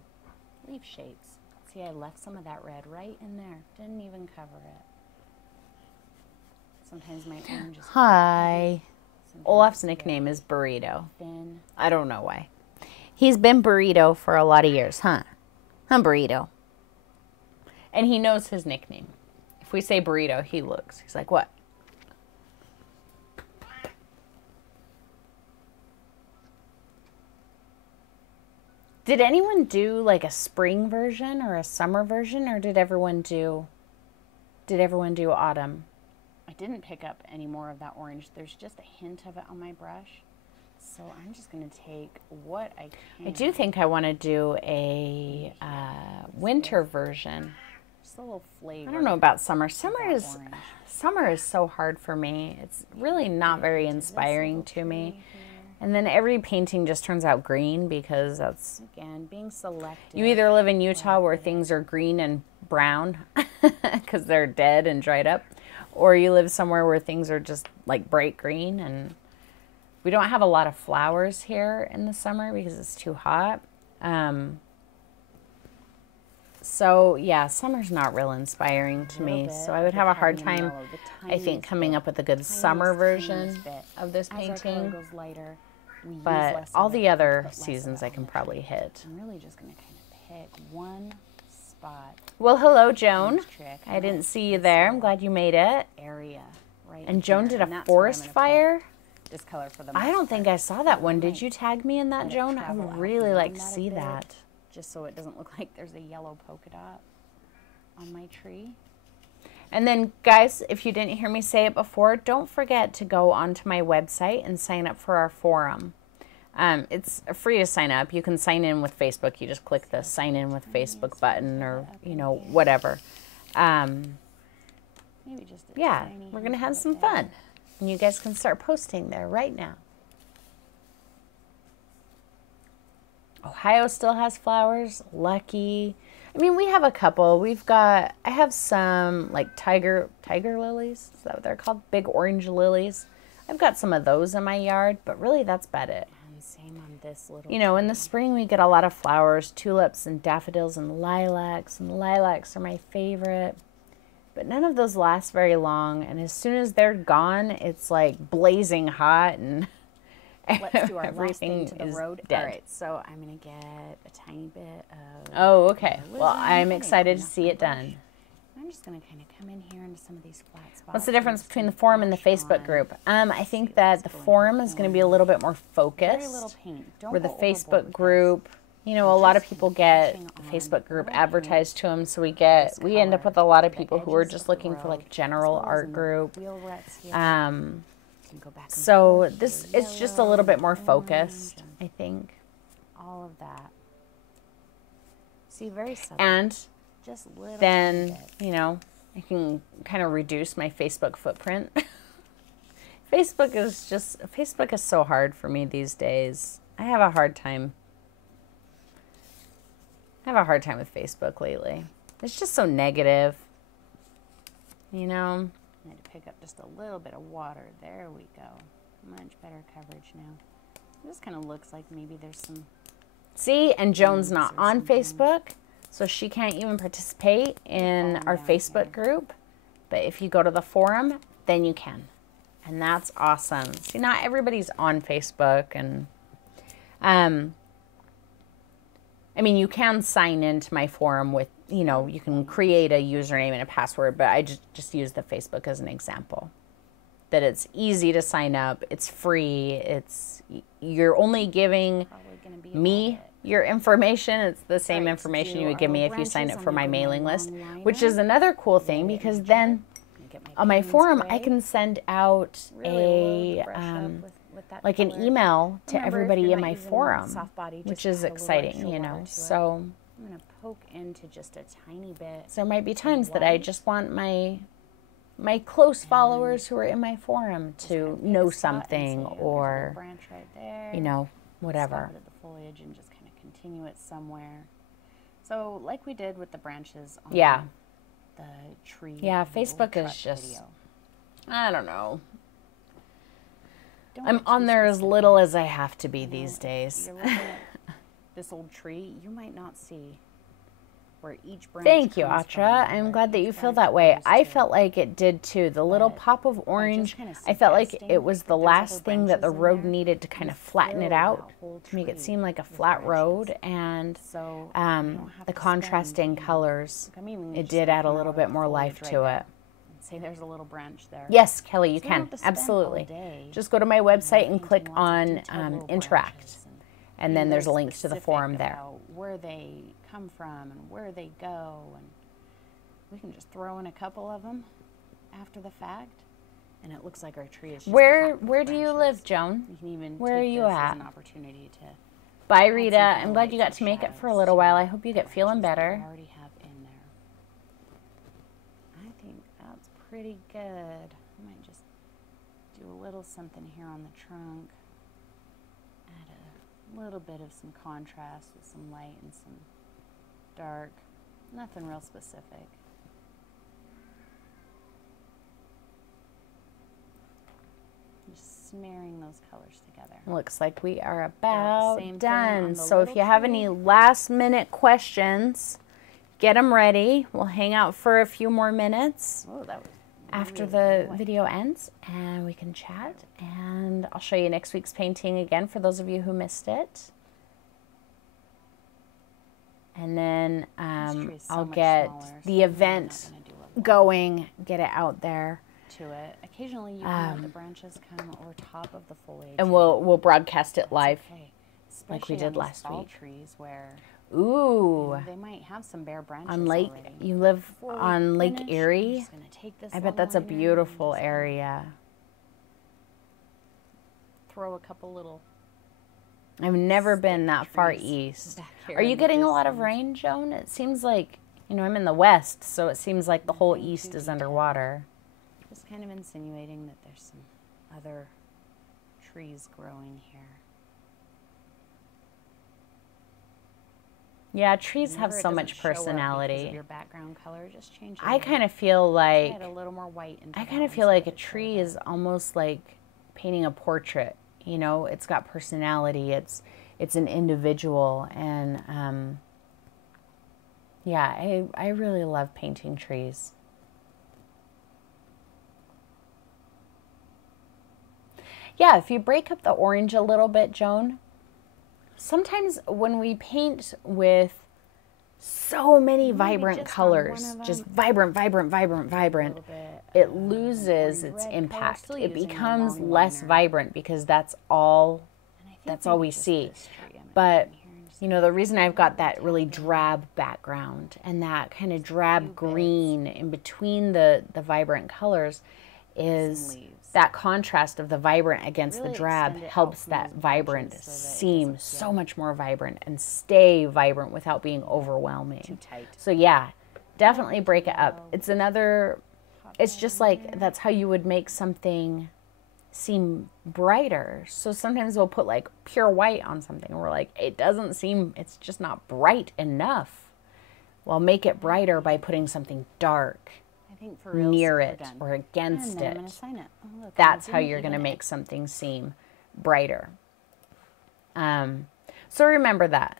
leaf shapes. See, I left some of that red right in there. Didn't even cover it. Sometimes my orange is Hi. sometimes Olaf's it's nickname very is Burrito. thin. I don't know why. He's been Burrito for a lot of years, huh? Huh, Burrito. And he knows his nickname. If we say Burrito, he looks. He's like, what? Did anyone do like a spring version or a summer version, or did everyone do autumn? I didn't pick up any more of that orange. There's just a hint of it on my brush. So I'm just going to take what I can. I do think I want to do a winter version. Just a little flavor. I don't know about summer. Summer that is orange. summer is so hard for me. It's really not very To this inspiring little to me. tree here. And then every painting just turns out green because that's Again, being selective. you either live in Utah where things are green and brown because they're dead and dried up, or you live somewhere where things are just like bright green. And we don't have a lot of flowers here in the summer because it's too hot. So yeah, summer's not real inspiring to me. Little So bit I would of have the a hard cadmium time, yellow, the I think, tiniest coming bit, up with a good tiniest, summer tiniest version bit. of this As our color painting. goes lighter, we use But less all of the it, other put less of seasons it I on can the probably tree. hit. I'm really just going to kind of pick one spot. Well, hello, Joan. Trick, I and didn't that's see you this there. I'm little glad you made it. area right And Joan here, did and a that's where I'm forest gonna put fire. This color for the I most don't think part. I saw that one. Did Alright. you tag me in that, Let it Joan? I travel would out really like to beyond that a see bit, that. just so it doesn't look like there's a yellow polka dot on my tree. And then, guys, if you didn't hear me say it before, don't forget to go onto my website and sign up for our forum. It's free to sign up. You can sign in with Facebook. You just click the sign in with Facebook button or, you know, whatever. Maybe just a Yeah, tiny we're going to hint have of it some there. fun. And you guys can start posting there right now. Ohio still has flowers. Lucky. I mean, we have a couple. I have some like tiger lilies. Is that what they're called? Big orange lilies. I've got some of those in my yard, but really that's about it. And same on this little You know, in the tree. spring we get a lot of flowers, tulips and daffodils and lilacs are my favorite. But none of those last very long, and as soon as they're gone, it's like blazing hot and let's do our last Everything thing to the is road. dead. All right, so I'm going to get a tiny bit of... Oh, okay. Well, Lizard. I'm I excited didn't to clean see off it my brush. done. I'm just going to kind of come in here into some of these flat spots. What's the and difference just between the kinda forum and the dash Facebook on. group? I See think what's that the going forum is going to be a on. little bit more Very little focused. paint. Don't Where the go overboard Facebook with group, you know, I'm a lot of just people get dashing the on Facebook group little advertised paint to them, so we this end up color with a lot of to the people who are edges just of the looking for like road, a general as well as art in the group. wheel ruts here. Um, You can go back and so forth to this the it's just a little yellow bit more and orange focused, and I think. all of that. See, very subtle. And Just little then, tiny bit. you know, I can kind of reduce my Facebook footprint. Facebook is so hard for me these days. I have a hard time with Facebook lately. It's just so negative. You know? I need to pick up just a little bit of water. There we go. Much better coverage now. It just kind of looks like maybe there's some... See, and Joan's not or on something. Facebook, so she can't even participate in falling our down Facebook here. group. But if you go to the forum, then you can. And that's awesome. See, not everybody's on Facebook, and I mean, you can sign into my forum with, you know, you can create a username and a password, but I just use the Facebook as an example. That it's easy to sign up, it's free, you're only giving Probably going to be me about it. your information. It's the same Right, information to you do would give our me if little you signed branches, up for I'm my gonna go my mailing list, long which liner, is another cool lay thing it in because the then jar, get my on my paint forum I spray, can send out really load the a brush up with that like an color. email to Remember, if everybody you're in not my using forum, soft body, which just is add a little exciting, extra you water know. to it. So I'm going to poke into just a tiny bit. there might be times that I white. just want my close followers who are in my forum Just kinda to pick know a spot and something, say, "Oh, there's a little or branch right there." you know, whatever. Stop it at the foliage and just kind of continue it somewhere. So, like we did with the branches on Yeah. the tree. Yeah, and the old Facebook is truck just- video. I don't know. Don't I'm get on too there as specific. little as I have to be You know, these if days. You're looking at this old tree, you might not see where each branch Thank you, comes Atra. from, I'm where glad that each you feel branch that way. goes I to. felt like it did too. The little But pop of orange, kinda I felt like suggesting it was the that there's last other thing that the branches in road there, needed to kind you of flatten it fill out that whole to make it tree seem like a with flat branches. road, and So you don't have the to contrasting spend, you know, colors, like I'm even it just did gonna add a come little out bit of the more life foliage to right it. now and say there's a little branch there. Yes, Kelly, you So you don't can. have to spend all Absolutely. day, Just go to my website and painting click lots of on detailed little Interact. branches And being then there's a very link to the specific forum there. about where they come from and where they go, and we can just throw in a couple of them after the fact, and it looks like our tree is just Where packed with do you live, branches. Joan? You can even Where are take you this at? as an opportunity to Bye, add Rita. some I'm glad you got highlights to and make it for a shadows little to while. I the hope you get feeling branches that we better. already have in there. I think that's pretty good. I might just do a little something here on the trunk. Add a little bit of some contrast with some light and some dark. Nothing real specific. Just smearing those colors together. Looks like we are same about thing on done. the So if little you have tree. any last minute questions, get them ready. We'll hang out for a few more minutes Oh, that was after really the good. video ends, and we can chat. And I'll show you next week's painting again for those of you who missed it. And then This tree is so I'll much get smaller, so the I'm event not gonna do a lot going, get it out there. to it. Occasionally, you can let the branches come over top of the foliage, And we'll broadcast it that's live. okay. like we Especially did on these last fall week. trees where Ooh, they might have some bare branches on Lake, already. you live Before we on Lake finish, I'm Erie? just gonna take this I bet long that's a liner and beautiful just gonna area. Throw a couple little. I've never been stick that far trees east. back here Are you in the getting a lot of distance. rain, Joan? It seems like, you know, I'm in the west, so it seems like the whole Nothing too east is detailed. underwater. Just kind of insinuating that there's some other trees growing here. Yeah, trees have Whenever it so doesn't much show up because of personality. your background color, just change it. I kind of feel like add a little more white into I that kind of one feel so like that a it shows tree up. is almost like painting a portrait. You know, it's got personality. It's an individual, and yeah, I really love painting trees. yeah, if you break up the orange a little bit, Joan, sometimes when we paint with so many vibrant colors, just vibrant, it loses its impact. It becomes less vibrant because that's all we see. But, you know, the reason I've got that really drab background and that kind of drab green in between the vibrant colors is that contrast of the vibrant against the drab helps that vibrant seem so much more vibrant and stay vibrant without being overwhelming. So yeah, definitely break it up. It's just like, that's how you would make something seem brighter. So sometimes we'll put like pure white on something and we're like, it's just not bright enough. Well, make it brighter by putting something dark near it or against it. That's how you're going to make something seem brighter. So remember that.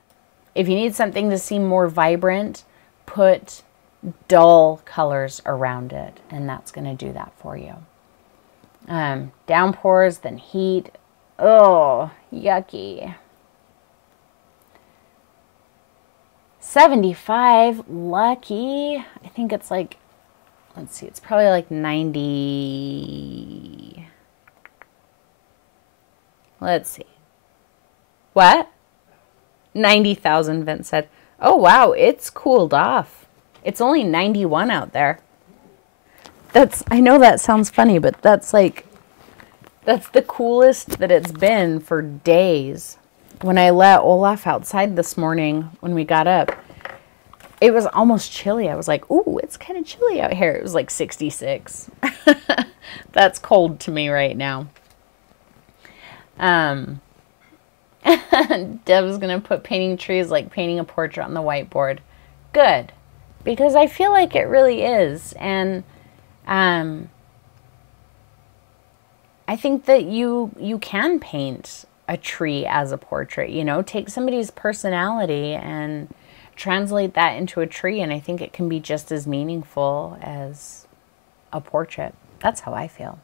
If you need something to seem more vibrant, put dull colors around it, and that's going to do that for you. Downpours, then heat. Oh, yucky. 75, lucky. I think it's like, let's see, it's probably like 90. Let's see. What? 90,000, Vince said. Oh, wow, it's cooled off. It's only 91 out there. I know that sounds funny, but that's the coolest that it's been for days. When I let Olaf outside this morning when we got up, it was almost chilly. I was like, ooh, it's kind of chilly out here. It was like 66. That's cold to me right now. Deb's going to put painting trees like painting a portrait on the whiteboard. Good. Because I feel like it really is. And I think that you can paint a tree as a portrait, you know, take somebody's personality and translate that into a tree, and I think it can be just as meaningful as a portrait. That's how I feel.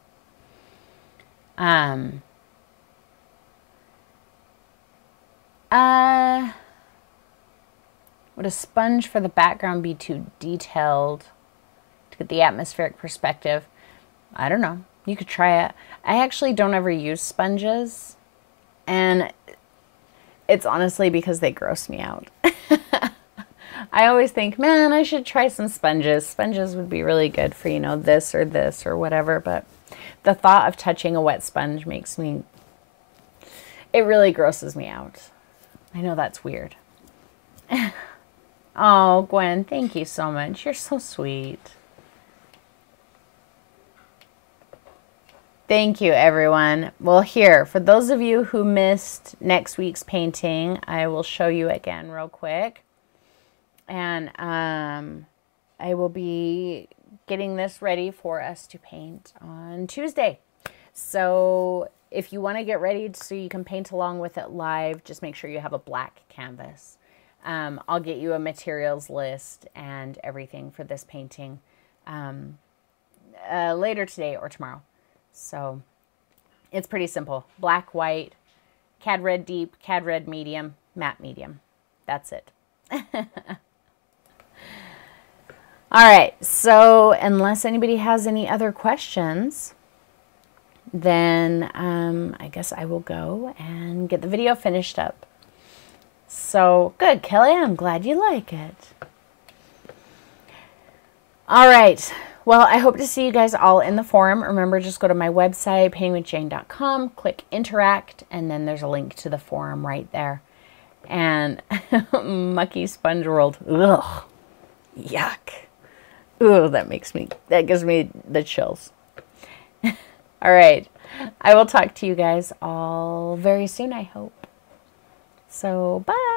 Would a sponge for the background be too detailed to get the atmospheric perspective? I don't know. You could try it. I actually don't ever use sponges, and it's honestly because they gross me out. I always think, man, I should try some sponges. Sponges would be really good for, you know, this or whatever, but the thought of touching a wet sponge it really grosses me out. I know that's weird. Oh, Gwen, thank you so much. You're so sweet. Thank you, everyone. Well, here, for those of you who missed next week's painting, I will show you again real quick. And I will be getting this ready for us to paint on Tuesday. So if you want to get ready so you can paint along with it live, just make sure you have a black canvas. I'll get you a materials list and everything for this painting later today or tomorrow. So it's pretty simple. Black, white, cad red deep, cad red medium, matte medium. That's it. All right, so unless anybody has any other questions, then I guess I will go and get the video finished up. So good, Kelly, I'm glad you like it. All right, well, I hope to see you guys all in the forum. Remember, just go to my website, paintingwithjane.com, click interact, and then there's a link to the forum right there. And Mucky Sponge World, ugh, yuck. Ooh, that gives me the chills. All right. I will talk to you guys all very soon, I hope. So, bye.